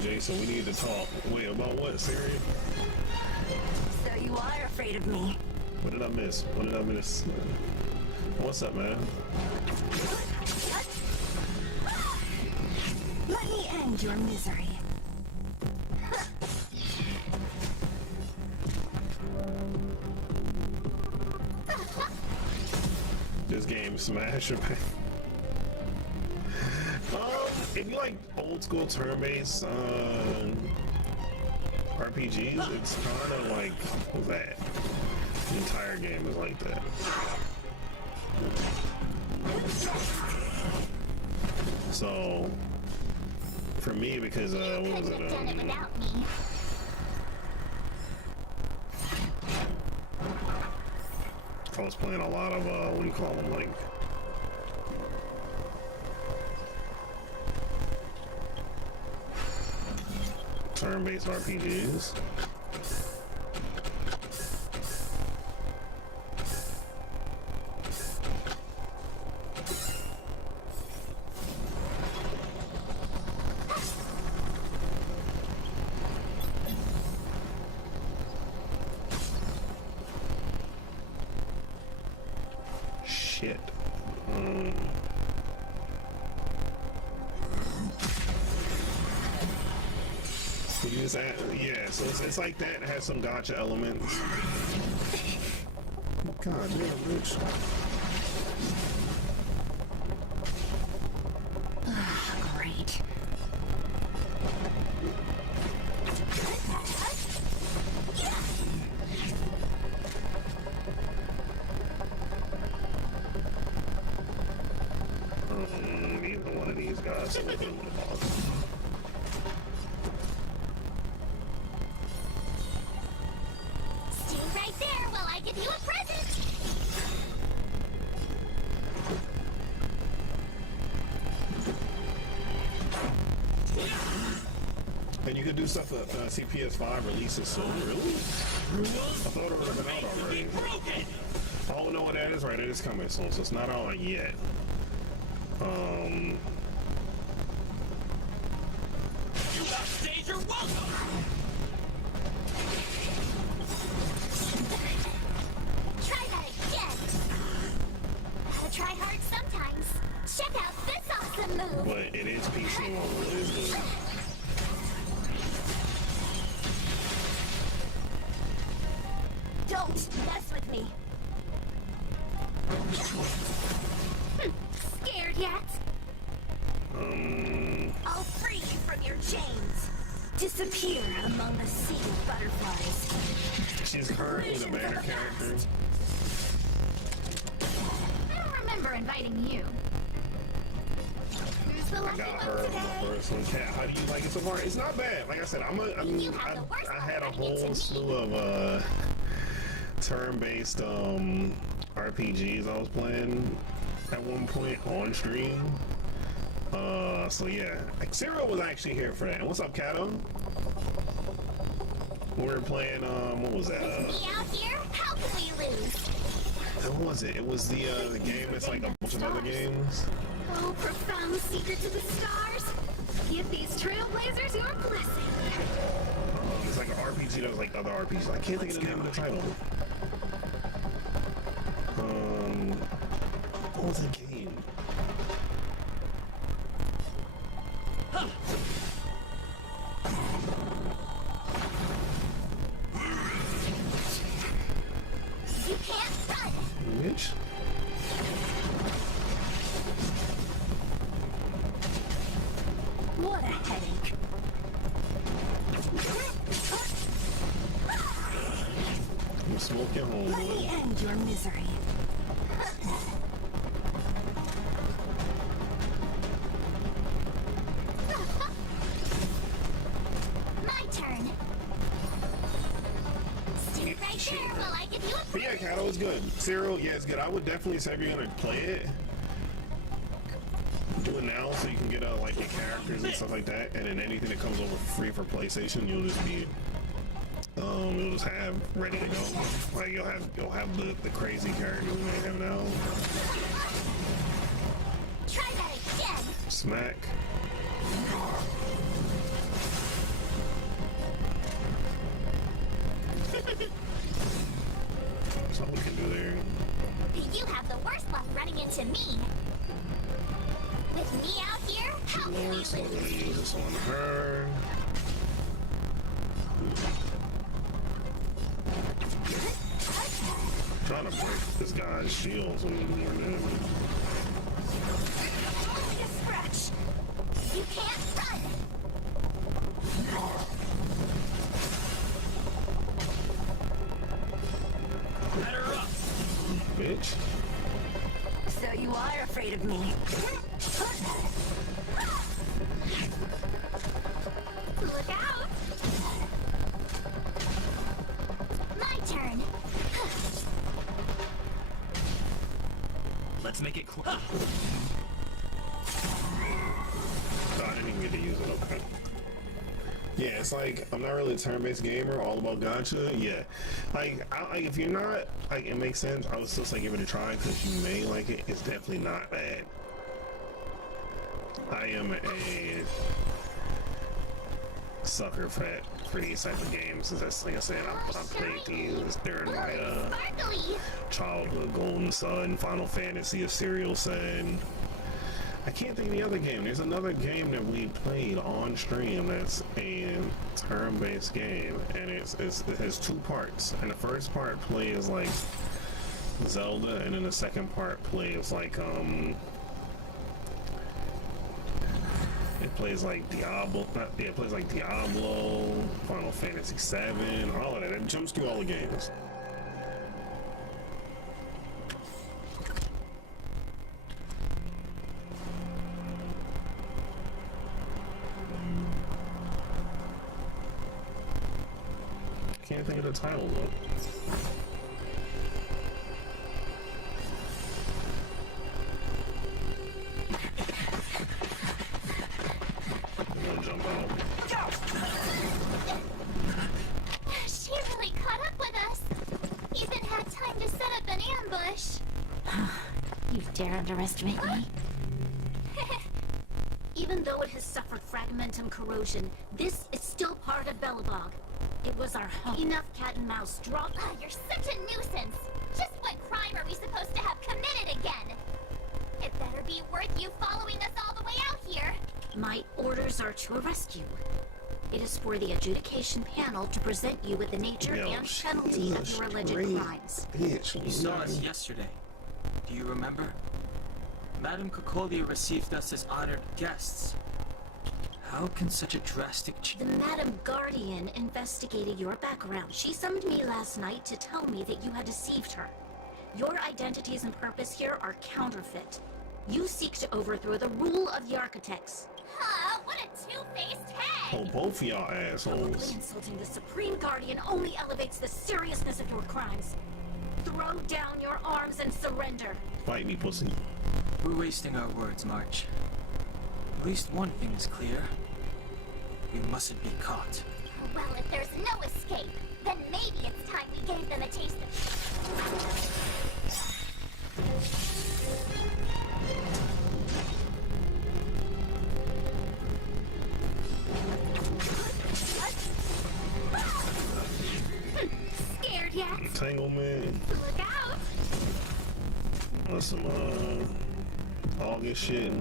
Jason, we need to talk. Wait, about what, Siri? So you are afraid of me? What did I miss? What did I miss? What's up, man? Let me end your misery. This game smash or bang. If you like old school turn-based RPGs, it's kind of like that. The entire game is like that. So, for me, because what was it? I was playing a lot of what do you call them, like turn-based RPGs. Shit. You just add, yeah, so it's like that. It has some gotcha elements. God damn, bitch. Great. Either one of these guys. So You a present! And you could do stuff that CPS5 releases soon, really? I thought it would have been out already. Oh no, that is right, it is coming soon, so it's not out yet. You upstage or welcome! Try that again! Gotta try hard sometimes. Check out this awesome move! But it is PC mode, it is good. Don't mess with me! Scared yet? I'll free you from your chains. Disappear among the sea of butterflies. She's currently the banner character. I don't remember inviting you. I got her on the first one. Cat, how do you like it so far? It's not bad. Like I said, I had a whole slew of turn-based RPGs I was playing at one point on stream. So yeah, Xero was actually here for that. What's up, Kato? We were playing what was that? Me out here? How can we lose? What was it? It was the game that's like a bunch of other games. Oh, profound secret to the stars! Give these trailblazers your blessing. It's like an RPG that was like other RPGs. I can't think of the name of the title. was a game. You can't run! Bitch. What a headache. You smoke your home, Let me end your misery. My turn. Stand right there while I give you a But yeah, Kato is good. Cyril, yeah, it's good. I would definitely say if you're gonna play it, do it now so you can get like your characters and stuff like that, and then anything that comes over free for PlayStation, you'll just be you'll just have ready to go. Like you'll have the crazy characters you may have now. Try that again. Smack. That's all we can do there. You have the worst luck running into me. With me out here, how can we So we're gonna lose? use this on her. Trying to break this guy's shields when he's more damage. Only a scratch. You can't run. Let her up! Bitch. So you are afraid of me. Look out! My turn. Let's make it quick. Oh, I didn't even get to use it, okay. Yeah, it's like, I'm not really a turn-based gamer, all about gacha, yeah. Like, if you're not, like, it makes sense, I would still say give it a try, because you may like it, it's definitely not bad. I am a sucker for these type of games, as like I said, I played these during my, Sparkly! childhood. Golden Sun, Final Fantasy, of Serial Sun. I can't think of the other game. There's another game that we played on stream that's a turn-based game, and it has two parts. And the first part plays like Zelda, and then the second part plays like it plays like Diablo. It plays like Diablo, Final Fantasy VII, all of that. It jumps through all the games. Can't think of the title though. I'm gonna jump out. She really caught up with us. Even had time to set up an ambush. You dare underestimate me? Even though it has suffered fragmentum corrosion, this is still part of Belobog. It was our home. Enough cat and mouse drop. You're such a nuisance. Just what crime are we supposed to have committed again? It better be worth you following us all the way out here. My orders are to arrest you. It is for the adjudication panel to present you with the nature and penalty of your alleged crimes. Bitch, You saw us yesterday. Do you remember? Madame Cocolia received us as honored guests. How can such a drastic The Madam Guardian investigated your background. She summoned me last night to tell me that you had deceived her. Your identities and purpose here are counterfeit. You seek to overthrow the rule of the architects. Huh, what a two-faced head! Oh, both of y'all Publicly assholes. insulting the Supreme Guardian only elevates the seriousness of your crimes. Throw down your arms and surrender. Fight me, pussy. We're wasting our words, March. At least one thing is clear. We mustn't be caught. Well, if there's no escape, then maybe it's time we gave them a taste of... Scared yet? Entanglement. Look out! On some August shit.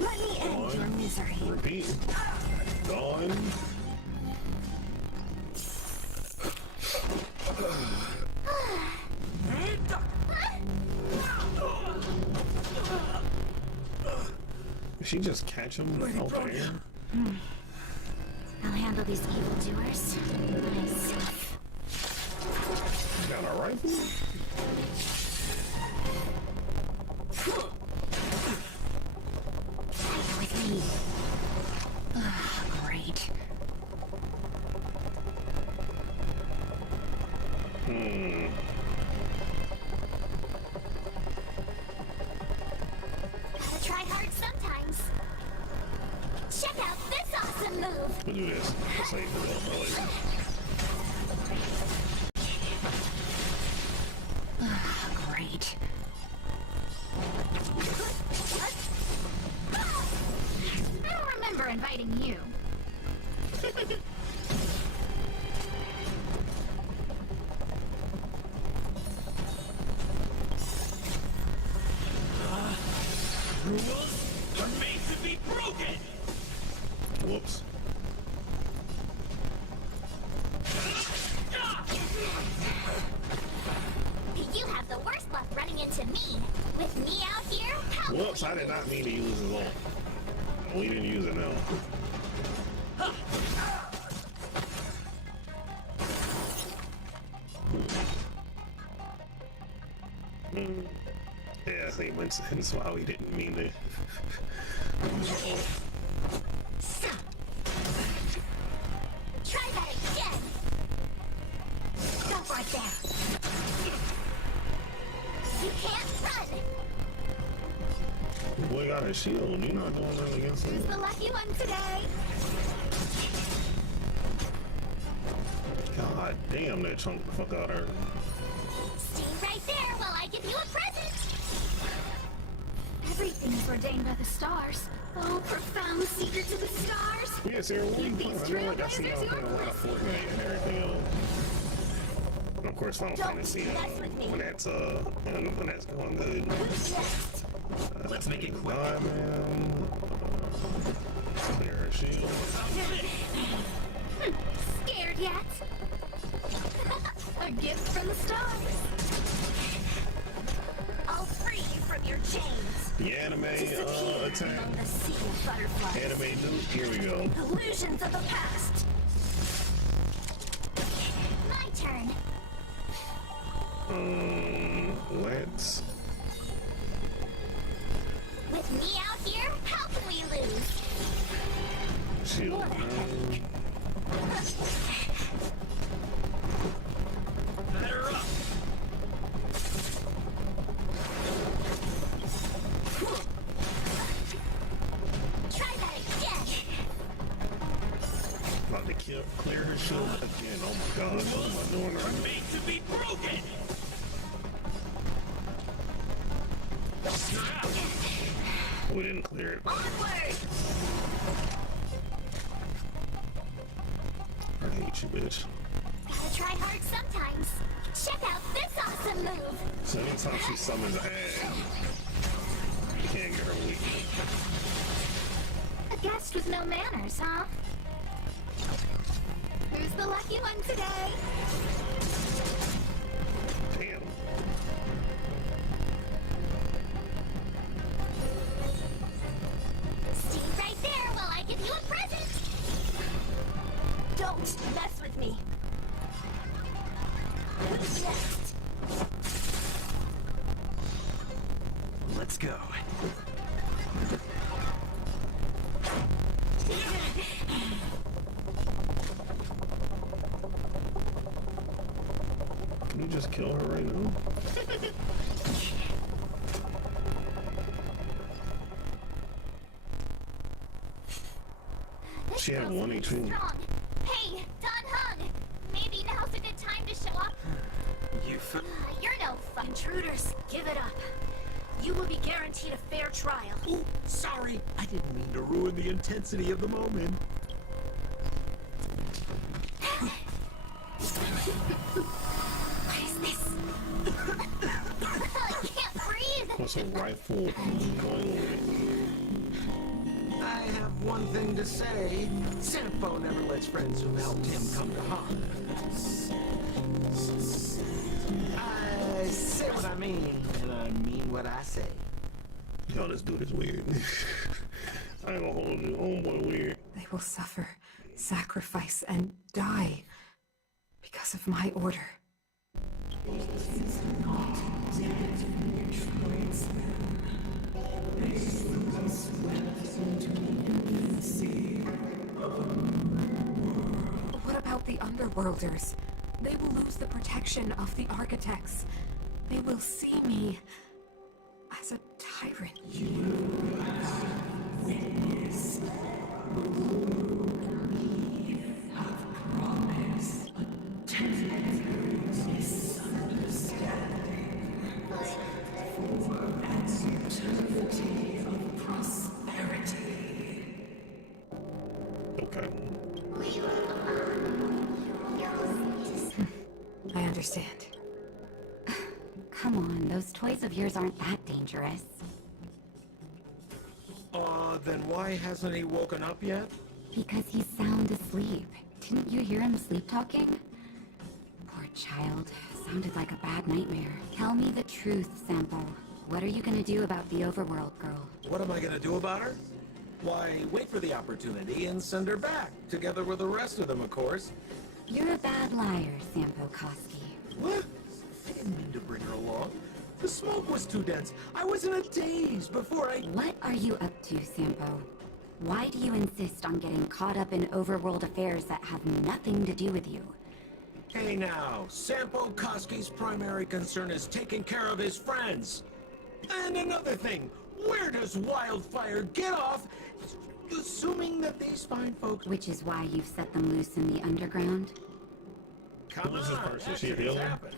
Let me end your misery. Repeat. Gone. Did she just catch him out there? I'll handle these evildoers myself. Got a rifle? Fight with me. Great. Gotta try hard sometimes. Check out this awesome move. We'll do this. This ain't real related. Great. I don't remember inviting you. Rules are made to be broken! Whoops. You have the worst luck running into me. With me out here, how Whoops, I did not mean to use his ult. We didn't use it now. Yeah, I think that's why we didn't mean to. Try that again. Stop right there. You can't run. Boy got a shield. You're not doing that against him. Who's the lucky one today? God damn, that chunk the fuck out of her. Stay right there while I give you a present. Everything's ordained by the stars. Oh, profound secret to the stars. Yeah, Sarah, what are you playing? I know like I see y'all playing a lot of Fortnite and everything else. And of course, Final Fantasy, when that's going good. Let's make it quick. Clear her shield. Scared yet? A gift from the stars. I'll free you from your chains. The anime attack. Among the sea of butterflies. Anime dude, here we go. Illusions of the past. My turn. Let's. With me out here, how can we lose? Shield. Batter up! Try that again. About to clear her shield again. Oh my god, what am I doing? Are made to be broken! We didn't clear it. Onward! I hate you, bitch. Gotta try hard sometimes. Check out this awesome move. So anytime she summons an you can't get her weak. A guest with no manners, huh? Who's the lucky one today? Damn. Stay right there while I give you a present. Don't mess with me. What's next? Let's go. Can you just kill her right now? She had girl's one pretty too. strong. Hey, Don Hung! Maybe now's a good time to show up. You're no fun. Intruders, give it up. You will be guaranteed a fair trial. Ooh, sorry. I didn't mean to ruin the intensity of the moment. What is this? I can't breathe. What's a rifle going with? I have one thing to say. Sampo never lets friends who helped him come to harm. I say what I mean, and I mean what I say. Yo, this dude is weird. I ain't gonna hold his homeboy weird. They will suffer, sacrifice, and die because of my order. What about the Underworlders? They will lose the protection of the Architects. They will see me as a tyrant. Okay. I understand. Come on, those toys of yours aren't that dangerous. Then why hasn't he woken up yet? Because he's sound asleep. Didn't you hear him sleep talking? Poor child. Sounded like a bad nightmare. Tell me the truth, Sampo. What are you gonna do about the overworld girl? What am I gonna do about her? Why, wait for the opportunity and send her back, together with the rest of them, of course. You're a bad liar, Sampo Koski. What? I didn't mean to bring her along. The smoke was too dense. I was in a daze before I... What are you up to, Sampo? Why do you insist on getting caught up in overworld affairs that have nothing to do with you? Hey now, Sampo Koski's primary concern is taking care of his friends. And another thing, where does Wildfire get off, assuming that these fine folks... Which is why you've set them loose in the underground? Come Who's this on, person? that She a shouldn't healer? happen.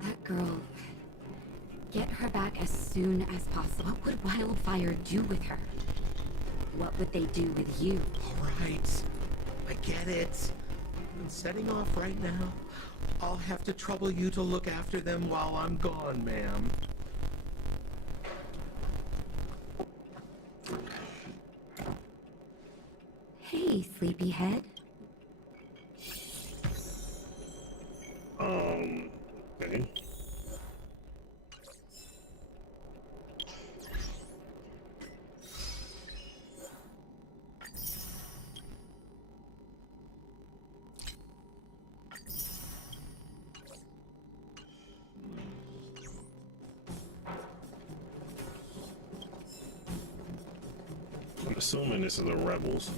That girl... Get her back as soon as possible. What would Wildfire do with her? What would they do with you? All right, I get it. I'm setting off right now. I'll have to trouble you to look after them while I'm gone, ma'am. Hey, sleepyhead. Okay. I'm assuming this is the rebels.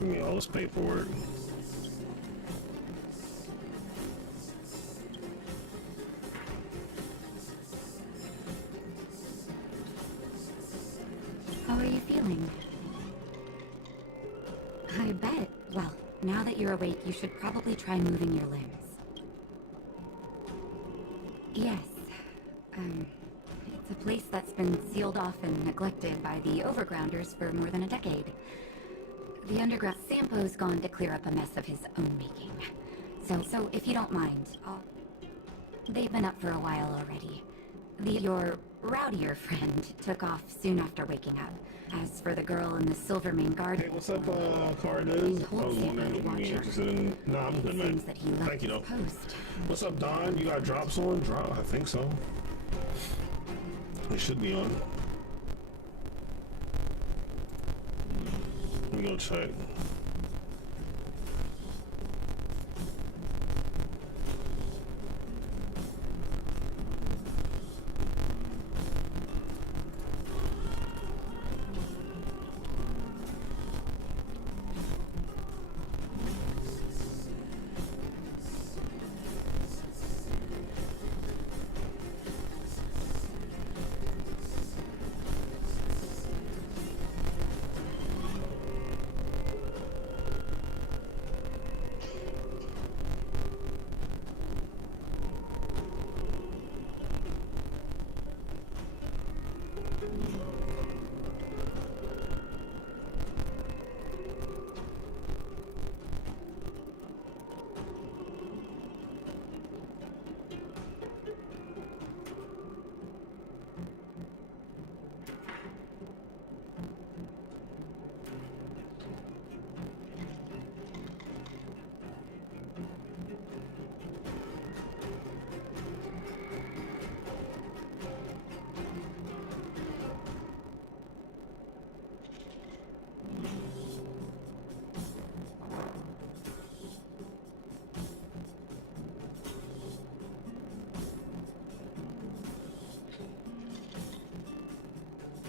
Give me all this paperwork. How are you feeling? I bet. Well, now that you're awake, you should probably try moving your limbs. Yes. It's a place that's been sealed off and neglected by the Overgrounders for more than a decade. The underground Sampo's gone to clear up a mess of his own making. So if you don't mind, they've been up for a while already. Your rowdier friend took off soon after waking up. As for the girl in the Silvermane Garden... Hey, what's up, Cardez? I told was Sampo wondering to if watch you'd be her. interested in... Nah, I'm good, man. Seems that he left Thank you, though. his post. What's up, Don? You got drops on? I think so. It should be on. Let me go check.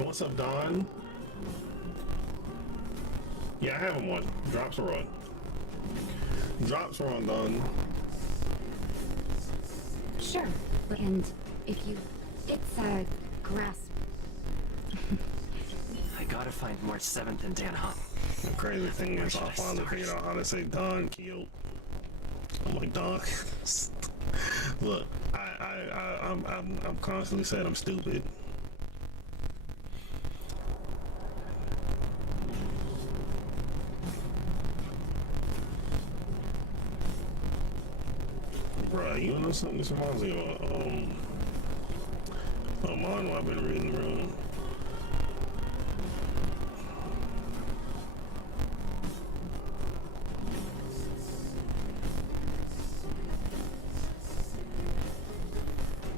what's up, Don? Yeah, I have him on. Drops are on. Drops are on, Don. Sure. And if you... It's a grasp. I gotta find more 7th and Dan Hung. The crazy thing is, I finally figured out how to say Don killed. I'm like, Don. Look, I'm constantly saying I'm stupid. Bruh, you know something? This reminds me of a manga I've been reading, bro.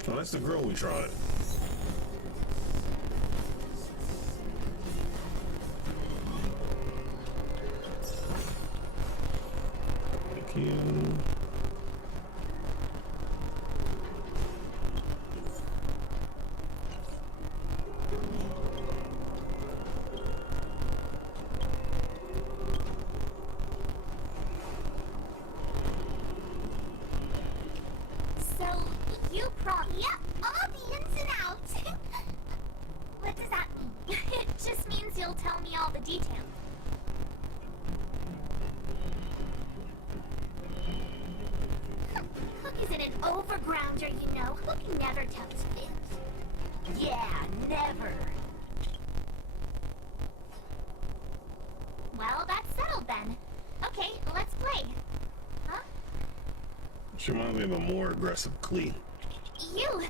Oh, that's the girl we tried. Thank you. So, you yep, all the ins and outs. What does that mean? It just means you'll tell me all the details. Hook isn't an overgrounder, you know. Hook never tells fibs. Yeah, never. Well, that's settled then. Okay, let's play. Huh? She reminds me of a more aggressive Klee. You!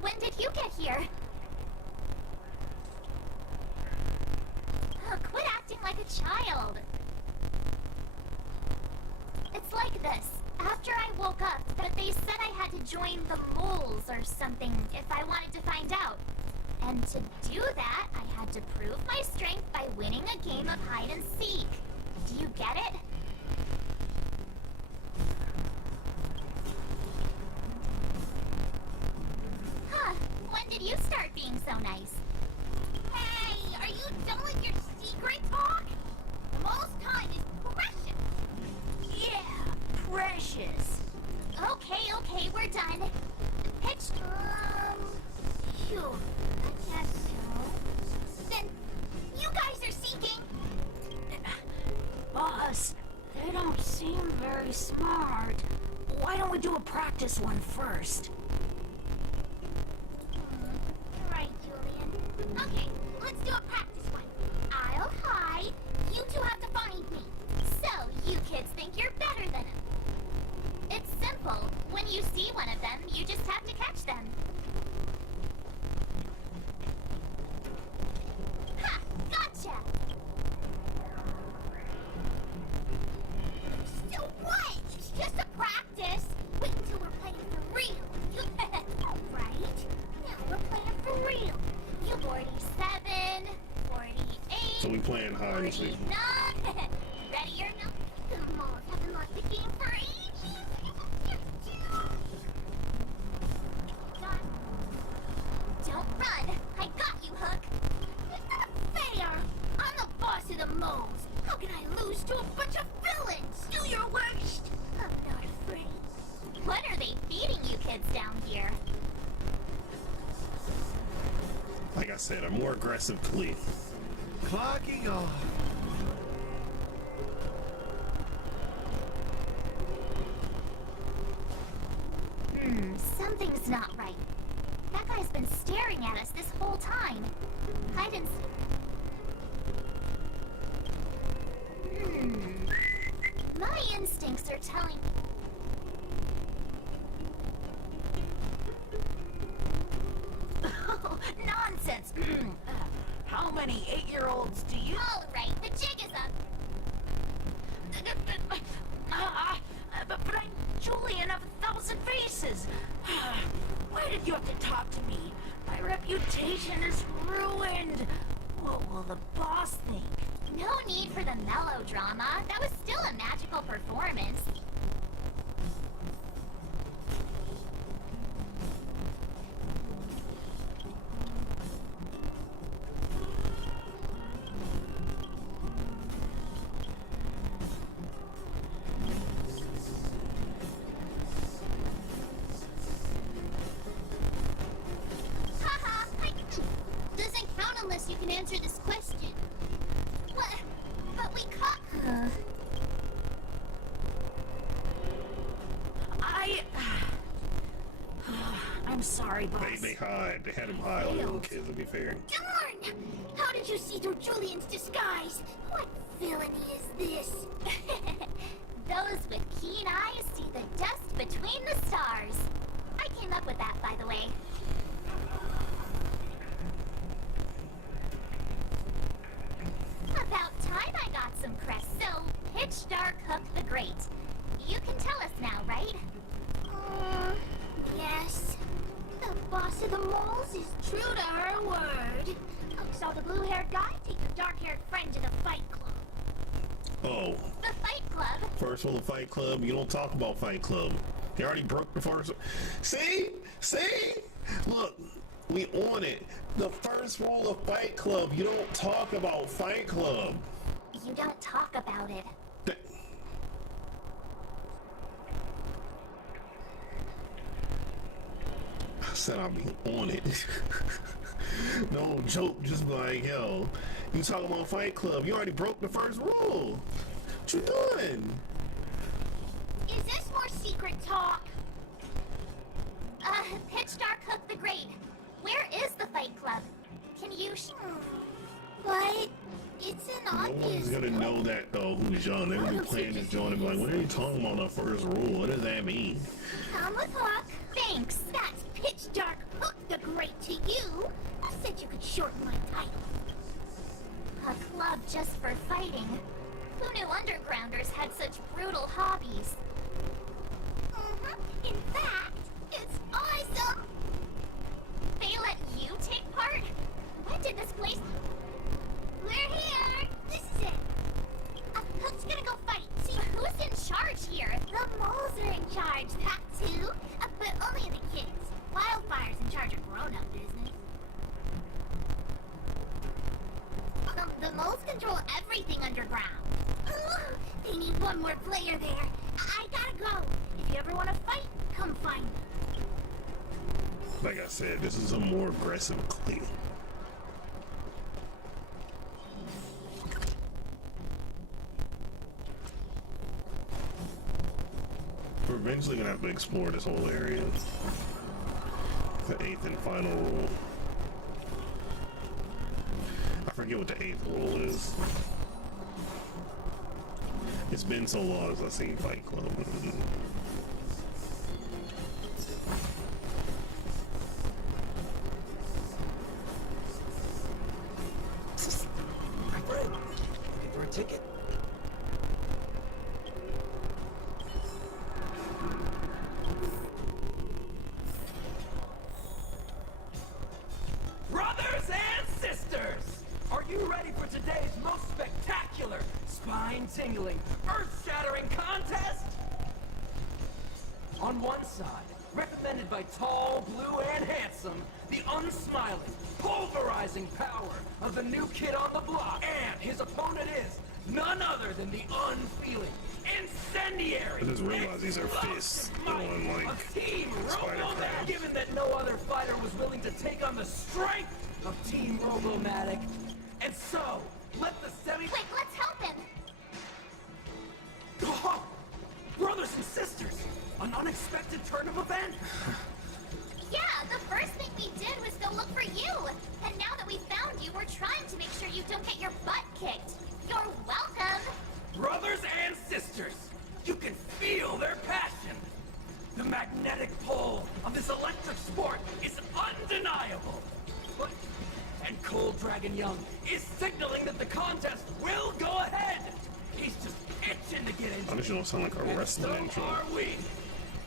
When did you get here? Quit acting like a child. It's like this. After I woke up, but they said I had to join the moles or something if I wanted to find out. And to do that, I had to prove my strength by winning a game of hide and seek. Do you get it? Huh, when did you start being so nice? Hey, are you done with your secret talk? The most time is precious. Yeah, precious. Okay, we're done. Pitch. Phew, I guess so. Then, you guys are seeking. Boss, they don't seem very smart. Why don't we do a practice one first? Right, Julian. Okay, let's do a practice one. I'll hide. You two have to find me. So, you kids think you're better than them. It's simple. When you see one of them, you just have to catch them. Ha! Gotcha! So what? It's just a practice. Wait until we're playing for real. Right? Now we're playing for real. You 47, 48, So we playing hide and seek. 49. Ready or not? The moles haven't lost the game for ages. Don't run. I got you, Hook. It's not fair. I'm the boss of the moles. How can I lose to a bunch of villains? Do your worst. I'm not afraid. What are they feeding you kids down here? Like I said, a more aggressive Klee. Clocking off. Something's not right. That guy's been staring at us this whole time. Hide and My instincts are telling me. Oh, nonsense! How many 8-year-olds do you... All right, the jig is up. But I'm Julian of 1,000 Faces. Why did you have to talk to me? My reputation is ruined. What will the boss think? No need for the melodrama. That was still a magical performance. answer this question. What? But we caught... I'm sorry, boss. They had him hide on little kids, to be fair. Darn! How did you see through Julian's disguise? What villainy is this? Those with keen eyes see the dust between the stars. I came up with that, by the way. About time I got some crest. So, Pitch Dark Hook the Great. You can tell us now, right? Yes. The boss of the moles is true to her word. So the blue-haired guy, take the dark-haired friend to the Fight Club. Oh. The Fight Club? First rule of Fight Club, you don't talk about Fight Club. They already broke the first. See? Look, we on it. The first rule of Fight Club, you don't talk about Fight Club. You don't talk about it. I said I'll be on it. No joke, just like, yo, you talking about Fight Club, you already broke the first rule. What you doing? Is this more secret talk? Pitch Dark Hook the Great. Where is the Fight Club? Can you But it's an obvious... No one's gonna know that though, who's young. They're gonna be playing this joint and be like, what are you talking about the first rule? What does that mean? Come with Hawk. Thanks. That's Pitch Dark Hook the Great to you. I said you could shorten my title. A club just for fighting. Who knew undergrounders had such brutal hobbies? In fact, it's awesome. They let you take part? When did this place... We're here. This is it. Hook's gonna go fight. See, who's in charge here? The moles are in charge, that too. But only the kids. Wildfire's in charge of grown-up business. The moles control everything underground. Ugh, they need one more player there. I gotta go. If you ever want to fight, come find me. Like I said, this is a more aggressive clique. We're eventually gonna have to explore this whole area. The 8th and final rule. I forget what the 8th rule is. It's been so long since I've seen Fight Club. My friend, looking for a ticket? Brothers and sisters! Are you ready for today's most spectacular, spine-tingling, earth-shattering contest? On one side, represented by tall, blue, and handsome, the unsmiling, pulverizing power of the new kid on the block, and his opponent is none other than the unfeeling, incendiary, I just realized these are fists on like Team spider Robomatic. crabs. Given that no other fighter was willing to take on the strength of Team Robomatic, and so let the Quick, let's help him. Oh, brothers and sisters, an unexpected turn of event. Yeah, the first thing we did was go look for you. And now that we found you, we're trying to make sure you don't get your butt kicked. You're welcome. Brothers and sisters, you can feel their passion. The magnetic pull of this electric sport is undeniable. And Cold Dragon Young is signaling that the contest will go ahead. He's just itching to get into it. I just don't sound like a And wrestling so intro. are we.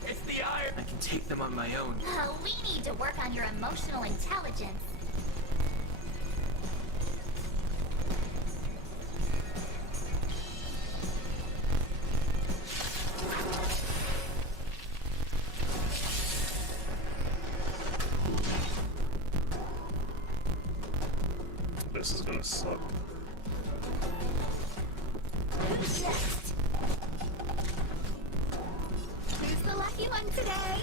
It's the iron. I can take them on my own. We need to work on your emotional intelligence. This is gonna suck. Who's next? Who's the lucky one today?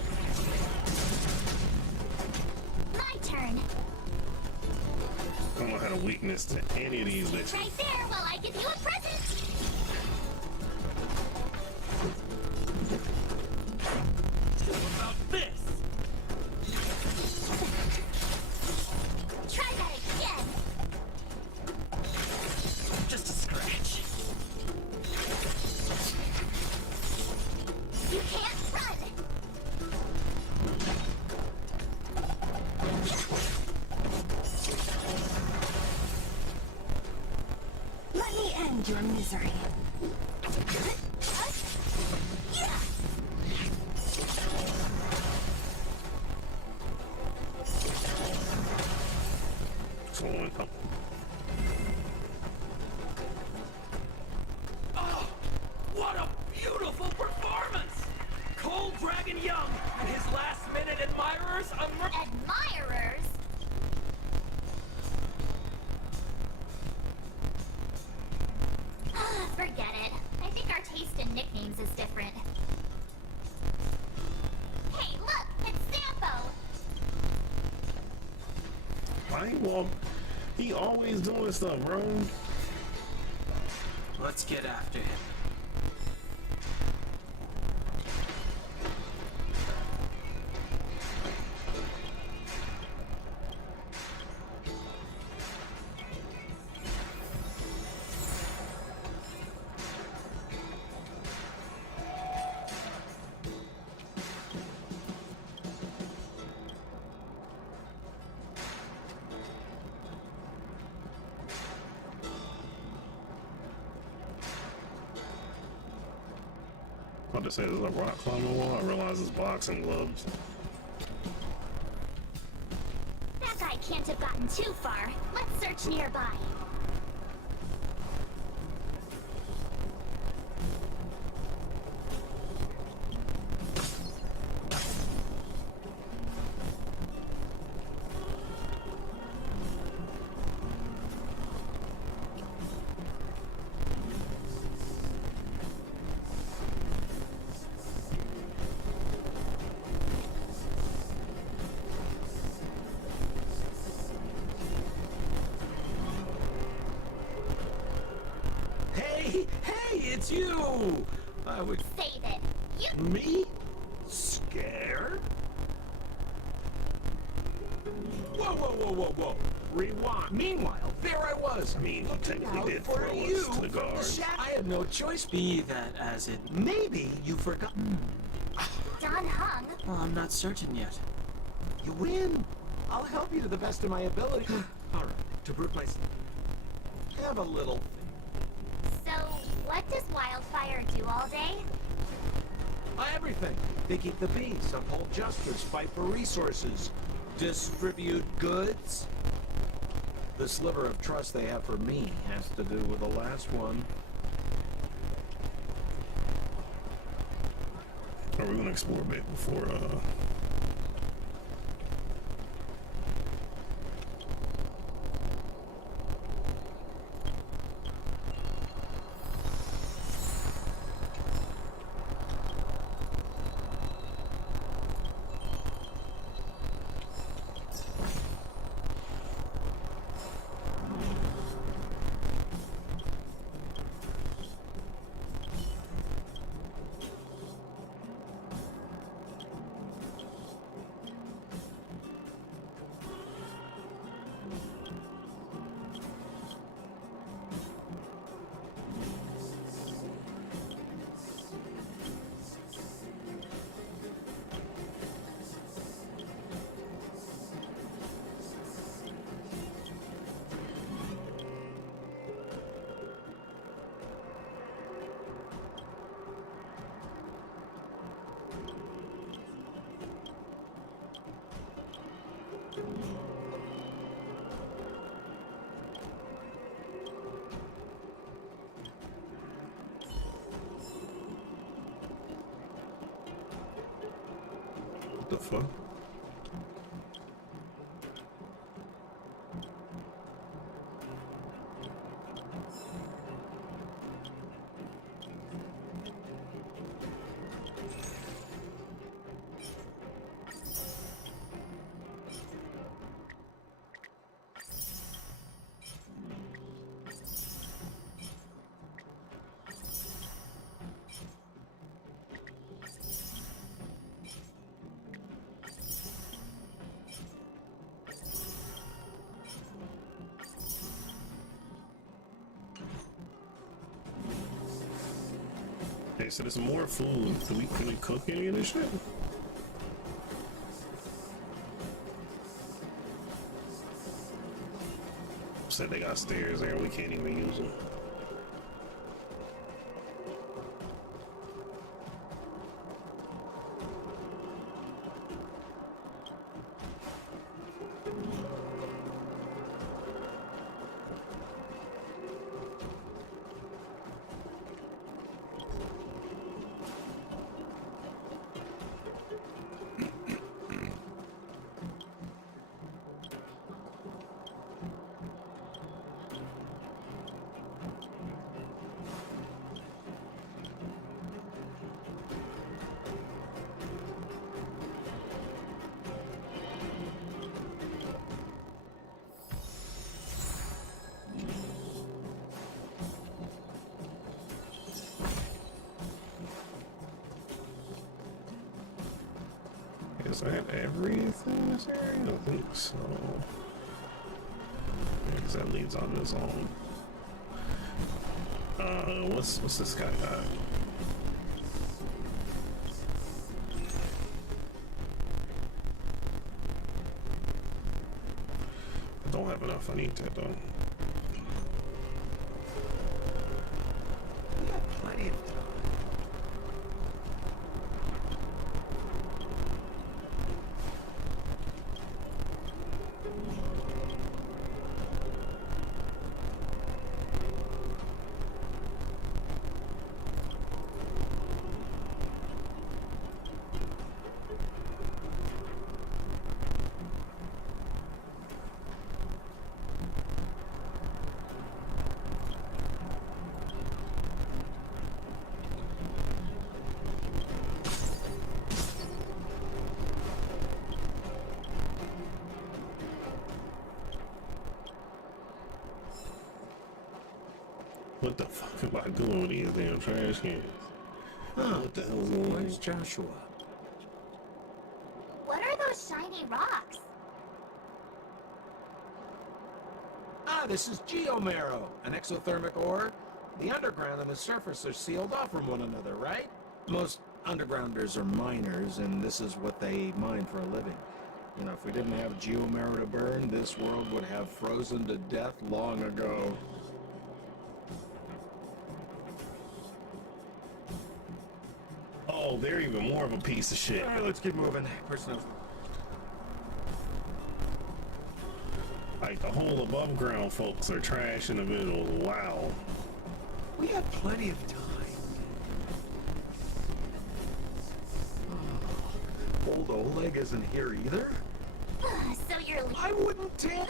My turn. I don't know how to weakness to any of these bitches. Right there while I give you a present. What about this? Try that again. Just a scratch. You can't run. Let me end your misery. Flowing up. Oh, what a beautiful performance! Cold Dragon Young and his last-minute admirers Admirers? Forget it. I think our taste in nicknames is different. Hey, look! It's Sampo! Why he always doing stuff, bro? Let's get after him. About to say there's a rock climbing wall. I realize it's boxing gloves. That guy can't have gotten too far. Let's search nearby. Hey, it's you! I would... Save it. You... Me? Scared? Whoa. Rewind. Meanwhile, there I was. I mean, he technically did for throw you us to the from the guards. shadow. I had no choice. Be that as it... Maybe you forgot. Don Hung. Well, I'm not certain yet. You win. I'll help you to the best of my ability. All right, to prove myself. Have a little thing. So, what does Wildfire do all day? Everything. They keep the peace, uphold justice, fight for resources, distribute goods. The sliver of trust they have for me has to do with the last one. Are we gonna explore a bit before what the fuck? Alright, so there's more food. Can we cook any of this shit? Said they got stairs there, we can't even use them. Guess I have everything in this area? I don't think so. Because that leads on its own. What's this guy got? I don't have enough. I need that though. We got plenty of time. What the fuck am I doing with these damn trash cans? What the hell is going on? Where's Joshua? What are those shiny rocks? Ah, this is geomarrow, an exothermic ore. The underground and the surface are sealed off from one another, right? Most undergrounders are miners, and this is what they mine for a living. You know, if we didn't have geomarrow to burn, this world would have frozen to death long ago. Oh, they're even more of a piece of shit. All right, let's keep moving. Personnel. Like the whole above ground folks are trash in the middle. Wow. We have plenty of time. Oh, old Oleg isn't here either? So you're... I wouldn't tell.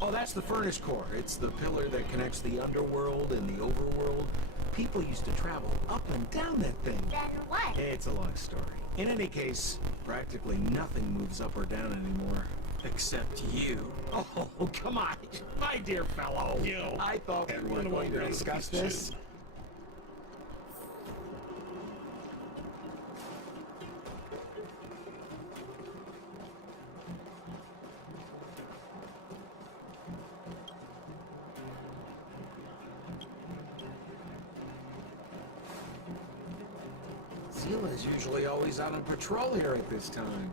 Oh, that's the furnace core. It's the pillar that connects the underworld and the overworld. People used to travel up and down that thing. Then what? It's a long story. In any case, practically nothing moves up or down anymore. Except you. Oh, come on, my dear fellow. Yo, I thought we were everyone going to around is a discuss piece of this. shit. Zila's usually always out on patrol here at this time.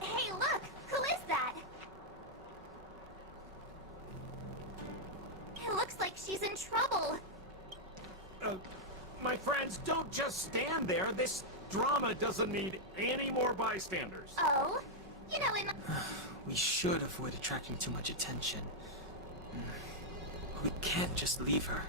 Hey, look! Who is that? It looks like she's in trouble. My friends, don't just stand there. This drama doesn't need any more bystanders. Oh? You know, in... We should avoid attracting too much attention. We can't just leave her.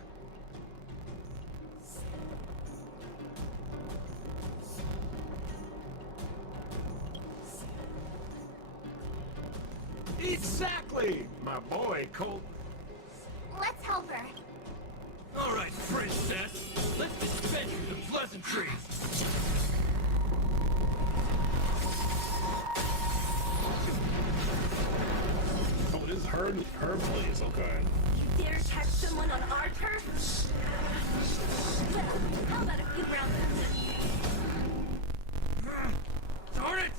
Exactly! My boy, Colt. Let's help her. All right, princess. Let's dispense with the pleasantries. Oh, this is her place, okay. You dare touch someone on our turf? Well, how about a few rounds of... Darn it!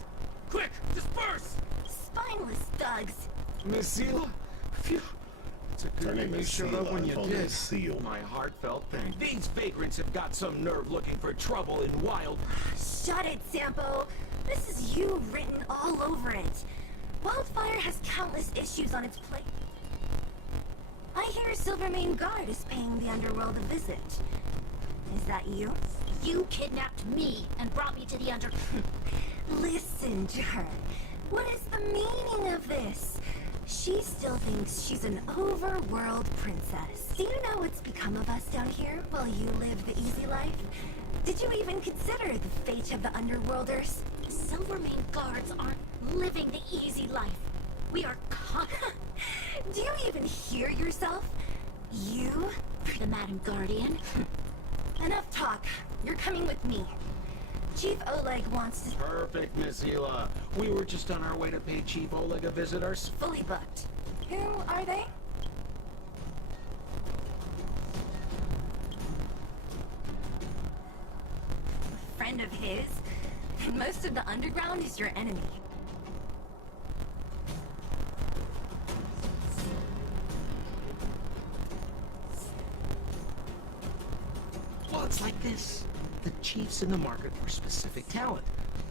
Quick, disperse! Spineless thugs. Miss Zila, It's a good thing you showed up when you did. My heartfelt thanks. These vagrants have got some nerve looking for trouble in wild... Shut it, Sampo. This is you written all over it. Wildfire has countless issues on its plate. I hear Silvermane Guard is paying the underworld a visit. Is that you? You kidnapped me and brought me to the under... Listen to her. What is the meaning of this? She still thinks she's an overworld princess. Do you know what's become of us down here while you live the easy life? Did you even consider the fate of the underworlders? Silvermane Guards aren't living the easy life. We are Do you even hear yourself? You? The Madam Guardian? Enough talk. You're coming with me. Chief Oleg wants to... Perfect, Miss Hila. We were just on our way to pay Chief Oleg a visit ourselves. Fully booked. Who are they? A friend of his? And most of the underground is your enemy. Well, it's like this. The chief's in the market for specific talent.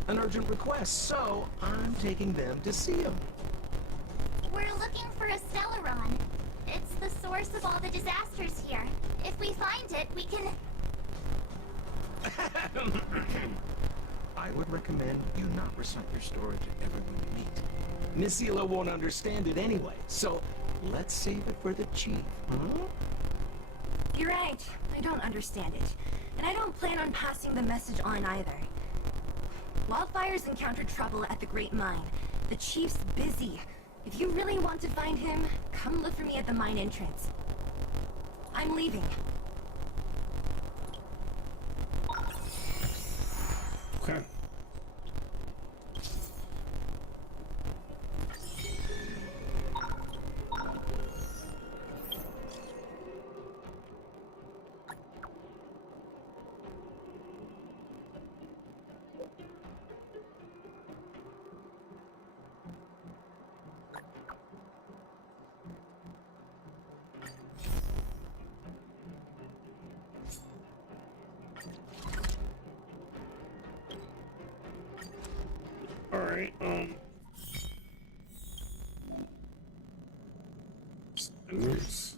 An urgent request, so I'm taking them to see him. We're looking for a Stellaron. It's the source of all the disasters here. If we find it, we can... I would recommend you not recite your story to everyone you meet. Miss Hila won't understand it anyway, so let's save it for the chief, huh? You're right. I don't understand it. And I don't plan on passing the message on either. Wildfire's encountered trouble at the Great Mine. The chief's busy. If you really want to find him, come look for me at the mine entrance. I'm leaving. Okay. Alright, oops.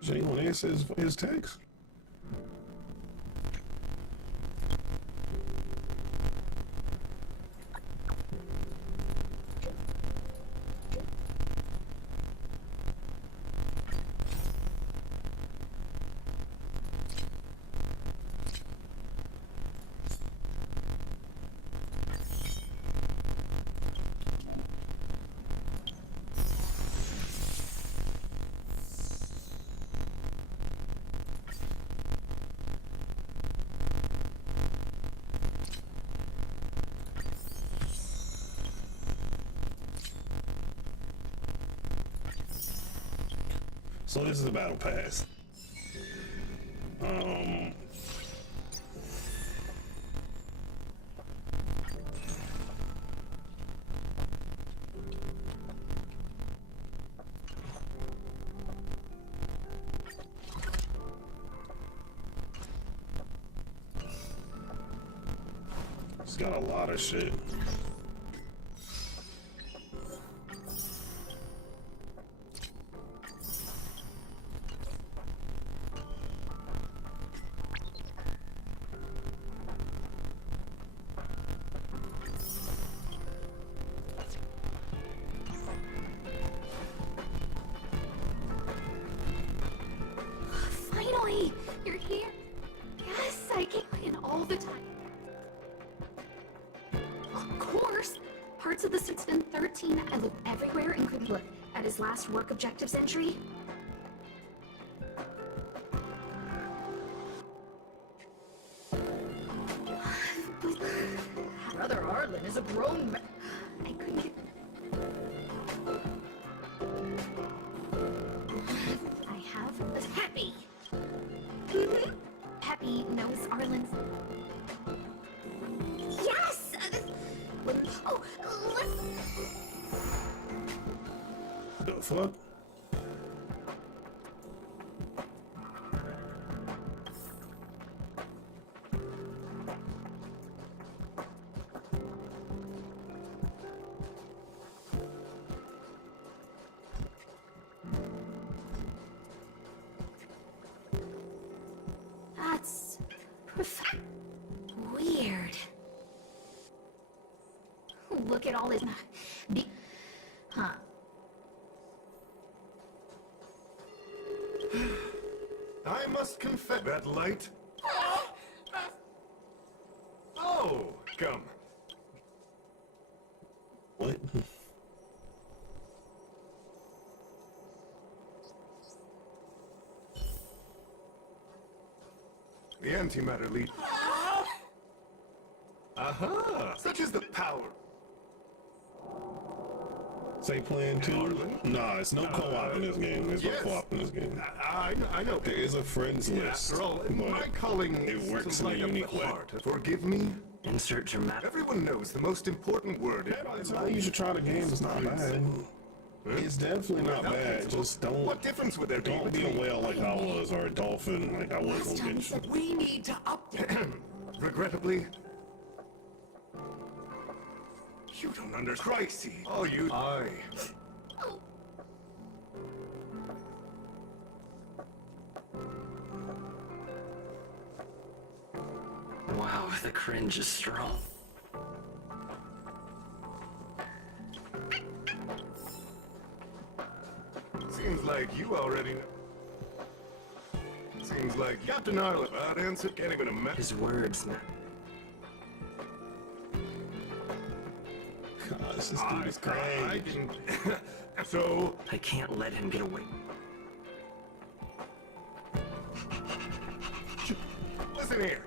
Does anyone answer his text? So this is the battle pass. It's got a lot of shit. Finally! You're here! Yes, I came in all the time. Of course! Parts of the suit's been 13. I looked everywhere, including look at his last work objectives entry. But Brother Arlen is a grown man. I couldn't get... I have a Happy. Peppy knows Arlen's... Yes! Oh, let's... The fuck? That's... weird. Look at all this... Huh. I must confess that light. Oh, come. What? The antimatter lead. Aha! Such is the power. Say playing two? Nah, it's no co-op in this game. There's Yes. no co-op in this game. I know. There is a friends list. After all, but my calling it is works to in a light up unique the way. heart. Forgive me. Insert dramatic. Everyone knows the most important word in my That's why life. you should try the game. It's not bad. It's definitely not bad. Just don't. What difference would there be? Don't be a whale like I was, or a dolphin like I was gonna get you. We need to update. Regrettably, you don't understand. Pricey. Oh, you. Wow, the cringe is strong. Seems like you already know. Seems like Captain Arlen, that answer can't even imagine. His words, man. God, this dude is crazy. I didn't. So, I can't let him get away. listen here.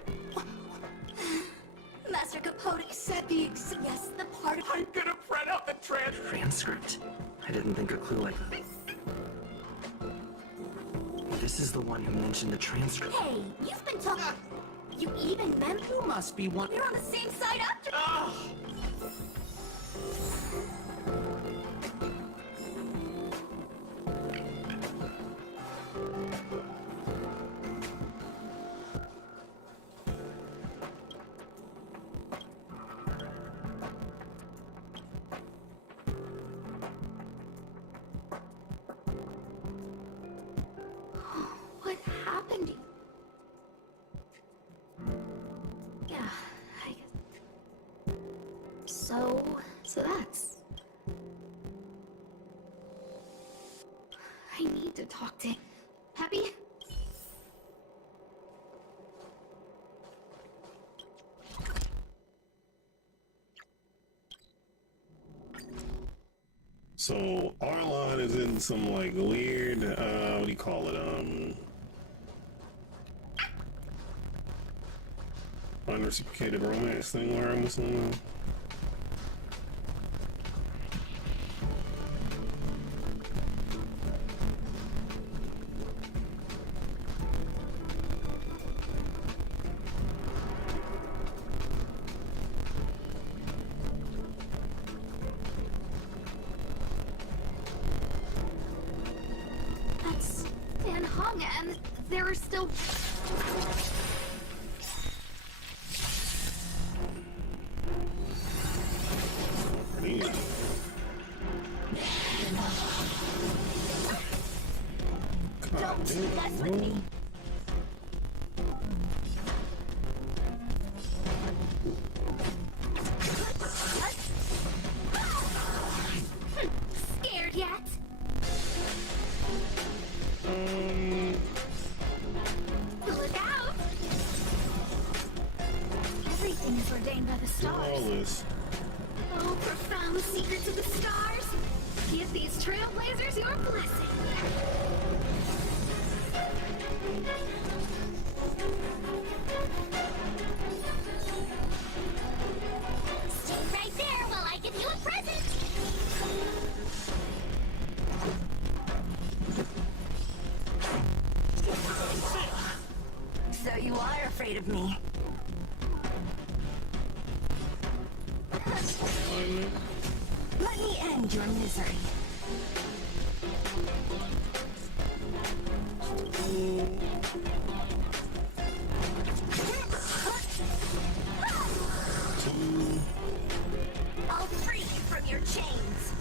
Master Capote said the yes, the part of... I'm gonna print out the Transcript. I didn't think a clue like that. This is the one who mentioned the transcript. Hey, you've been talking... You even remember? You must be one. You're on the same side after... What happened to you? Yeah, I guess. So that's... I need to talk to... Happy? So Arlon is in some like weird, what do you call it? Unreciprocated romance thing where I'm with someone. there are still... Yeah. Don't mess with me. Scared yet? Look out! Everything is ordained by the All stars. this. Oh, profound secrets of the stars! Give these trailblazers your blessing! Stay right there while I give you a present! So you are afraid of me. Let me end your misery. I'll free you from your chains!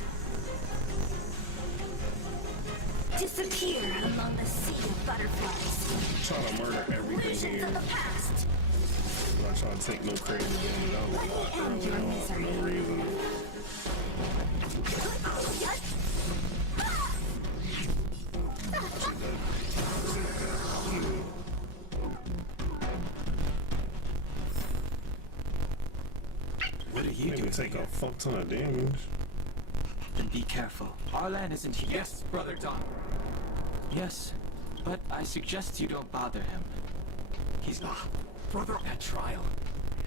Disappear among the sea of butterflies. Trying to murder everything Illusions here. of the past. I'm not trying to take no crazy damage out Let me end your for misery. no reason. What are you Maybe doing take here? a fuck ton of damage. Then be careful. Arlan isn't here. Yes, Brother Don. Yes, but I suggest you don't bother him. He's not. Brother, that trial.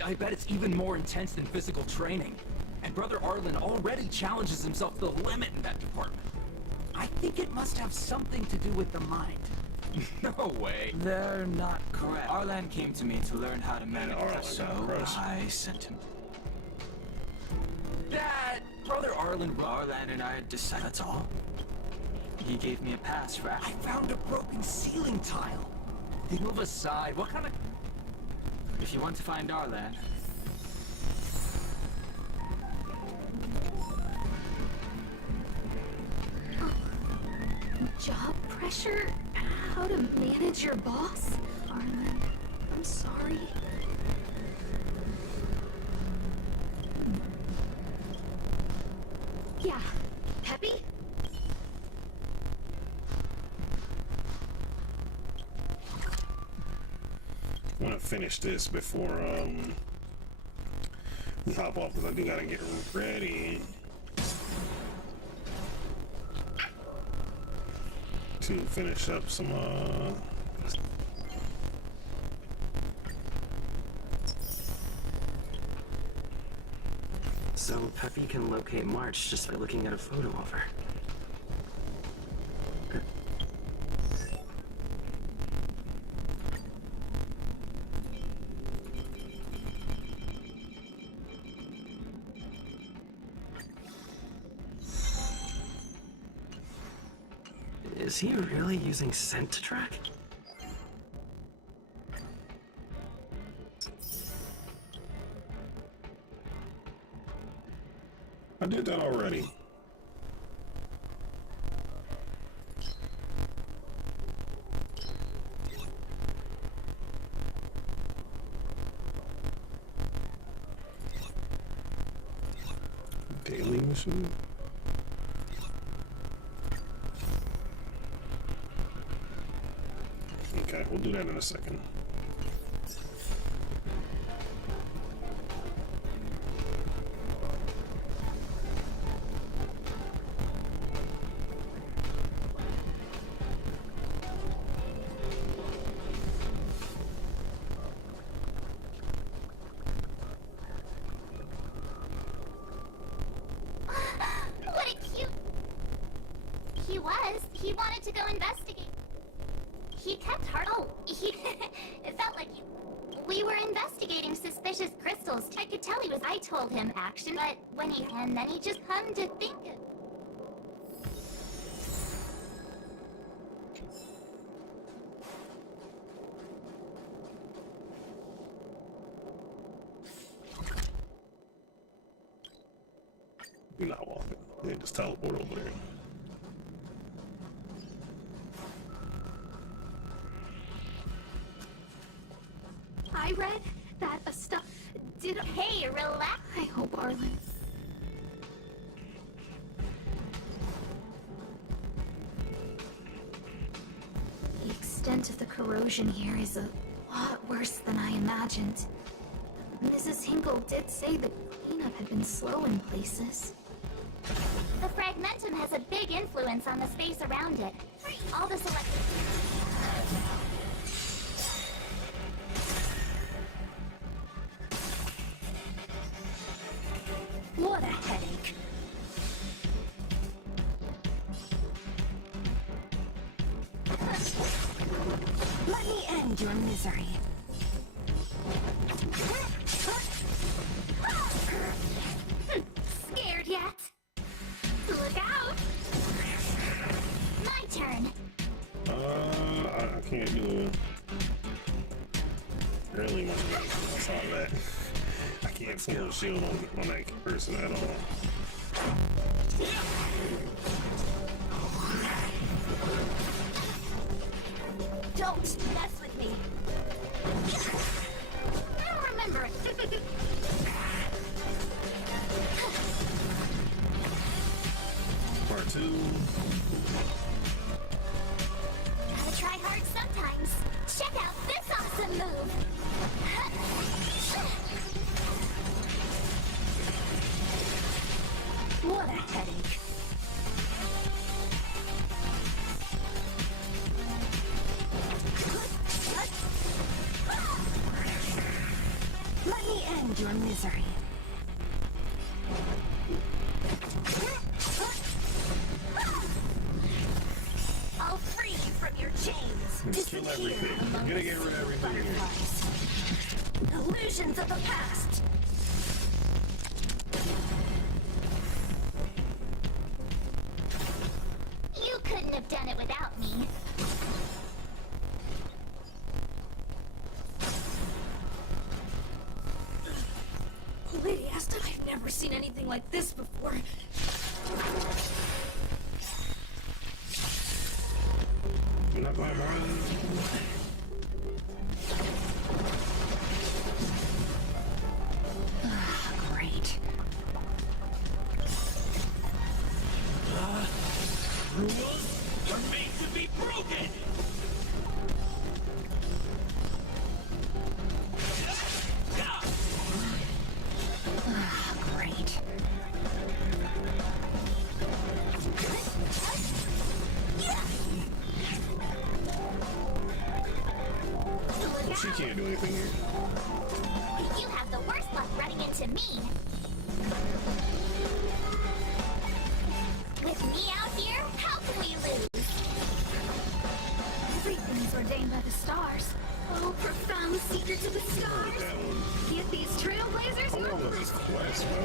I bet it's even more intense than physical training. And Brother Arlen already challenges himself to the limit in that department. I think it must have something to do with the mind. No way. They're not correct. Arlan came to me to learn how to meditate, Arlan so got crushed. I sent him. That Brother Arlen. Arlan and I decided that's all. He gave me a pass for I found a broken ceiling tile. They move aside. What kind of... If you want to find Arlan, Job pressure? How to manage your boss? Arlen, I'm sorry. Yeah, Peppy? I want to finish this before we hop off because I do gotta get ready to finish up some So Peppy can locate March just by looking at a photo of her. Is he really using scent to track? I did that already. Daily mission? Okay, we'll do that in a second. What a cute... He was. He wanted to go investigate. He kept hard... Oh, he... It felt like we were investigating suspicious crystals. I could tell he was... I told him action, but when he... And then he just come to think of... You're not walking. They just teleport over there. I read that a stuff did. Hey, relax. I hope Arlen. The extent of the corrosion here is a lot worse than I imagined. Mrs. Hinkle did say the cleanup had been slow in places. The fragmentum has a big influence on the space around it. All this What a headache. Let me end your misery. Scared yet? Look out! My turn. I can't do it. Really, I saw that. I can't pull a shield on that person at all. Don't mess with me. I'll remember it. Part 2. Gotta try hard sometimes. Check out this awesome move. What a headache. Let me end your misery. I'll free you from your chains. Kill everything. I'm gonna get rid of everything here. Illusions of the past. You couldn't have done it without me. Lady Asta, I've never seen anything like this before. You're not going to run. Great. Rules are made to be broken! Great. She can't do anything here. You have the worst luck running into me. With me out here, how can we lose? Everything's ordained by the stars. Oh, profound secrets of the stars. Get these trailblazers How long moving. is this quest, bro?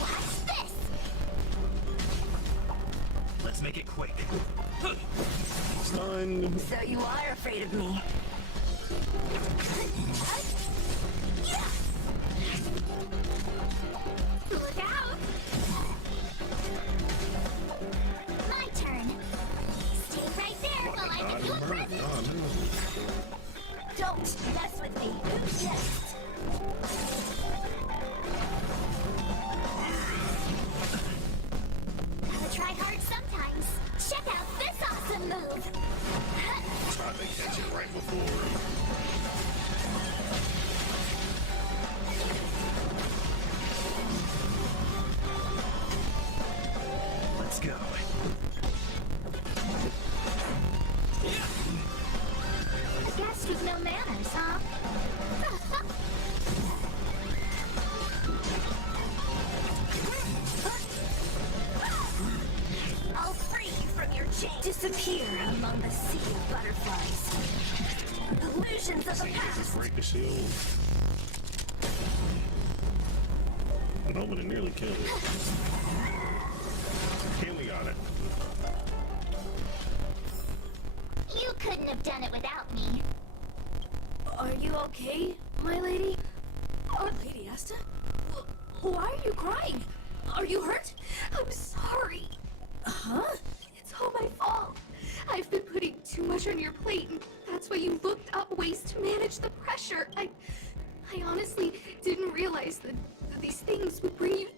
What's this? Let's make it quick. Stunned. So you are afraid of me. Look out! My turn. Stay right there while I give you a present. Don't mess with me. Just. Gotta try hard sometimes. Check out this awesome move. Tried to catch it right before. Let's go. A guest with no manners, huh? on the sea of butterflies. Illusions of the past. Break the shield. No, but it nearly killed it. And we got it. You couldn't have done it without me. Are you okay, my lady? Oh, Lady Asta? Why are you crying? Are you hurt? I'm sorry. Huh? It's all my fault. I've been putting too much on your plate, and that's why you looked up ways to manage the pressure. I honestly didn't realize that these things would bring you.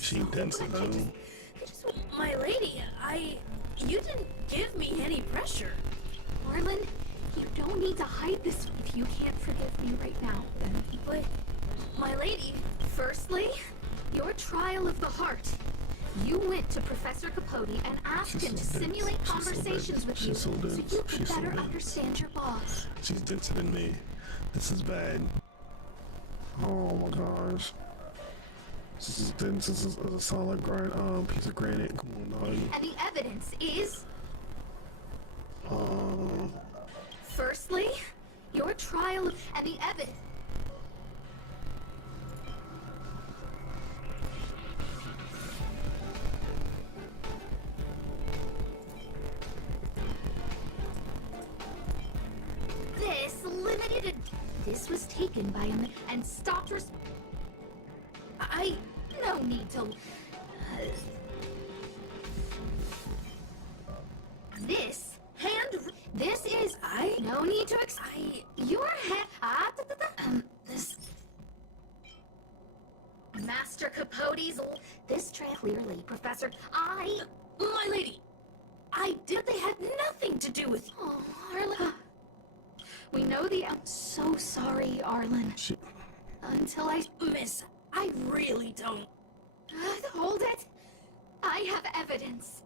She dancing though. My lady, you didn't give me any pressure. Marlon, you don't need to hide this if you can't forgive me right now. But, my lady, firstly, your trial of the heart. You went to Professor Capote and asked him to simulate conversations with you so you could better understand your boss. She's denser than me. This is bad. Oh my gosh. This is dense. This is a solid piece of granite. Come on, dog. And the evidence is... Firstly, your trial and the evidence... This was taken by him and stopped no need to... This is... No need to your hand... This... Master Capote's... This trail clearly, Professor... My lady! They had nothing to do with... Oh, Arlen... We know I'm so sorry, Arlen. Until Miss, I really don't... Hold it! I have evidence.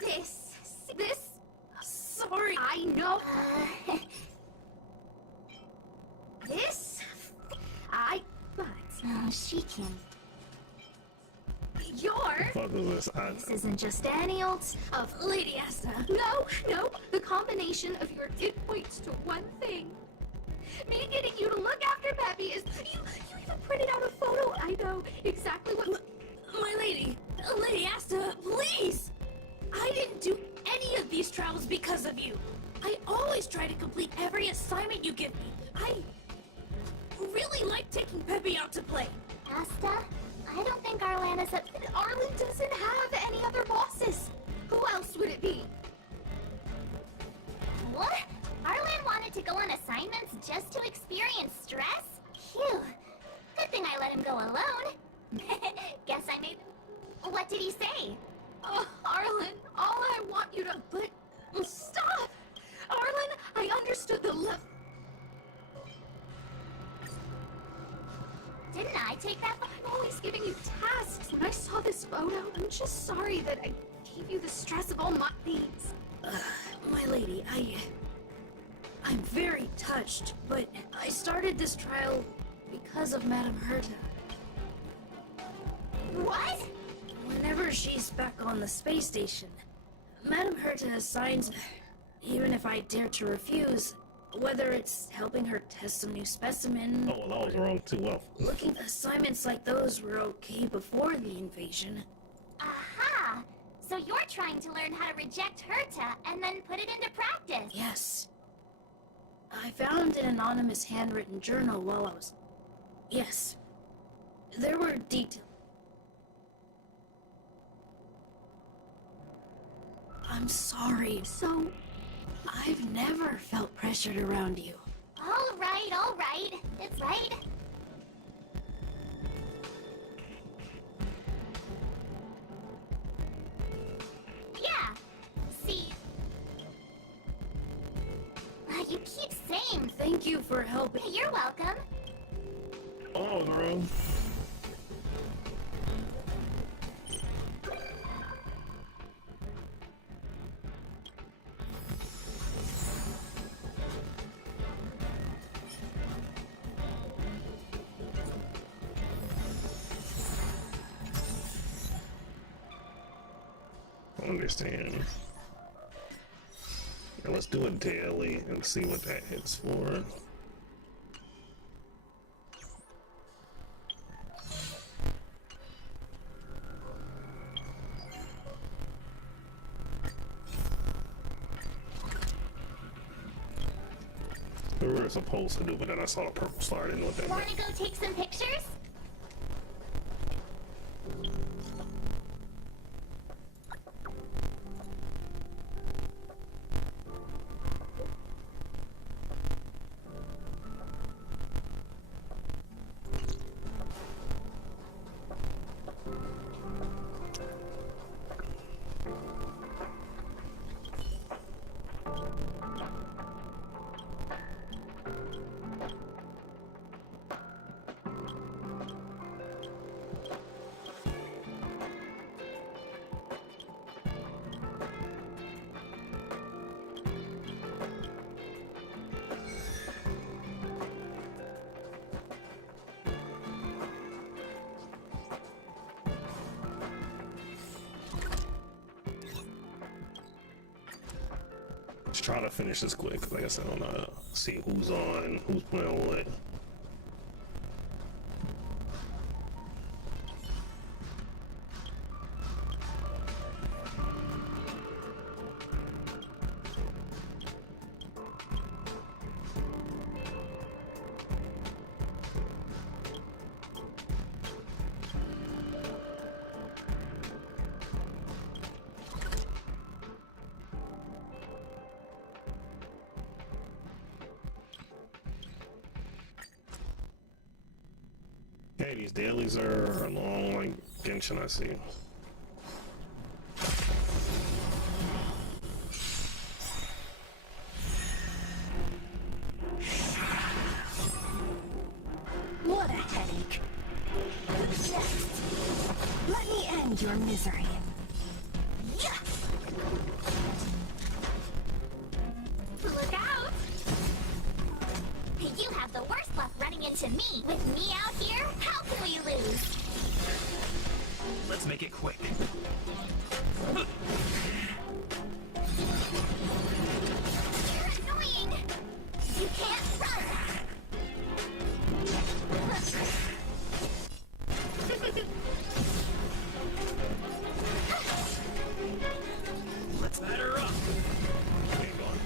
This... Sorry. I know. But... she can... This isn't just any old... Of Lady Asta. No. The combination of it points to one thing. Me getting you to look after Peppy is... You even printed out a photo. I know exactly what... My lady. Lady Asta, please! I didn't do any of these trials because of you. I always try to complete every assignment you give me. I really like taking Peppy out to play. Asta? I don't think Arlen is a... Arlen doesn't have any other bosses. Who else would it be? What? Arlen wanted to go on assignments just to experience stress? Phew. Good thing I let him go alone. Guess I made... What did he say? Oh, Arlen, all I want you to... But... Stop! Arlen, I understood the Didn't I take that? I'm always giving you tasks. When I saw this photo, I'm just sorry that I gave you the stress of all my things. My lady, I'm very touched, but I started this trial because of Madame Herta. What? Whenever she's back on the space station, Madame Herta assigns, even if I dare to refuse, whether it's helping her test some new specimen... Oh, well, I was wrong too. Well, looking, assignments like those were okay before the invasion. Aha! So you're trying to learn how to reject Herta and then put it into practice. Yes. I found an anonymous handwritten journal while I was... Yes. There were details. I'm sorry. So... I've never felt pressured around you. All right. It's right. Yeah. See... You keep saying... Thank you for helping. You're welcome. oh, girl. understand. Now let's do a daily and see what that hits for. We were supposed to do, but then I saw the purple star. I didn't know what that meant. Wanna go take some pictures? Let's try to finish this quick. Like I said, I don't know. See who's on, who's playing what. Hey, these dailies are long, like Genshin, I see. What a headache. What's next? Let me end your misery. Yeah. Look out! You have the worst luck running into me. With me out here, how can we lose? Let's make it quick. You're annoying! You can't run! Let's batter up. Hang on.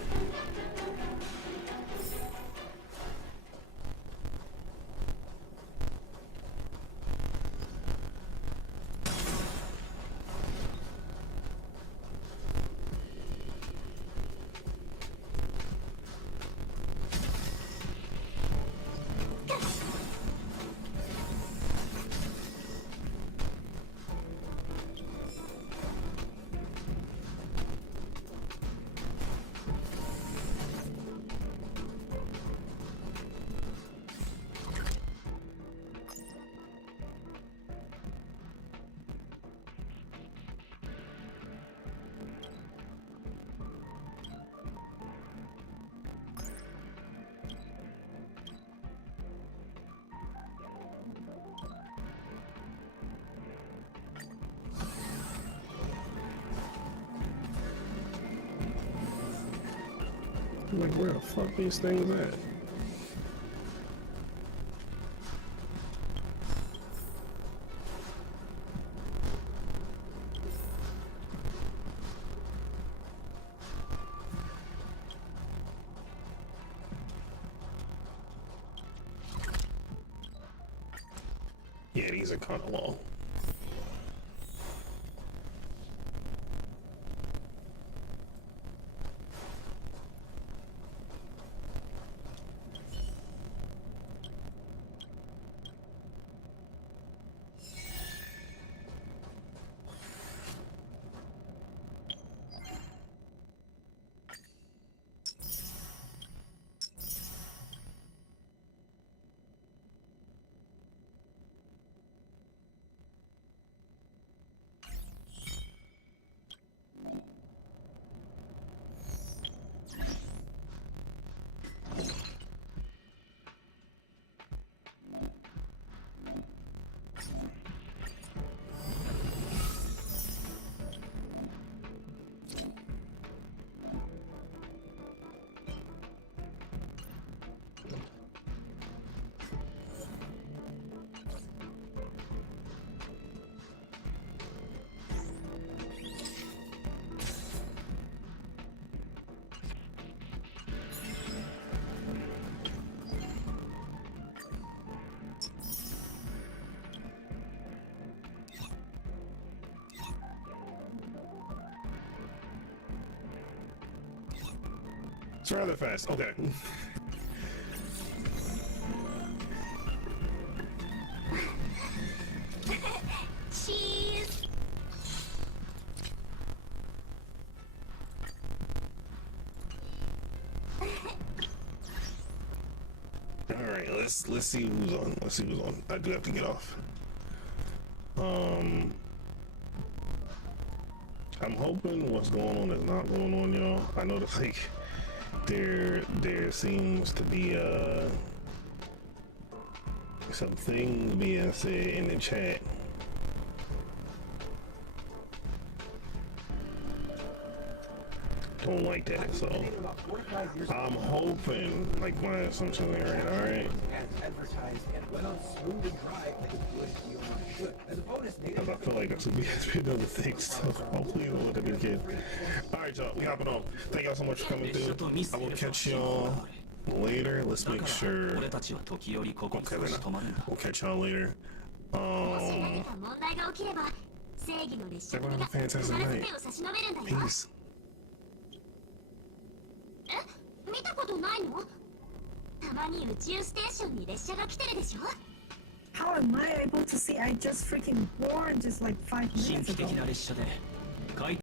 Like, where the fuck these things at? Yeah, these are kind of long. It's rather fast. Okay. Cheese. All right, let's see who's on. Let's see who's on. I do have to get off. I'm hoping what's going on is not going on, y'all. I know that like there seems to be some things being said in the chat. Don't like that, so I'm hoping, like my assumption is right. All right. Because I feel like that's gonna be another thing, so hopefully it'll look at the kid. All right, y'all, we hopping on. Thank y'all so much for coming through. I will catch y'all later. Let's make sure. Okay, then we'll catch y'all later. Everyone have a fantastic night. Peace. 見たことないの？たまに宇宙ステーションに列車が来てるでしょ？ How am I able to see? I just freaking born just like 5 minutes ago.